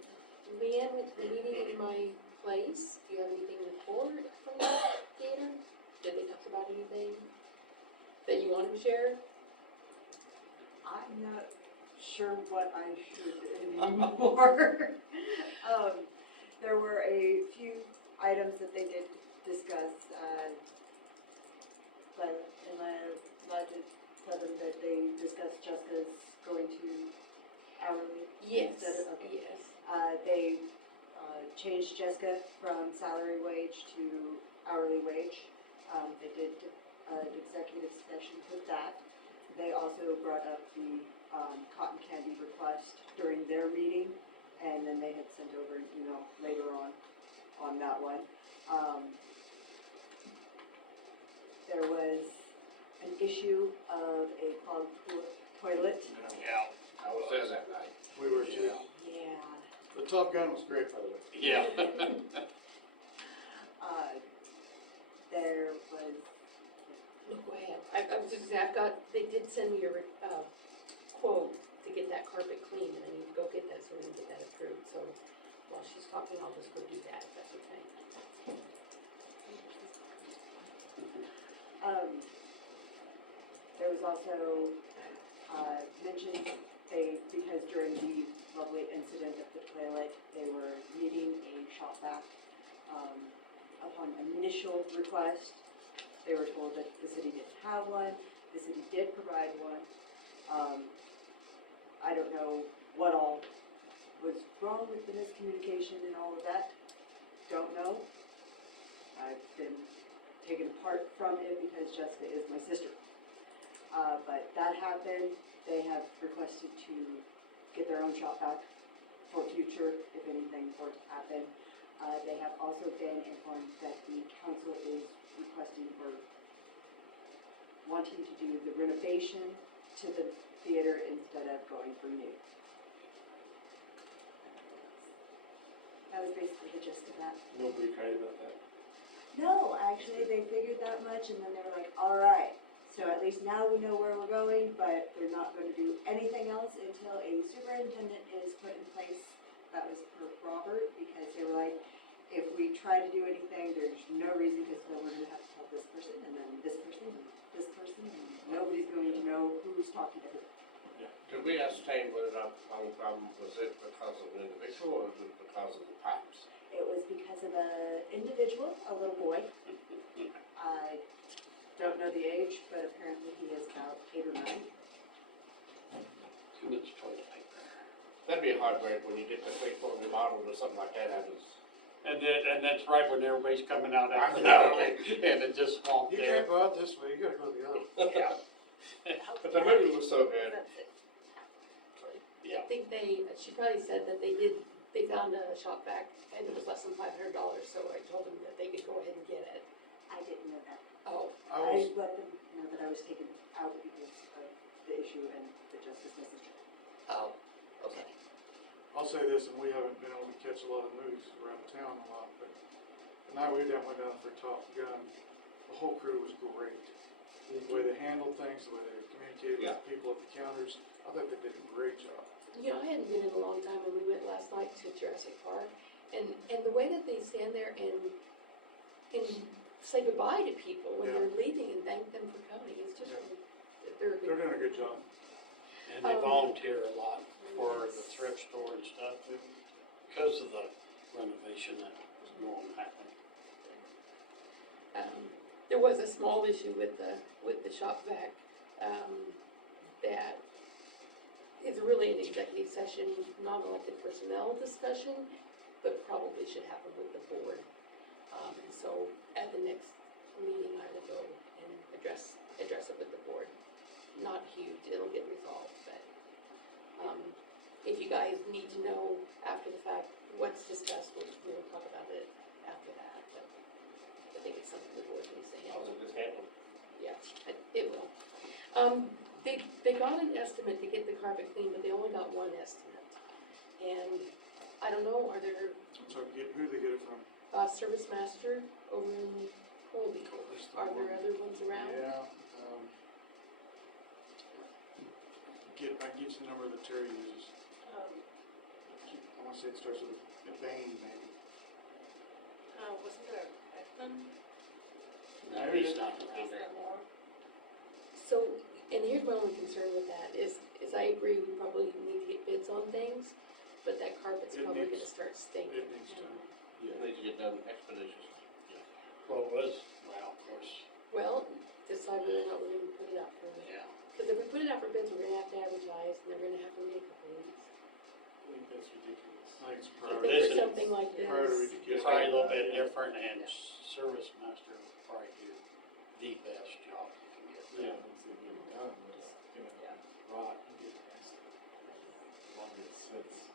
Leanne went to the meeting in my place. Do you have anything to report from the theater? Did they talk about anything that you want to share? I'm not sure what I should anymore. There were a few items that they did discuss, but, and I'd like to tell them that they discussed Jessica's going to hourly. Yes, instead of- okay. yes. They changed Jessica from salary wage to hourly wage. They did an executive session with that. They also brought up the cotton candy request during their meeting, and then they had sent over an email later on that one. There was an issue of a clogged toilet. Yeah, I was there that night. We were too. Yeah. The Top Gun was great, by the way. Yeah. There was, No, go ahead. I was just gonna say, they did send me a quote to get that carpet clean, and I need to go get that, so we can get that approved. So while she's talking, I'll just go do that, if that's okay. there was also, mentioned because during the lovely incident of the toilet, they were needing a shop vac. Upon initial request, they were told that the city didn't have one. The city did provide one. I don't know what all was wrong with the miscommunication and all of that. Don't know. I've been taken apart from it because Jessica is my sister. But that happened. They have requested to get their own shop vac for future, if anything were to happen. They have also been informed that the council is requesting or wanting to do the renovation to the theater instead of going for new. That was basically the gist of that. Nobody cried about that. No, actually, they figured that much and then they were like, all right, so at least now we know where we're going, but they're not going to do anything else until a superintendent is put in place. That was per Robert, because they were like, if we try to do anything, there's no reason, because then we're gonna have to tell this person, and then this person, and this person, and nobody's going to know who's talking to who. Did we ascertain whether or not the phone problem, was it because of an individual or was it because of the pipes? It was because of an individual, a little boy. I don't know the age, but apparently he is about 8 or 9. Too much toilet paper. That'd be a heartbreak when you get the big one remodeled or something like that happens. And that's right when everybody's coming out I after know. that, and it just swamped You there. can't go out this way, you gotta go the other way. Yeah. But the movie was so good. I think she probably said that they found a shop vac and it was less than $500, so I told them that they could go ahead and get it. I didn't know that. Oh, I let them know that I was taken out because of the issue and the justice messenger. oh, okay. I'll say this, and we haven't been able to catch a lot of movies around town a lot, but the night we went down for Top Gun, the whole crew was great. The way they handled things, the way they communicated with people at the counters, I thought they did a great job. You know, I hadn't been in a long time, and we went last night to Jurassic Park, and the way that they stand there and say goodbye to people when they're leaving and thank them for coming, it's just, they're They're doing a good job. And they volunteer a lot for the thrift store and stuff, because of the renovation that was going to happen. There was a small issue with the shop vac, that is really an executive session, non-elected personnel discussion, but probably should happen with the board. And so at the next meeting, I will go and address it with the board. Not huge, it'll get resolved, but, if you guys need to know after the fact what's discussed, we'll talk about it after that, but I think it's something the board needs to handle. Also just handled. Yeah, it will. They got an estimate to get the carpet clean, but they only got one estimate. And I don't know, are there, So who they get it from? Service Master over in Colby? Are there other ones around? Yeah, I can get you the number that Terry uses. I wanna say it starts with a Bain, maybe. Wasn't there a Ekman? No, he's not around there. So, and here's my only concern with that is I agree, we probably need to get bids on things, but that carpet's It probably needs- gonna start stinking. It needs to. It needs to get done expeditiously. Well, of course, Well, decide whether or not we're gonna put it out for bids. yeah. Because if we put it out for bids, we're gonna have to advertise, and they're gonna have to wait a couple weeks. I think that's ridiculous. I think it's I priority. think This for is- something like this. Priority to get. It's probably a little bit different, and Service Master will probably do the best job you can get Yeah, done. once they get it done, it's gonna rot and get nasty. As long as it sits.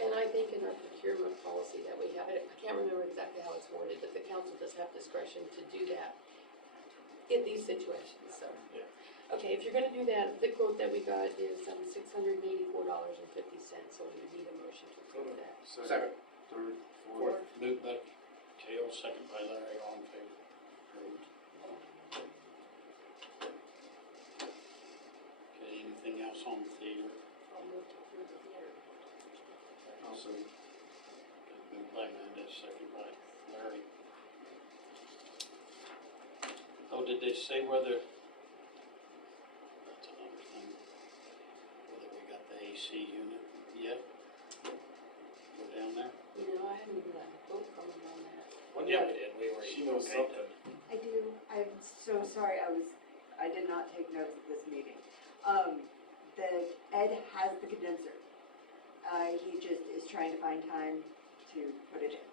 And I think in our procurement policy that we have, I can't remember exactly how it's worded, but the council does have discretion to do that in these situations, so. Yeah. Okay, if you're gonna do that, the quote that we got is $684.50, so we would need a motion to approve that. Second, third, fourth. Moved by Kale, second by Larry, all in favor. Approved. Okay, anything else on the theater? I'll move to approve the theater. I'll say. Moved by Amanda, second by Larry. Oh, did they say whether, that's another thing, whether we got the AC unit yet? Go down there? You know, I haven't even gotten a quote from them on that. Yeah, we did, we were. She knows okay something. I do, I'm so sorry, I did not take notes at this meeting. Ed has the condenser. He just is trying to find time to put it in.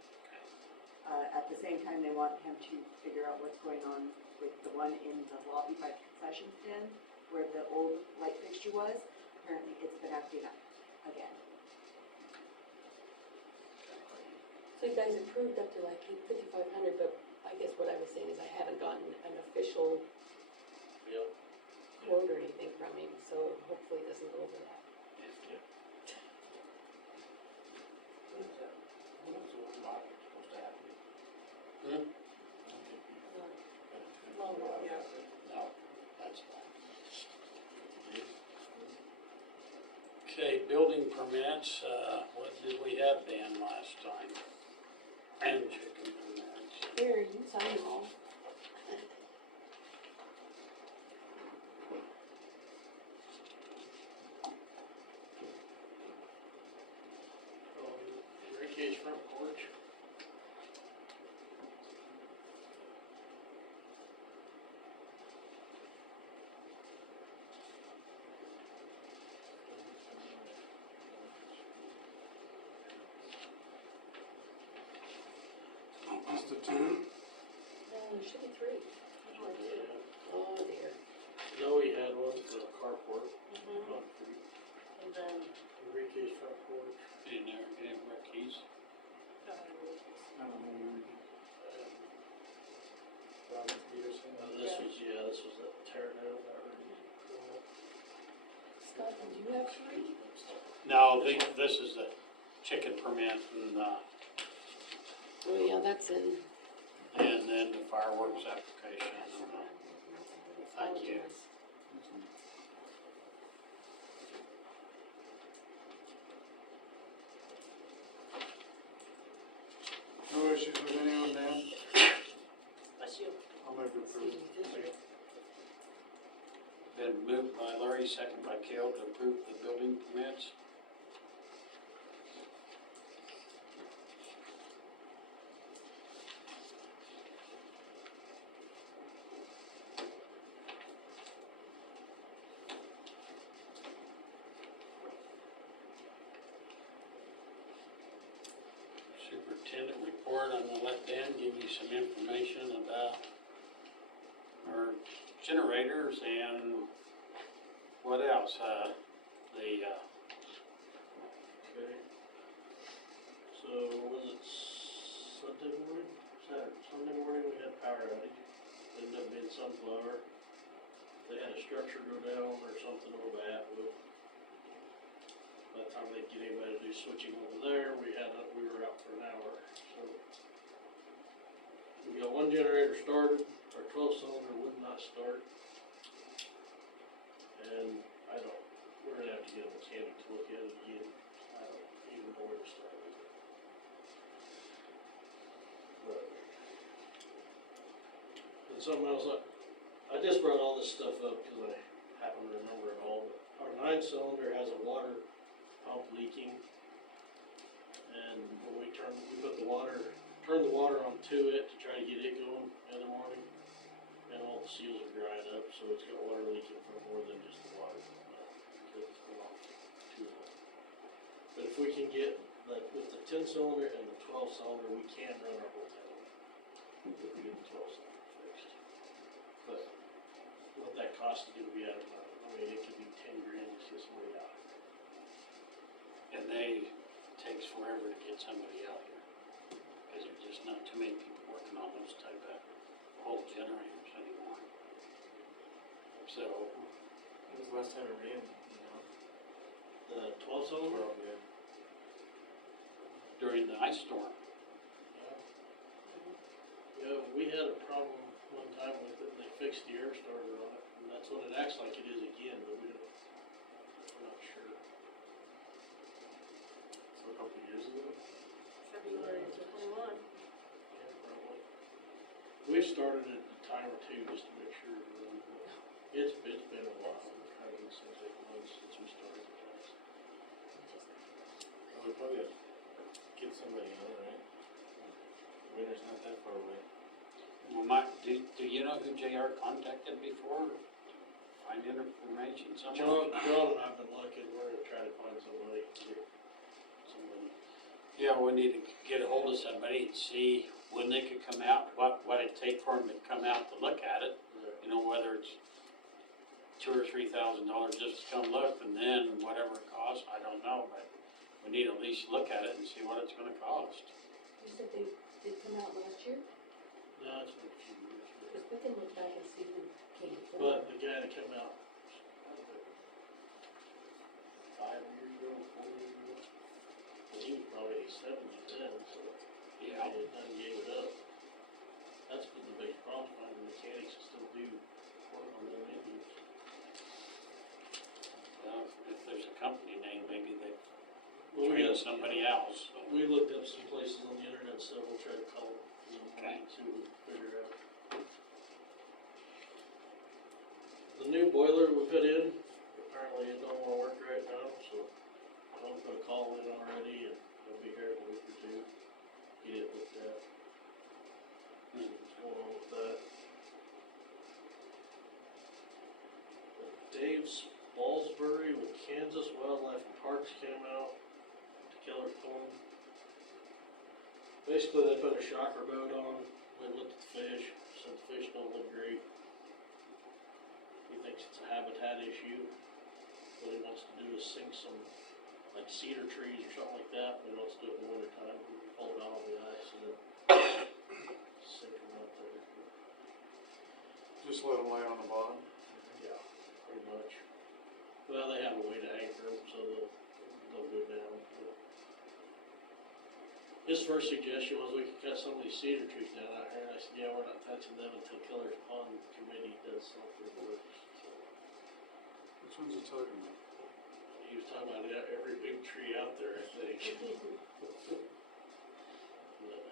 At the same time, they want him to figure out what's going on with the one in the lobby by the concession stand, where the old light fixture was. Apparently, it's been acting up again. So you guys approved up to like $5,500, but I guess what I was saying is I haven't gotten an official Yep. quote or anything from him, so hopefully it doesn't go over that. No, that's fine. Okay, building permits, what did we have, Dan, last time? And chicken permits. Here, you can sign them all. Rick's front porch. Just the two? There should be three. Oh dear. Zoe had one for the carport, Mhm. concrete, And then, Rick's front porch. In there, in Ricky's. I don't know. Robert Peterson. This was a tear down, that already. Scott, did you have three? No, this is the chicken permit Oh yeah, that's in. and then the fireworks application. Thank you. No issues with anyone, Dan? bless you. I'll move to approve. Been moved by Larry, second by Cale to approve the building permits. Superintendent report, I'm gonna let Dan give you some information about our generators and what else, Okay. So was it Sunday morning? Sunday morning we had power outage. Ended up being Sunflower. They had a structure go down or something over that. By the time they get anybody to do switching over there, we were out for an hour. So we got one generator started. Our 12 cylinder would not start. And we're gonna have to get a mechanic to look at it again. I don't even know where to start with it. But, and something else, I just brought all this stuff up because I happen to remember it all, but our 9 cylinder has a water pump leaking. And when we turn the water onto it to try to get it going in the morning, and all the seals are dried up, so it's got water leaking from more than just the water going up, because it's going off too long. But if we can get, with the 10 cylinder and the 12 cylinder, we can run our whole town. If we get the 12 cylinder fixed. But what that cost is gonna be, I don't know. I mean, it could be 10 grand to get somebody out. and takes forever to get somebody out here. Cause there's just not too many people working on those type of whole generators anymore. So, When was the last time it rained, you know? The 12 cylinder? Oh, yeah. during the ice storm, Yeah, we had a problem one time with it, and they fixed the air starter on it, and that's what it acts like it is again, but we're not sure. So a couple of years ago? February 21. Yeah, probably. We've started it a time or two just to make sure, it's been a while, I mean, since 8 months since we started the class. Well, we probably have to get somebody on, right? Winter's not that far away. well, do you know who JR contacted before? Find information somewhere? John and I've been looking, we're gonna try to find somebody, get somebody. Yeah, we need to get a hold of somebody and see when they could come out, what it'd take for them to come out to look at it. You know, whether it's $2,000 or $3,000 just to come look, and then whatever it costs, I don't know, but we need to at least look at it and see what it's gonna cost. You said they did come out last year? No, it's been a few years. Because we can look back and see who came before. But the guy that came out 5 years ago, 4 years ago, and he was probably 70 then, so Yeah. he done gave it up. That's been the biggest problem, finding mechanics that still do work on their engines. If there's a company name, maybe they Well, we train got somebody else, so. we looked up some places on the internet, so we'll try to call them Okay. and see what we can figure out. The new boiler we put in, apparently it don't wanna work right now, so I'm gonna put a call in already and it'll be here in a week or two. Get it looked at. See what's going on with that. Dave Spalsbury with Kansas Wildlife and Parks came out to Keller Pond. Basically, they put a shocker boat on, we looked at the fish, said the fish don't look great. He thinks it's a habitat issue. What he wants to do is sink some, like cedar trees or something like that, but he wants to do it in the winter time, we can pull it out on the ice and then sink them out there. Just let them lay on the bottom. Yeah, pretty much. Well, they have a way to anchor them, so they'll go down. But his first suggestion was we could cut some of these cedar trees down out here, and I said, yeah, we're not touching them until Killer's Pond Committee does something first, so. Which one's he talking about? He was talking about every big tree out there, I think. But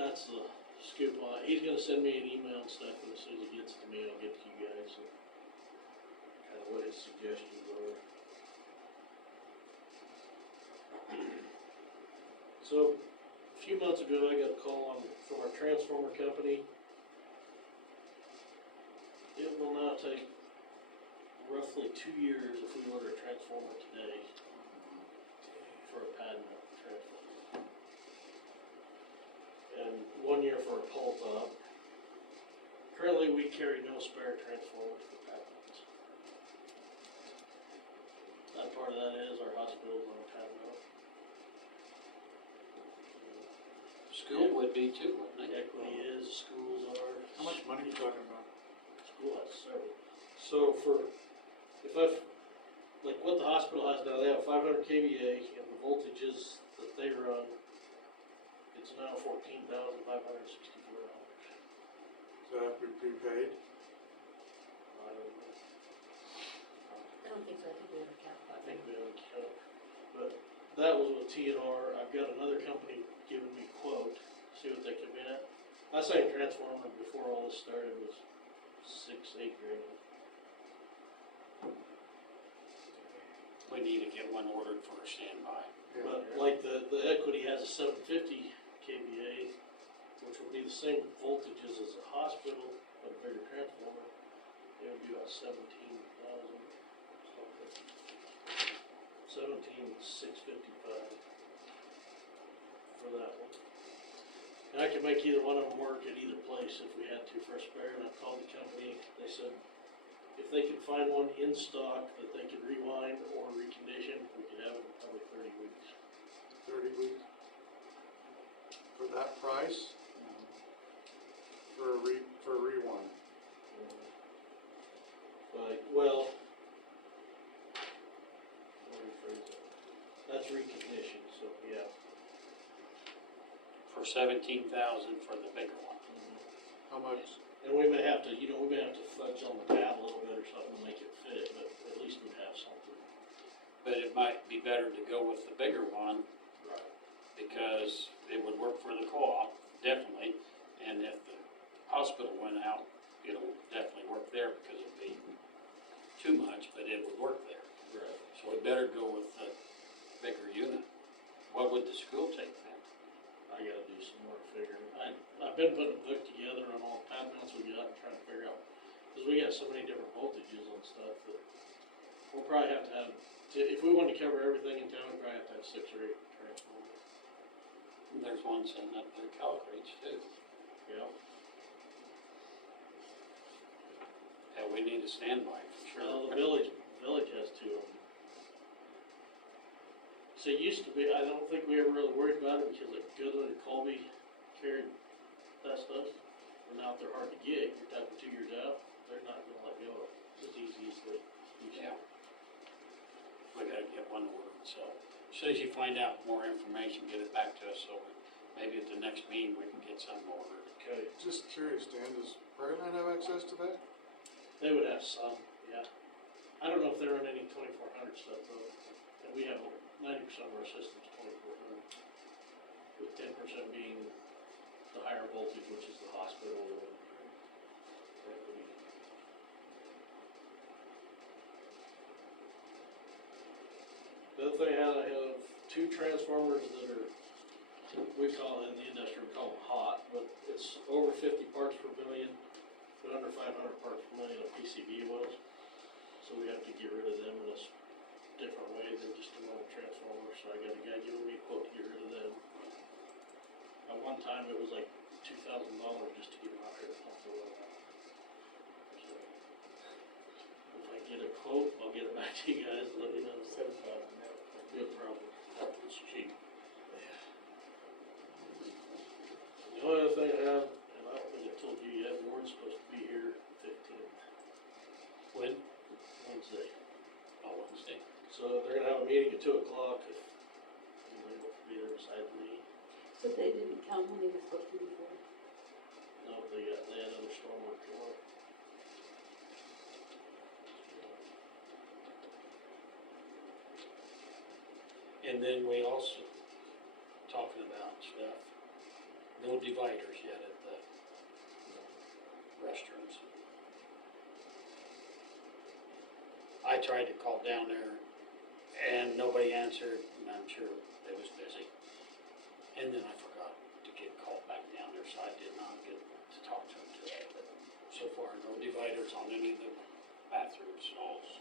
that's the scoop on it. He's gonna send me an email and stuff, and as soon as he gets it to me, I'll get to you guys, and kind of what his suggestions are. So, a few months ago, I got a call from our transformer company. It will now take roughly 2 years if we order a transformer today for a pad mount transformer. And 1 year for a pole top. Currently, we carry no spare transformers for pad mounts. That part of that is our hospital's on a pad mount. School would be too, wouldn't it? Equity is, schools are. How much money are you talking about? School has several. So like what the hospital has now, they have 500 kVA and the voltages that they run, it's now $14,564. Does that have to be prepaid? I don't know. I don't think so, I think we have a cap. I think we have a count, but that was with TNR. I've got another company giving me a quote, see what they come in at. My same transformer before all this started was $6-8 grand. We need to get one ordered for a standby. But like the Equity has a 750 kVA, which will be the same voltages as a hospital, but a bigger transformer. It would be about 17,000 something. 17,655 for that one. And I could make either one of them work at either place if we had to for a spare, and I called the company, they said if they could find one in stock that they could rewind or recondition, we could have it in probably 30 weeks. 30 weeks? For that price? For a rewind? But, well, let me rephrase that. That's recondition, so, yeah. For 17,000 for the bigger one. How much? And we may have to, we may have to fudge on the pad a little bit or something to make it fit, but at least we'd have something. But it might be better to go with the bigger one Right. because it would work for the co-op, definitely. And if the hospital went out, it'll definitely work there because it'd be too much, but it would work there. Right. So we better go with the bigger unit. What would the school take then? I gotta do some more figuring. I've been putting a book together on all the pad mounts we got and trying to figure out, cause we got so many different voltages on stuff that we'll probably have to have, if we wanted to cover everything in town, we'd probably have to have 6 or 8 transformers. There's one sitting up there, Calcrates too. Yeah. Yeah, we need a standby for sure. Well, the village has 2 of them. So it used to be, I don't think we ever really worried about it because like Goodland and Colby carried that stuff. And now if they're hard to get, you're talking 2 years out, they're not gonna let go of it as easy as they used to. Yeah. We gotta get one ordered, so as soon as you find out more information, get it back to us, so maybe at the next meeting, we can get something ordered. Okay, Just curious, Dan, does Bergland have access to that? they would have some, yeah. I don't know if they're on any 2400 stuff though, and we have 90% some of our systems 24/7. With 10% being the higher voltage, which is the hospital and equity. The other thing I have two transformers that are, we call in the industry, we call them hot, but it's over 50 parts per million, but under 500 parts per million of PCB was. So we have to get rid of them in a different way than just a normal transformer, so I got a guy giving me a quote to get rid of them. At one time, it was like $2,000 just to get them out here to pump the oil out. So, if I get a quote, I'll get it back to you guys, let you know. 7,000, that would be a problem. It's cheap. The only other thing I have, and I don't think I told you yet, Warren's supposed to be here 15th. When? Wednesday. Oh, Wednesday. So they're gonna have a meeting at 2 o'clock if anybody wants to be there besides me. So they didn't come when they were supposed to before? No, they had other storm work tomorrow. And then we also, talking about stuff, no dividers yet at the restrooms. I tried to call down there and nobody answered, and I'm sure they was busy. And then I forgot to get called back down there, so I did not get to talk to them today. But so far, no dividers on any of the bathroom stalls.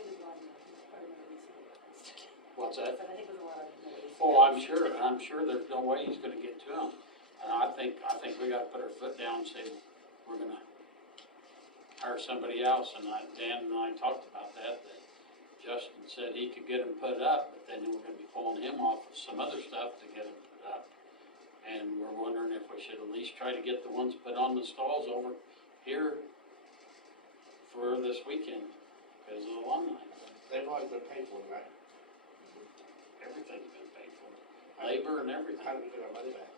It was one, probably one of these. What's that? But I think it was a lot of noise. Oh, I'm sure there's no way he's gonna get to them. And I think we gotta put our foot down and say, we're gonna hire somebody else, and Dan and I talked about that Justin said he could get them put up, but then we're gonna be pulling him off of some other stuff to get them put up. And we're wondering if we should at least try to get the ones put on the stalls over here for this weekend, because of the alumni. They've always been paid for, right? Everything's been paid for, labor and everything. How do we get our money back?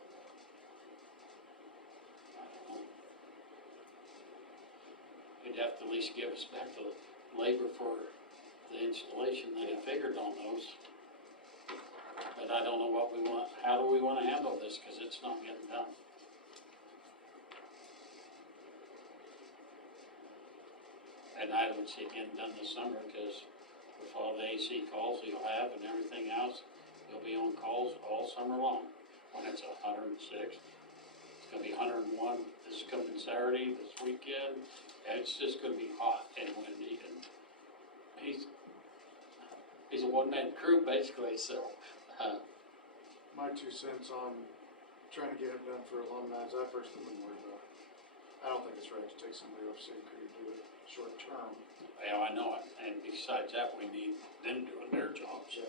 I don't know. He'd have to at least give us back the labor for the installation that he figured on those. But I don't know what we want, how do we wanna handle this, cause it's not getting done. And I don't see it getting done this summer, cause with all the AC calls he'll have and everything else, he'll be on calls all summer long. When it's 106, it's gonna be 101 this coming Saturday, this weekend, and it's just gonna be hot and windy, and he's a one-man crew basically, so, My 2 cents on trying to get it done for alumni is I personally wouldn't worry about it. I don't think it's right to take somebody off city crew to do it short term. well, I know it, and besides that, we need them doing their jobs. So,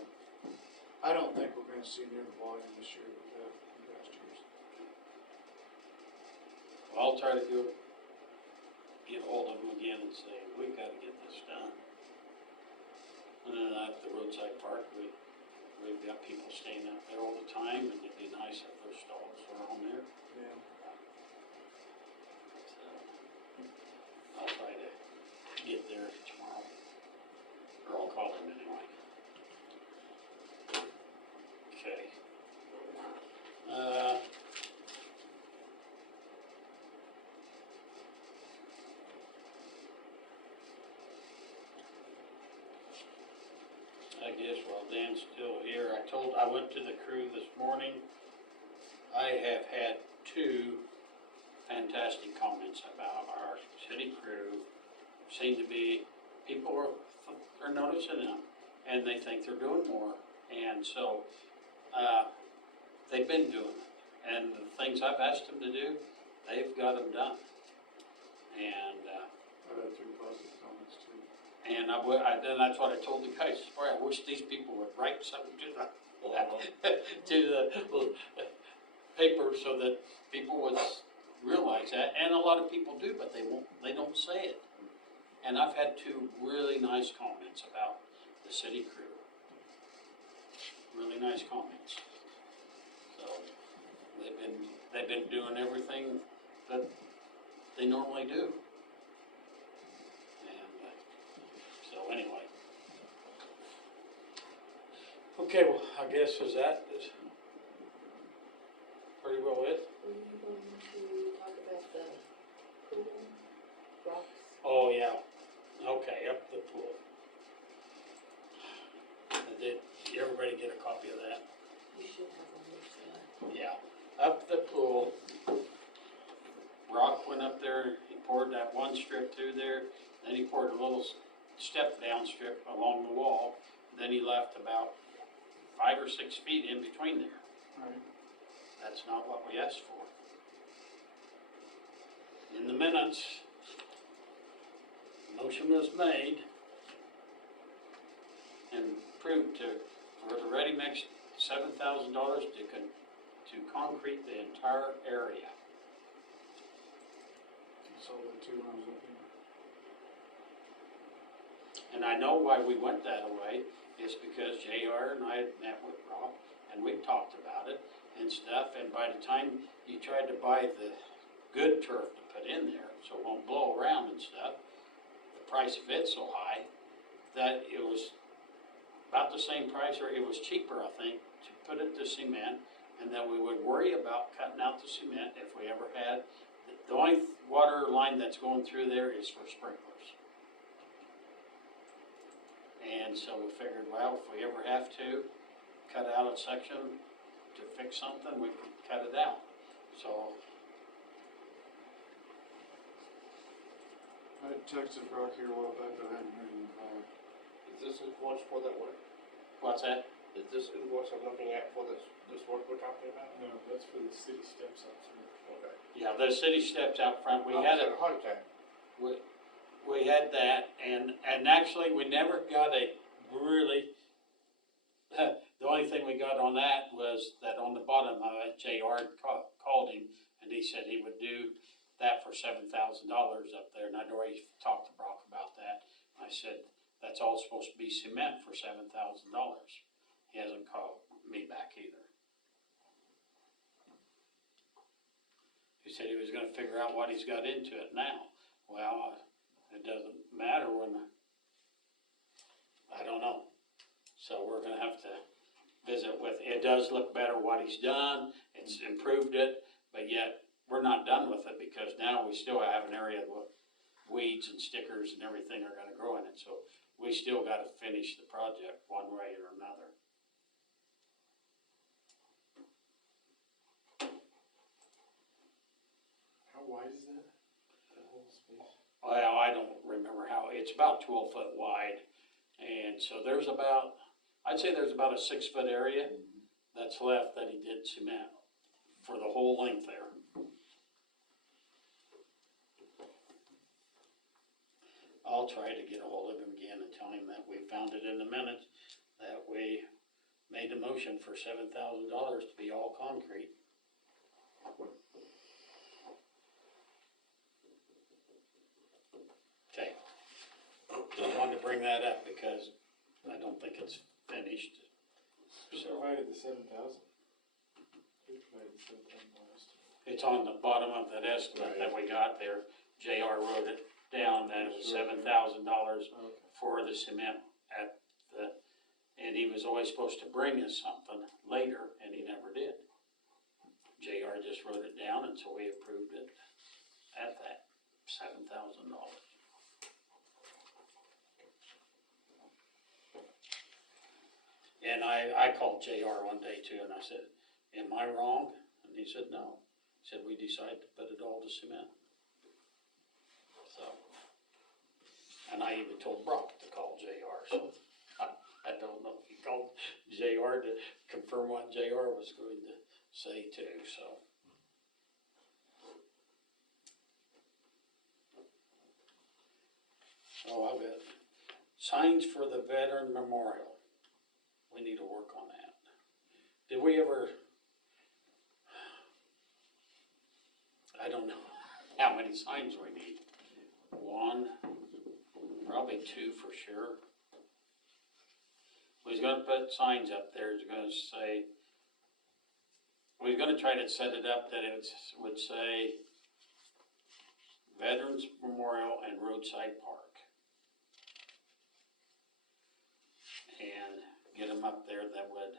I don't think we're gonna see near the volume this year that we have in past years. Well, I'll try to get hold of them again and say, we've gotta get this done. And then at the roadside park, we've got people staying up there all the time, and it'd be nice if those stalls were on there. Yeah. So, I'll try to get there tomorrow, or I'll call him anyway. Okay. I guess while Dan's still here, I went to the crew this morning. I have had 2 fantastic comments about our city crew. Seem to be, people are noticing them, and they think they're doing more. And so, they've been doing it. And the things I've asked them to do, they've got them done. And, I've had 3 positive comments too. and then that's what I told the guys, boy, I wish these people would write something to the, to the paper so that people would realize that. And a lot of people do, but they don't say it. And I've had 2 really nice comments about the city crew. Really nice comments. So, they've been doing everything that they normally do. And, so anyway. Okay, well, I guess is pretty well it? Were you going to talk about the pool rocks? Oh, yeah, okay, up the pool. Did everybody get a copy of that? You should have one of those, Yeah, up the pool. Rock went up there, he poured that one strip through there, then he poured a little step down strip along the wall, then he left about 5 or 6 feet in between there. Right. That's not what we asked for. In the minutes, motion was made and approved for the ready mix, $7,000 to concrete the entire area. So the two rooms up here. And I know why we went that way, is because JR and I had met with Rob, and we talked about it and stuff, and by the time you tried to buy the good turf to put in there, so it won't blow around and stuff, the price of it's so high, that it was about the same price, or it was cheaper, I think, to put it to cement, and that we would worry about cutting out the cement if we ever had. The only water line that's going through there is for sprinklers. And so we figured, well, if we ever have to cut out a section to fix something, we could cut it out. So, I texted Brock here a while back, but I hadn't heard him back. Is this invoice for that work? what's that? Is this invoice I'm looking at for this work we're talking about? No, that's for the city steps up through. Okay. Yeah, the city steps out front, we Oh, had it's it, a heart attack. we had that, and actually, we never got a really, the only thing we got on that was that on the bottom of it, JR called him, and he said he would do that for $7,000 up there, and I'd already talked to Brock about that. I said, that's all supposed to be cement for $7,000. He hasn't called me back either. He said he was gonna figure out what he's got into it now. Well, it doesn't matter when, I don't know. So we're gonna have to visit with, it does look better what he's done, it's improved it, but yet we're not done with it because now we still have an area with weeds and stickers and everything are gonna grow in it, so we still gotta finish the project one way or another. How wide is that? That whole space? Well, I don't remember how, it's about 12 foot wide, and so there's about, I'd say there's about a 6 foot area that's left that he did cement for the whole length there. I'll try to get a hold of him again and tell him that we found it in the minutes, that we made a motion for $7,000 to be all concrete. Okay, just wanted to bring that up because I don't think it's finished. Who So provided the 7,000? Who provided the 7,000 last? it's on the bottom of that estimate that we got there. JR wrote it down that it was $7,000 Okay. for the cement at the, and he was always supposed to bring us something later, and he never did. JR just wrote it down, and so we approved it at that $7,000. And I called JR one day too, and I said, am I wrong? And he said, no. He said, we decided to put it all to cement. So, and I even told Brock to call JR, so I don't know if he called JR to confirm what JR was going to say too, so. Oh, I've got signs for the Veteran Memorial. We need to work on that. Did we ever, I don't know how many signs we need. 1, probably 2 for sure. We was gonna put signs up there, it's gonna say, we was gonna try to set it up that it would say Veterans Memorial and Roadside Park. And get them them up there that would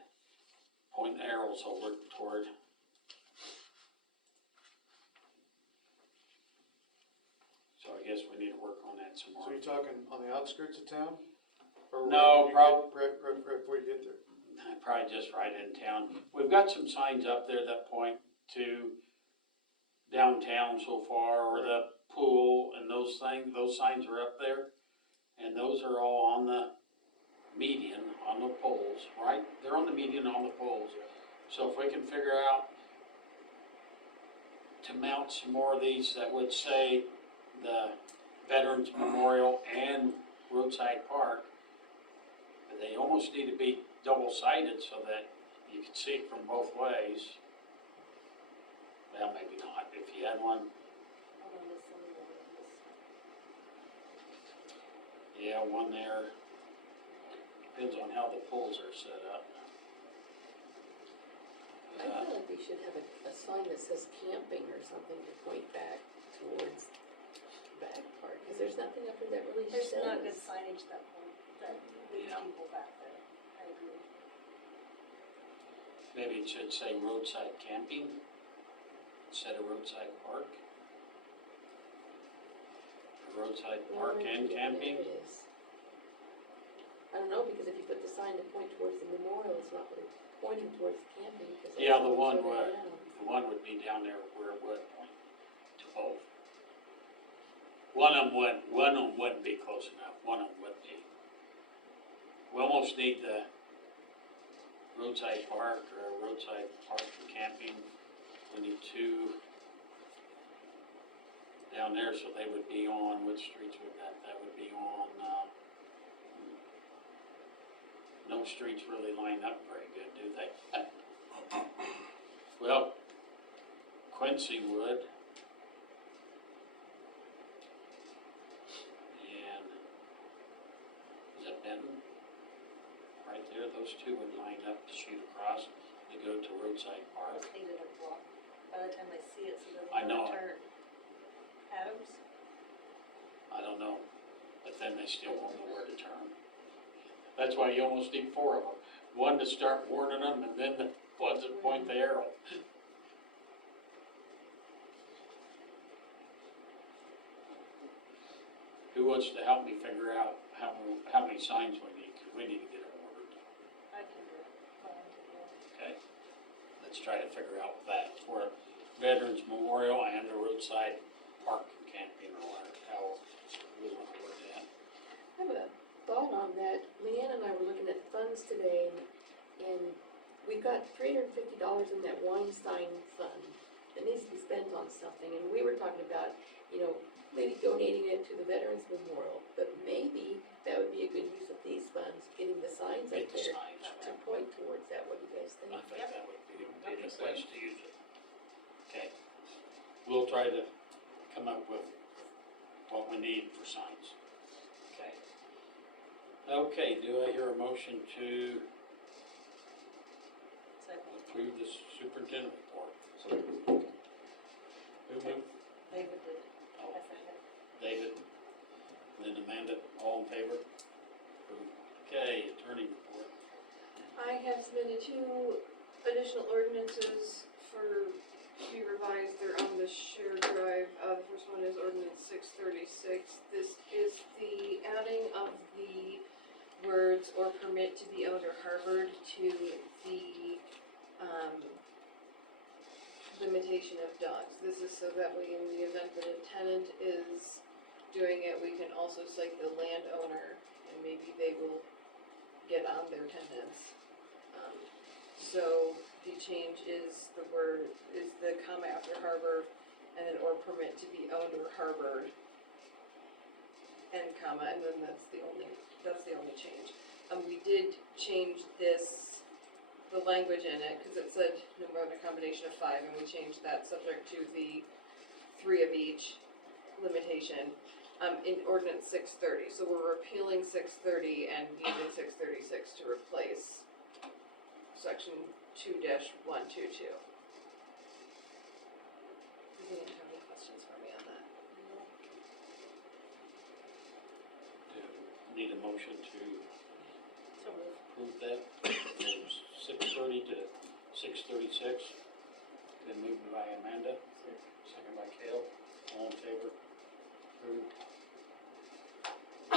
point arrows over toward. So I guess we need to work on that some more. So you're talking on the outskirts of town? Or No, right before you get there? Probably just right in town. We've got some signs up there that point to downtown so far, or the pool and those things, those signs are up there. And those are all on the median, on the poles, right? They're on the median, on the poles. So if we can figure out to mount some more of these that would say the Veterans Memorial and Roadside Park, they almost need to be double-sided so that you can see it from both ways. Well, maybe not, if you had one. Yeah, one there, depends on how the poles are set up. I feel like we should have a sign that says camping or something to point back towards the back part, because there's nothing up there that really There's says. not good signage that leads Yeah. people back there. I agree. Maybe it should say roadside camping instead of roadside park. Or roadside park and camping. There it is. I don't know, because if you put the sign to point towards the memorial, it's not really pointing towards the camping, because. Yeah, the one would. would be down there where it would point to both. One of them wouldn't be close enough, one of them would be. We almost need the roadside park or roadside park and camping. We need two down there, so they would be on, which streets would that would be on, no streets really line up very good, do they? Well, Quincy would. And, is that Benton? Right there, those two would line up to shoot across to go to Roadside I Park. just needed a block by the time they see it, so I they'll know. turn. Adams? I don't know, but then they still won't know where to turn. That's why you almost need four of them. One to start warning them, and then the ones that point the arrow. Who wants to help me figure out how many signs we need, because we need to get them ordered. I can do it. Okay, let's try to figure out that for Veterans Memorial and the roadside park and camping, or whatever, how we want to work that. I have a thought on that. Leanne and I were looking at the funds today, and we've got $350 in that Weinstein fund that needs to be spent on something, and we were talking about, maybe donating it to the Veterans Memorial, but maybe that would be a good use of these funds, getting the signs up Get the there signs, to point towards that. What do you guys think? I think that would be the place to use it. Okay, we'll try to come up with what we need for signs. Okay. Okay, do I hear a motion to Second. approve the superintendent report? Who moved? David did. Oh, I second. David, then Amanda, all in favor? Okay, attorney report. I have submitted two additional ordinances to be revised. They're on the shared drive. The first one is ordinance 636. This is the adding of the words "or permit to be owned or harbored" to the limitation of dogs. This is so that way, in the event that a tenant is doing it, we can also cite the landowner, and maybe they will get on their tenants. So the change is the comma after harbor, and then "or permit to be owned or harbored," and comma, and then that's the only change. We did change the language in it, because it said no more than a combination of 5, and we changed that subject to the 3 of each limitation, in ordinance 630. So we're repealing 630 and using 636 to replace section 2-122. Does anyone have any questions for me on that? Do need a motion to So moved. approve that? Cindy to 6:36. Been moved by Amanda, second by Cale. All in favor? Approved. I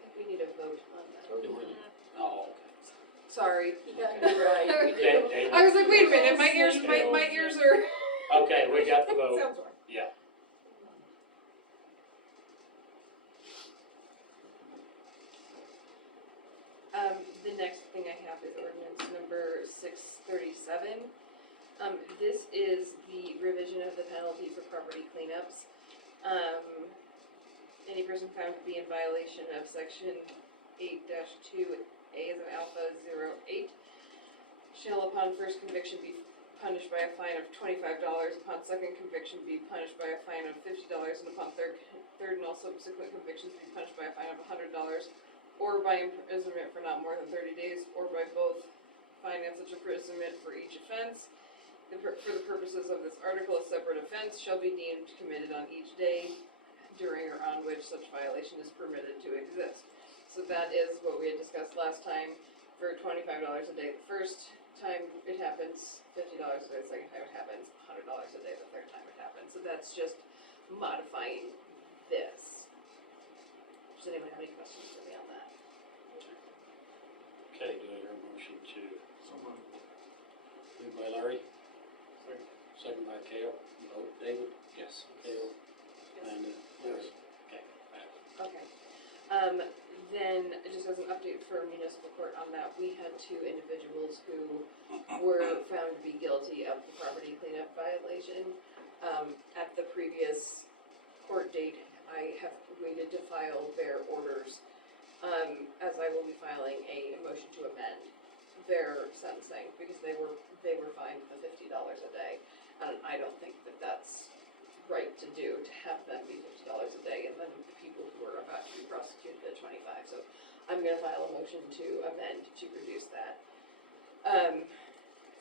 think we need a vote on that. Oh, okay. Sorry. Yeah, you're right, we do. David. I was like, wait a minute, my ears are. Okay, we got the vote. Sounds right. Yeah. The next thing I have is ordinance number 637. This is the revision of the penalty for property cleanups. Any person found to be in violation of section 8-2, A as in alpha 08, shall upon first conviction be punished by a fine of $25, upon second conviction be punished by a fine of $50, and upon third and all subsequent convictions be punished by a fine of $100, or by imprisonment for not more than 30 days, or by both fine and such imprisonment for each offense. For the purposes of this article, a separate offense shall be deemed committed on each day during or on which such violation is permitted to exist. So that is what we had discussed last time, for $25 a day the first time it happens, $50 a day the second time it happens, $100 a day the third time it happens. So that's just modifying this. Does anyone have any questions for me on that? Okay, do I hear a motion to, Someone, moved by Larry? Second by Cale. Vote, David? Yes. Cale? Amanda? yes. Okay. Okay. Then, just as an update for municipal court on that, we had two individuals who were found to be guilty of the property cleanup violation. At the previous court date, I have waited to file their orders, as I will be filing a motion to amend their sentencing, because they were fined the $50 a day. And I don't think that that's right to do, to have them be $50 a day, and then the people who are about to be prosecuted at 25. So I'm gonna file a motion to amend to reduce that,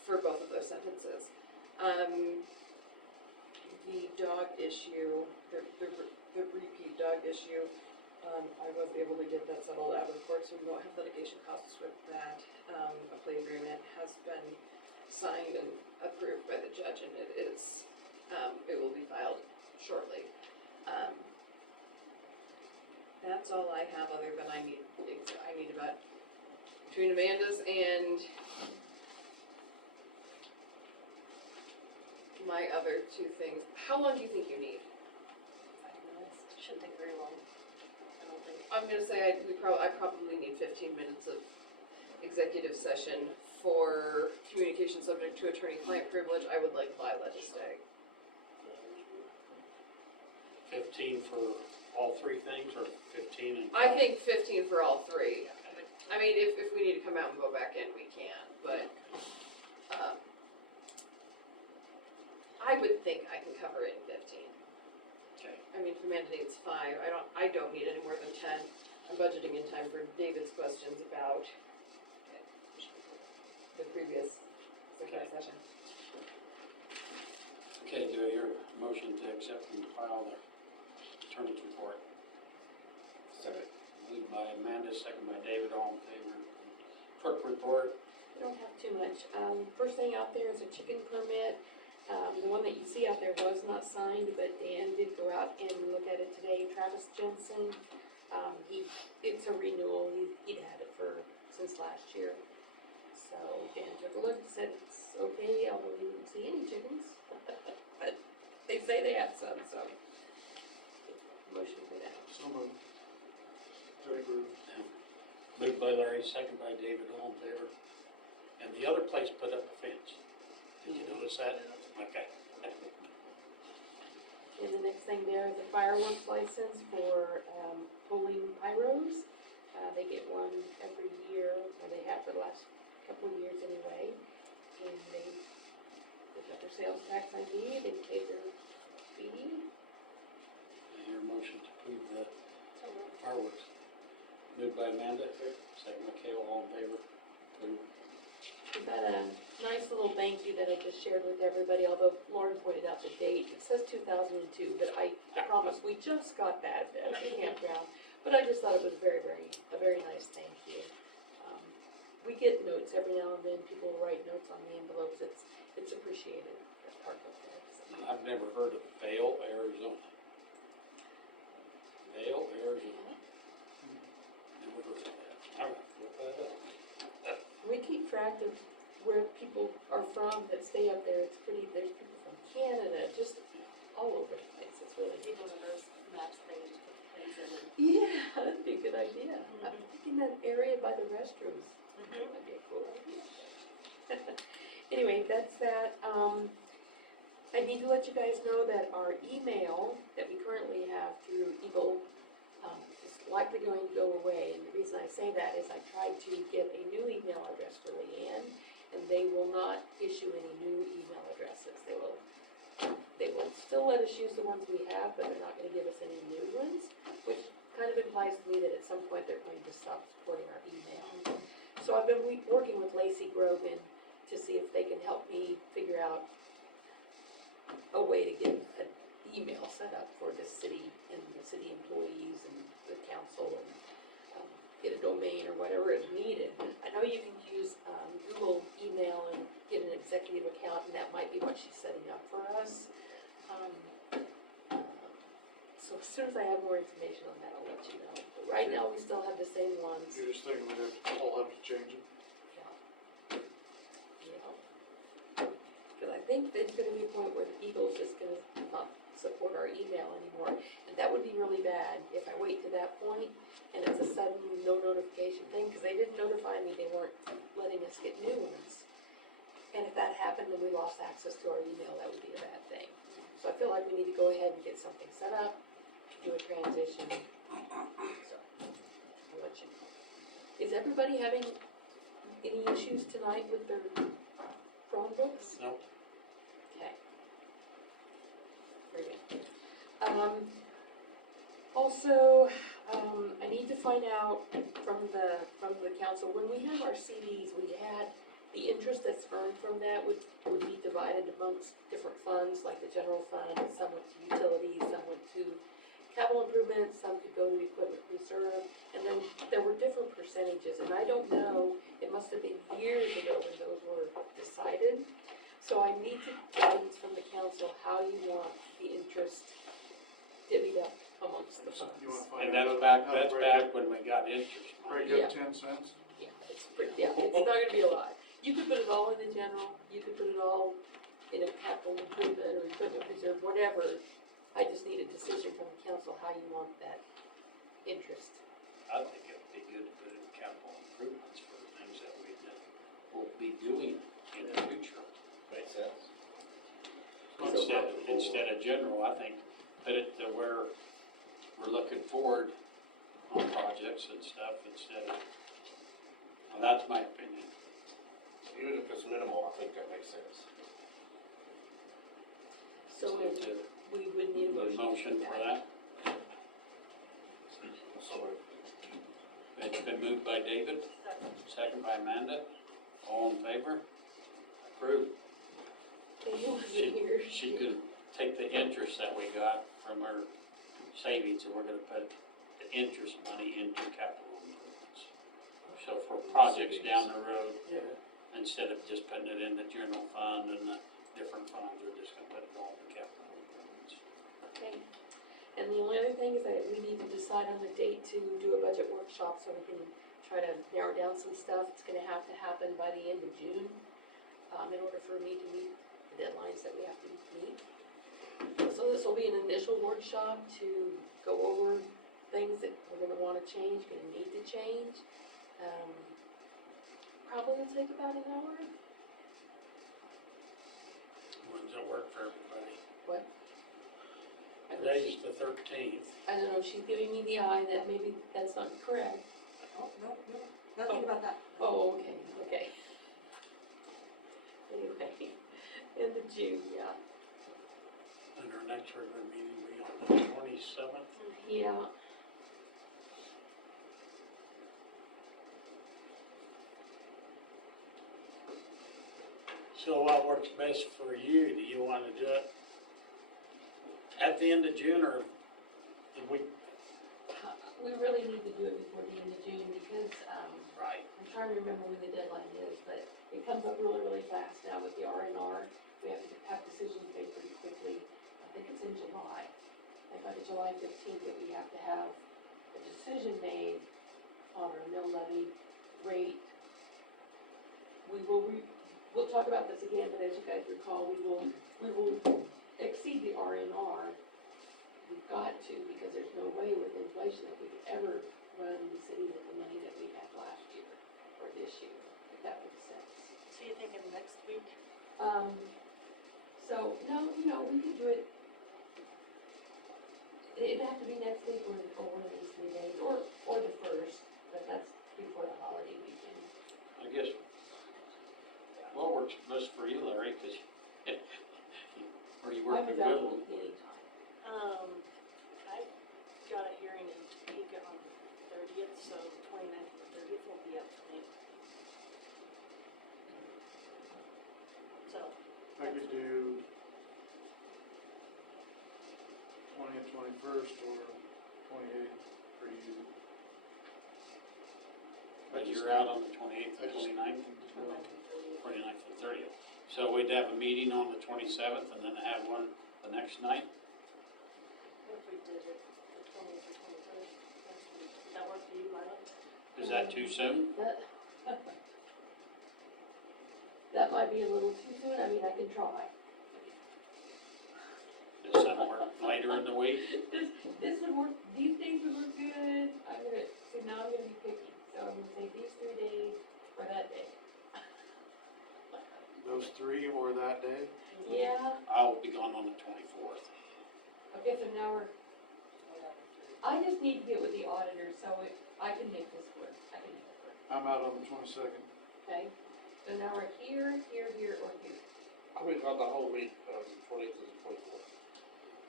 for both of those sentences. The dog issue, the repeat dog issue, I was able to get that settled out of court, so we won't have litigation costs with that. A plea agreement has been signed and approved by the judge, and it is, it will be filed shortly. That's all I have, other than I need about, between Amanda's and my other two things. How long do you think you need? 5 minutes, shouldn't take very long, I don't think. I'm gonna say I probably need 15 minutes of executive session for communication subject to attorney-client privilege. I would like Lila to stay. 15 for all three things, or 15 and? I think 15 for all three. I mean, if we need to come out and go back in, we can, but, I would think I can cover it in 15. Okay. I mean, if Amanda needs 5, I don't need any more than 10. I'm budgeting in time for David's questions about the previous executive session. Okay, do I hear a motion to accept and file the attorney's report? Second. Moved by Amanda, second by David, all in favor. Clerk report. I don't have too much. First thing out there is a chicken permit. The one that you see out there was not signed, but Dan did go out and look at it today. Travis Jensen, it's a renewal. He'd had it since last year. So Dan took a look, said it's okay, although he didn't see any chickens. But they say they had some, so. Motion for that. So moved. To approve. Moved by Larry, second by David, all in favor. And the other place put up a fence. Did you notice that? Okay. And the next thing there is a fireworks license for pulling pyros. They get one every year, or they have for the last couple of years anyway. And they've got their sales tax ID, they pay their fee. I hear a motion to approve the fireworks. Moved by Amanda, second by Cale, all in favor. Approved. We've got a nice little thank you that I just shared with everybody, although Lauren pointed out the date. It says 2002, but I promise, we just got that at the campground. But I just thought it was a very nice thank you. We get notes every now and then, people write notes on the envelopes, it's appreciated at Parkville Fair, so. I've never heard of Vail, Arizona. Vail, Arizona. Never heard of that. All right, look that up. We keep track of where people are from that stay up there, it's pretty, there's people from Canada, just all over the place, it's really neat. People on those maps, they just put things in and. Yeah, that'd be a good idea. I'm thinking that area by the restrooms. Mhm. That'd be a cool idea. Anyway, that's that. I need to let you guys know that our email that we currently have through Eagle is likely going to go away. And the reason I say that is I tried to get a new email address for Leanne, and they will not issue any new email addresses. They will still let us use the ones we have, but they're not gonna give us any new ones, which kind of implies to me that at some point they're going to stop supporting our email. So I've been working with Lacey Grogan to see if they can help me figure out a way to get an email set up for the city and the city employees and the council and get a domain or whatever is needed. I know you can use Google email and get an executive account, and that might be what she's setting up for us. So as soon as I have more information on that, I'll let you know. But right now, we still have the same ones. You're just thinking we'd all have to change it? Because I think there's gonna be a point where the Eagle's just gonna not support our email anymore, and that would be really bad if I wait to that point and it's a sudden no notification thing, because they didn't notify me they weren't letting us get new ones. And if that happened and we lost access to our email, that would be a bad thing. So I feel like we need to go ahead and get something set up, do a transition, so I'll let you know. Is everybody having any issues tonight with their Chromebooks? No. Okay. Very good. Also, I need to find out from the council, when we have our CDs, we had the interest that's earned from that would be divided amongst different funds, like the general fund, some went to utilities, some went to capital improvements, some could go to equipment reserve, and then there were different percentages, and I don't know, it must have been years ago when those were decided. So I need guidance from the council how you want the interest divvied up amongst the funds. You wanna find And out that's back when we got interest money. Break Yeah. up 10 cents? Yeah, it's not gonna be a lot. You could put it all in the general, you could put it all in a capital improvement or equipment reserve, whatever. I just need a decision from the council how you want that interest. I think it would be good to put in capital improvements for things that will be doing in the future. Makes sense. Instead of general, I think, put it to where we're looking forward on projects and stuff instead of, well, that's my opinion. Even if it's minimal, I think that makes sense. So we would need a The motion. motion for that. So, It's been moved by David, second by Amanda. All in favor? Approved. He wasn't here. She could take the interest that we got from our savings and we're gonna put the interest money into capital improvements. So for projects down the road, instead of just putting it in the general fund and the different funds, we're just gonna put it all in capital improvements. Okay. And the only other thing is that we need to decide on the date to do a budget workshop so we can try to narrow down some stuff. It's gonna have to happen by the end of June, in order for me to meet the deadlines that we have to meet. So this will be an initial workshop to go over things that we're gonna wanna change, gonna need to change. Probably will take about an hour. When's it work for everybody? What? I know Today's she- the 13th. I don't know, she's giving me the eye that maybe that's not correct. Oh, no, nothing about that. Oh, okay. Anyway, end of June, yeah. And our next regular meeting will be on the 27th. Yeah. So what works best for you? Do you wanna do it at the end of June or if we, we really need to do it before the end of June because, Right. I'm trying to remember when the deadline is, but it comes up really, really fast now with the R&R. We have to have decisions made pretty quickly. I think it's in July, like by the July 15th, that we have to have a decision made on our mill levy rate. We'll talk about this again, but as you guys recall, we will exceed the R&R. We've got to, because there's no way with inflation that we could ever run the city with the money that we had last year or this year, if that makes sense. So you're thinking next week? So, no, we could do it. It'd have to be next week or one of these 3 days, or the first, but that's before the holiday weekend. I guess, what works best for you, Larry, cause or you work I'm in available Goodland? anytime. I've got a hearing in Topeka on the 30th, so 29th and 30th will be up to me. So, I could do 20th, 21st, or 28th, pretty easy. But you're out on the 28th and 29th? 29th and 30th. So we'd have a meeting on the 27th and then have one the next night? what if we did it the 20th or 21st next week? Would that work for you, Lila? Is that too soon? That might be a little too soon, I mean, I can try. Does that work later in the week? This would work, these days would work good, now I'm gonna be picky, so I'm gonna say these 3 days or that day. Those 3 or that day? Yeah, I'll be gone on the 24th. okay, so now I just need to get with the auditor, so I can make this work, I'm out on the 22nd. okay? So now we're here, here, or here. I'll be gone the whole week, 20th to the 24th.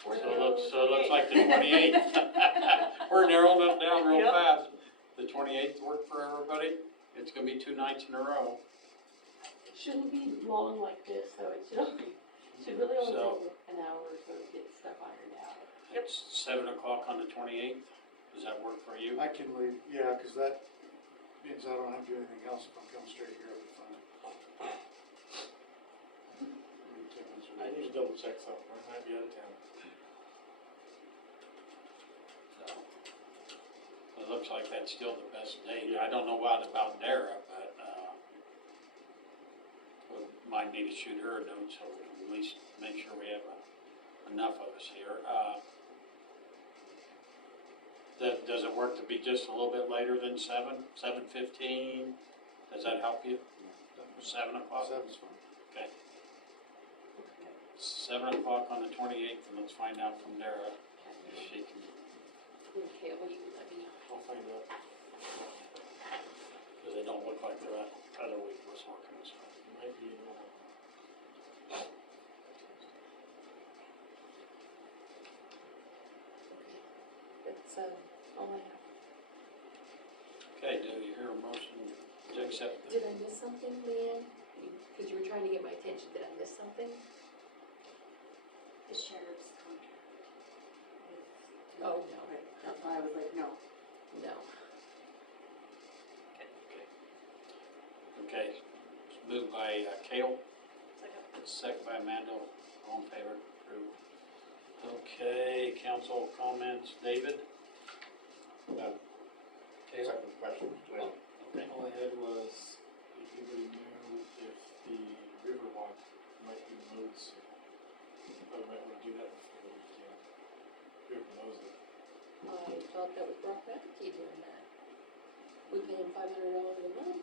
Or So it looks like the 28th. We're narrowing it down real Yep. fast. The 28th work for everybody? It's gonna be 2 nights in a row. Shouldn't be long like this, so it should really only So- take an hour or so to get stuff ironed out. It's 7 o'clock on the 28th. Does that work for you? I can leave, yeah, because that means I don't have to do anything else. If I'm coming straight here, I'll be fine. Maybe 10 minutes or I need to double check something, I might be out of town. So, it looks like that's still the best date. I don't know about Dara, but, we might need to shoot her a note so we can at least make sure we have enough of us here. Does it work to be just a little bit later than 7:15? Does that help you? 7 o'clock? 7's fine. Okay. 7 o'clock on the 28th, and let's find out from Dara if she can, Okay, well, you can let me know. I'll find out. Cause they don't look like the other week was working, so. Might be, That's, all I have. Okay, do you hear a motion to accept the, Did I miss something, Leanne? Because you were trying to get my attention, did I miss something? The sheriff's contract. Oh, no, Right, that's why I was like, no. no. okay, it's moved by Kale, Second. second by Amanda, all in favor, approved. Okay, council comments, David? Kale? second question, well, Okay. All I had was, if anybody knew if the Riverwalk might be mowed soon. I might want to do that before the weekend. Whoever knows it. I thought that was Brock McAtee doing that. We pay him $500 a month.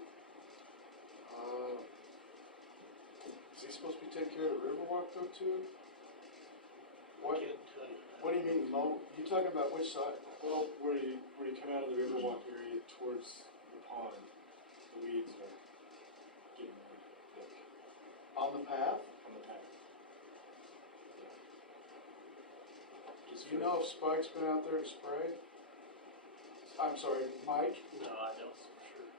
Is he supposed to be taking care of the Riverwalk though too? What, can't tell you. what do you mean mow? You talking about which side? Well, where you come out of the Riverwalk area towards the pond, the weeds are getting thick. On the path? On the path. Do you know if Spike's been out there to spray? I'm sorry, Mike? No, I don't, for sure.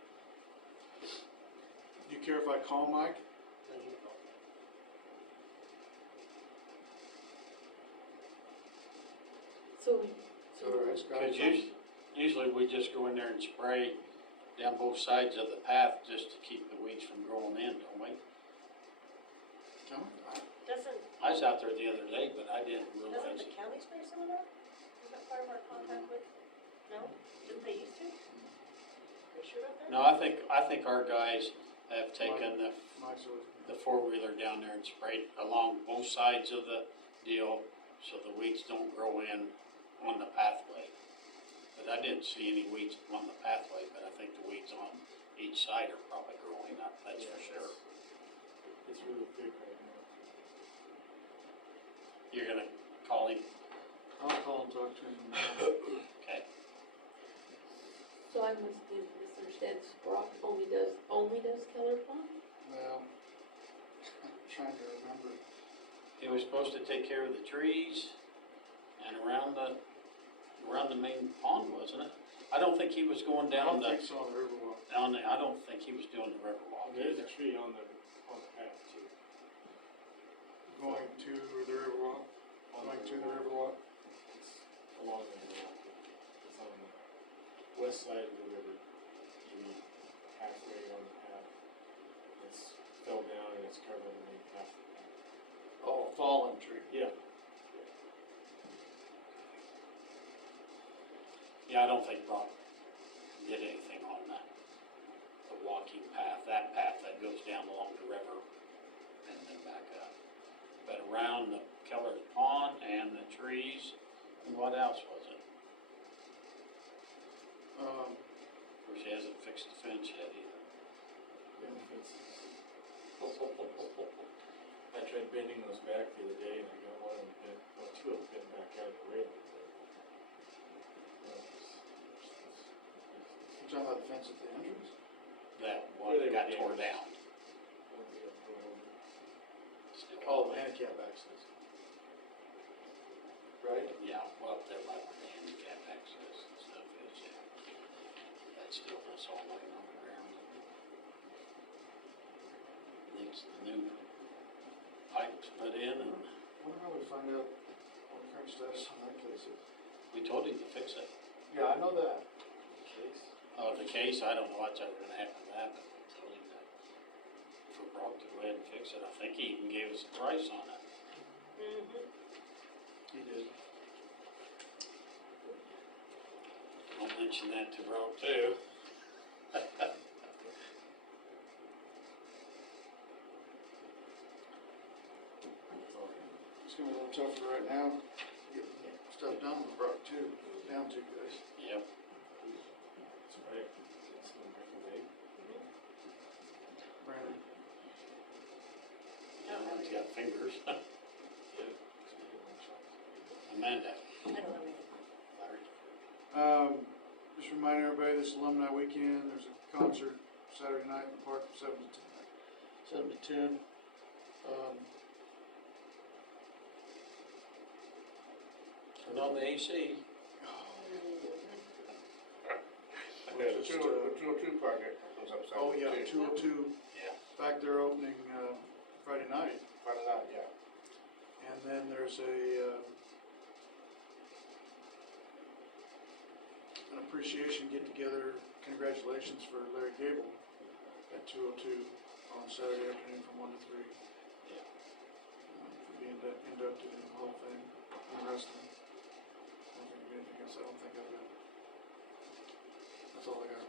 Do you care if I call Mike? So, Alright, Could you, Usually we just go in there and spray down both sides of the path just to keep the weeds from growing in, don't we? Tell me. Doesn't, I was out there the other day, but I didn't doesn't realize the it. county spray some of that? Is that part of our contract with, no? Didn't they used to? Are you sure about that? No, I think our guys have taken Mike's always. the four-wheeler down there and sprayed along both sides of the deal so the weeds don't grow in on the pathway. But I didn't see any weeds on the pathway, but I think the weeds on each side are probably growing up, that's for sure. It's really big right now. You're gonna call him? I'll call and talk to him. Okay. So I must misunderstand, Brock only does Keller Pond? Well, I'm trying to remember. He was supposed to take care of the trees and around the main pond, wasn't it? I don't think he was going I down don't the, think so on the Riverwalk. I don't think he was doing the river walk There's either. a tree on the path too. Going to the Riverwalk? Going to the Riverwalk? It's along the river. It's on the west side of the river. You meet halfway on the path. It's fell down and it's covered underneath half the path. Oh, fallen tree. Yeah. Yeah, I don't think Brock did anything on that. The walking path, that path that goes down along the river and then back up. But around the Keller's Pond and the trees, and what else was it? Of course, he hasn't fixed the fence yet either. Yeah, fences. I tried bending those back the other day and I got one of them bent, well, two of them bent back out of the railing. You talking about the fence at the entrance? That Where one they that got were tore down. Still. Oh, the handicap access. Right? Yeah, well, up there by where the handicap access and stuff is, yeah. That's still just all laying on the ground. Needs the new pipes put in and I wonder how we find out what the current status on that case is. we told him to fix it. Yeah, I know that. Case. Oh, the case, I don't know what's ever gonna happen to that, but we told him that for Brock to go ahead and fix it. I think he even gave us a price on it. Mm-hmm. He did. I'll mention that to Brock too. It's gonna be a little tougher right now, getting stuff done with Brock too, down to guys. Yep. That's right. It's in American Bay. Brandon. Yeah, he's got fingers. Yeah. It's a big one shot. Amanda. I don't know anything. Larry. Just remind everybody, this alumni weekend, there's a concert Saturday night in the park from 7 to 10. Turn on the AC. And there's a 202 project that comes up Oh, Saturday yeah, too. 202. Yeah. In fact, they're opening, Friday night. Friday night, yeah. And then there's an appreciation get-together, congratulations for Larry Gable at 202 on Saturday afternoon from 1 to 3. Yeah. For being inducted in the Hall of Fame in wrestling. I don't think of anything else I don't think of it. That's all I got.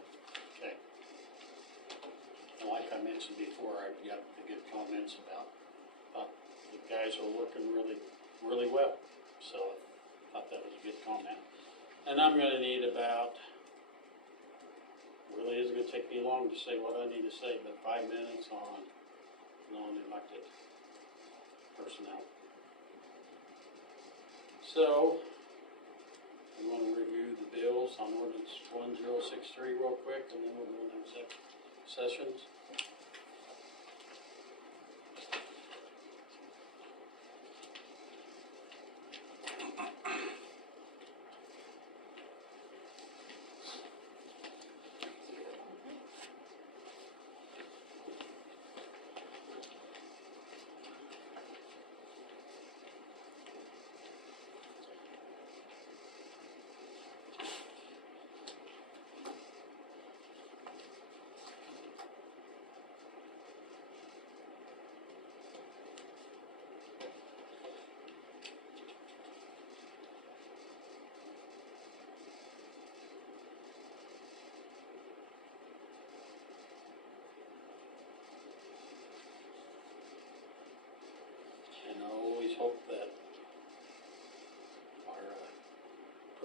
Okay. And like I mentioned before, I got the good comments about the guys are working really, really well. So I thought that was a good comment. And I'm gonna need about, really isn't gonna take me long to say what I need to say, but 5 minutes on non-elected personnel. So, we wanna review the bills on ordinance 1063 real quick, and then we'll go into exec sessions.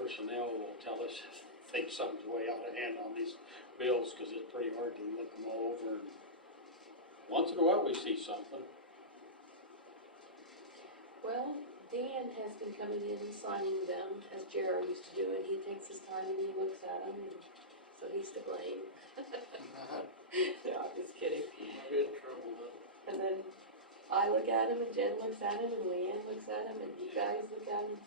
personnel will tell us if they think something's way out of hand on these bills, cause it's pretty hard to look them all over, and once in a while we see something. Well, Dan has been coming in and signing them, as Jared used to do, and he takes his time and he looks at them, and so he's to blame. No, I'm just kidding. You might be in trouble though. And then I look at him, and Jen looks at him, and Leanne looks at him, and you guys look at him.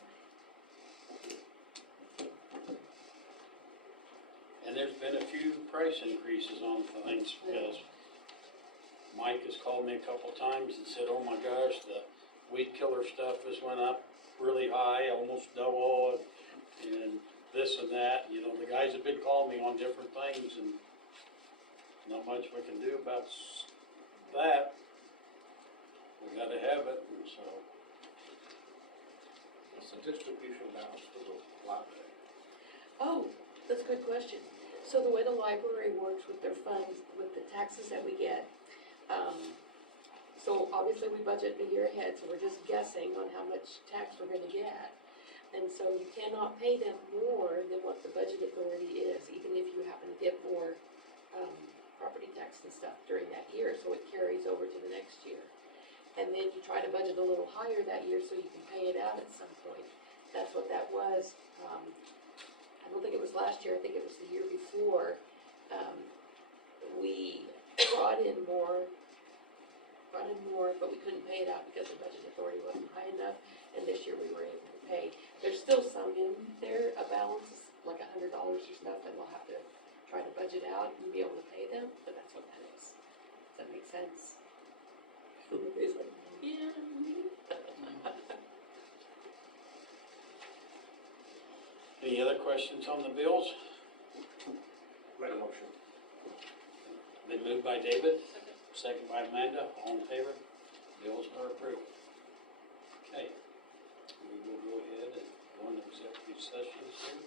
And there's been a few price increases on things, because Mike has called me a couple times and said, oh my gosh, the weed killer stuff has went up really high, almost double, and this and that. You know, the guys have been calling me on different things, and not much we can do about that. We gotta have it, and so. What's the distribution balance for the library? Oh, that's a good question. So the way the library works with their funds, with the taxes that we get, so obviously we budget a year ahead, so we're just guessing on how much tax we're gonna get. And so you cannot pay them more than what the budget authority is, even if you happen to get more, property tax and stuff during that year, so it carries over to the next year. And then you try to budget a little higher that year so you can pay it out at some point. That's what that was. I don't think it was last year, I think it was the year before. We brought in more, but we couldn't pay it out because the budget authority wasn't high enough, and this year we were able to pay. There's still some in there, a balance, like $100 or stuff, that we'll have to try to budget out and be able to pay them, but that's what that is. Does that make sense? Everybody's like, yeah. Any other questions on the bills? Make a motion. Been moved by David, second by Amanda, all in favor? Bills are approved. Okay, we will go ahead and go into executive sessions here.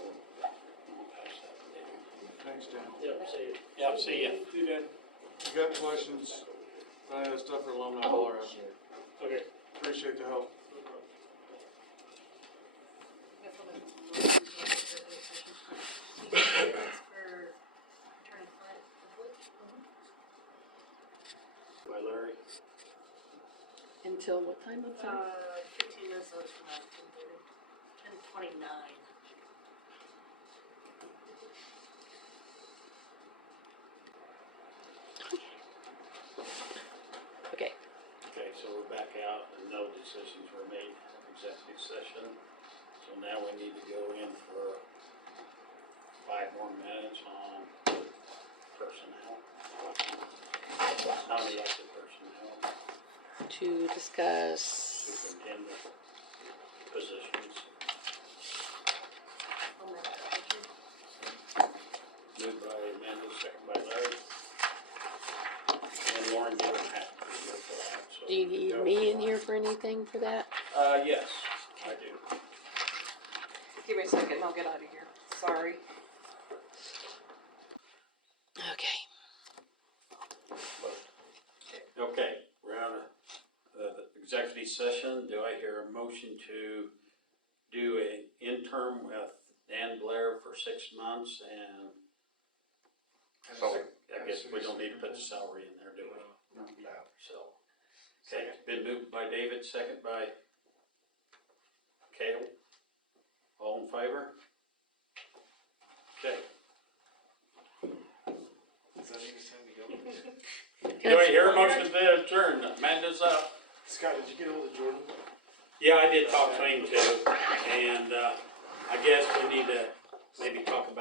I'll pass that down. Thanks, Dan. Yep, see you. Yep, see ya. See you, Dan. You got questions, stuff for alumni Oh, bar out sure. there. Okay. Appreciate the help. By Larry. Until what time, I'm sorry? 15 minutes notice from that, 10:29. Okay. Okay, so we're back out and no decisions were made in executive session. So now we need to go in for 5 more minutes on personnel. Non-elected personnel, To discuss. superintendent positions. Moved by Amanda, second by Larry. And Lauren didn't have to be here for that, so. Do you need me in here for anything for that? Yes, I do. Give me a second, I'll get out of here. Sorry. Okay. Okay, we're out of the executive session. Do I hear a motion to do an interim with Dan Blair for 6 months? And I guess we don't need to put the salary in there, do we? No. So, okay, it's been moved by David, second by Cale. All in favor? Okay. Does that mean it's time to go? Do I hear a motion to adjourn? Amanda's up. Scott, did you get hold of Jordan? Yeah, I did talk to him too, and I guess we need to maybe talk about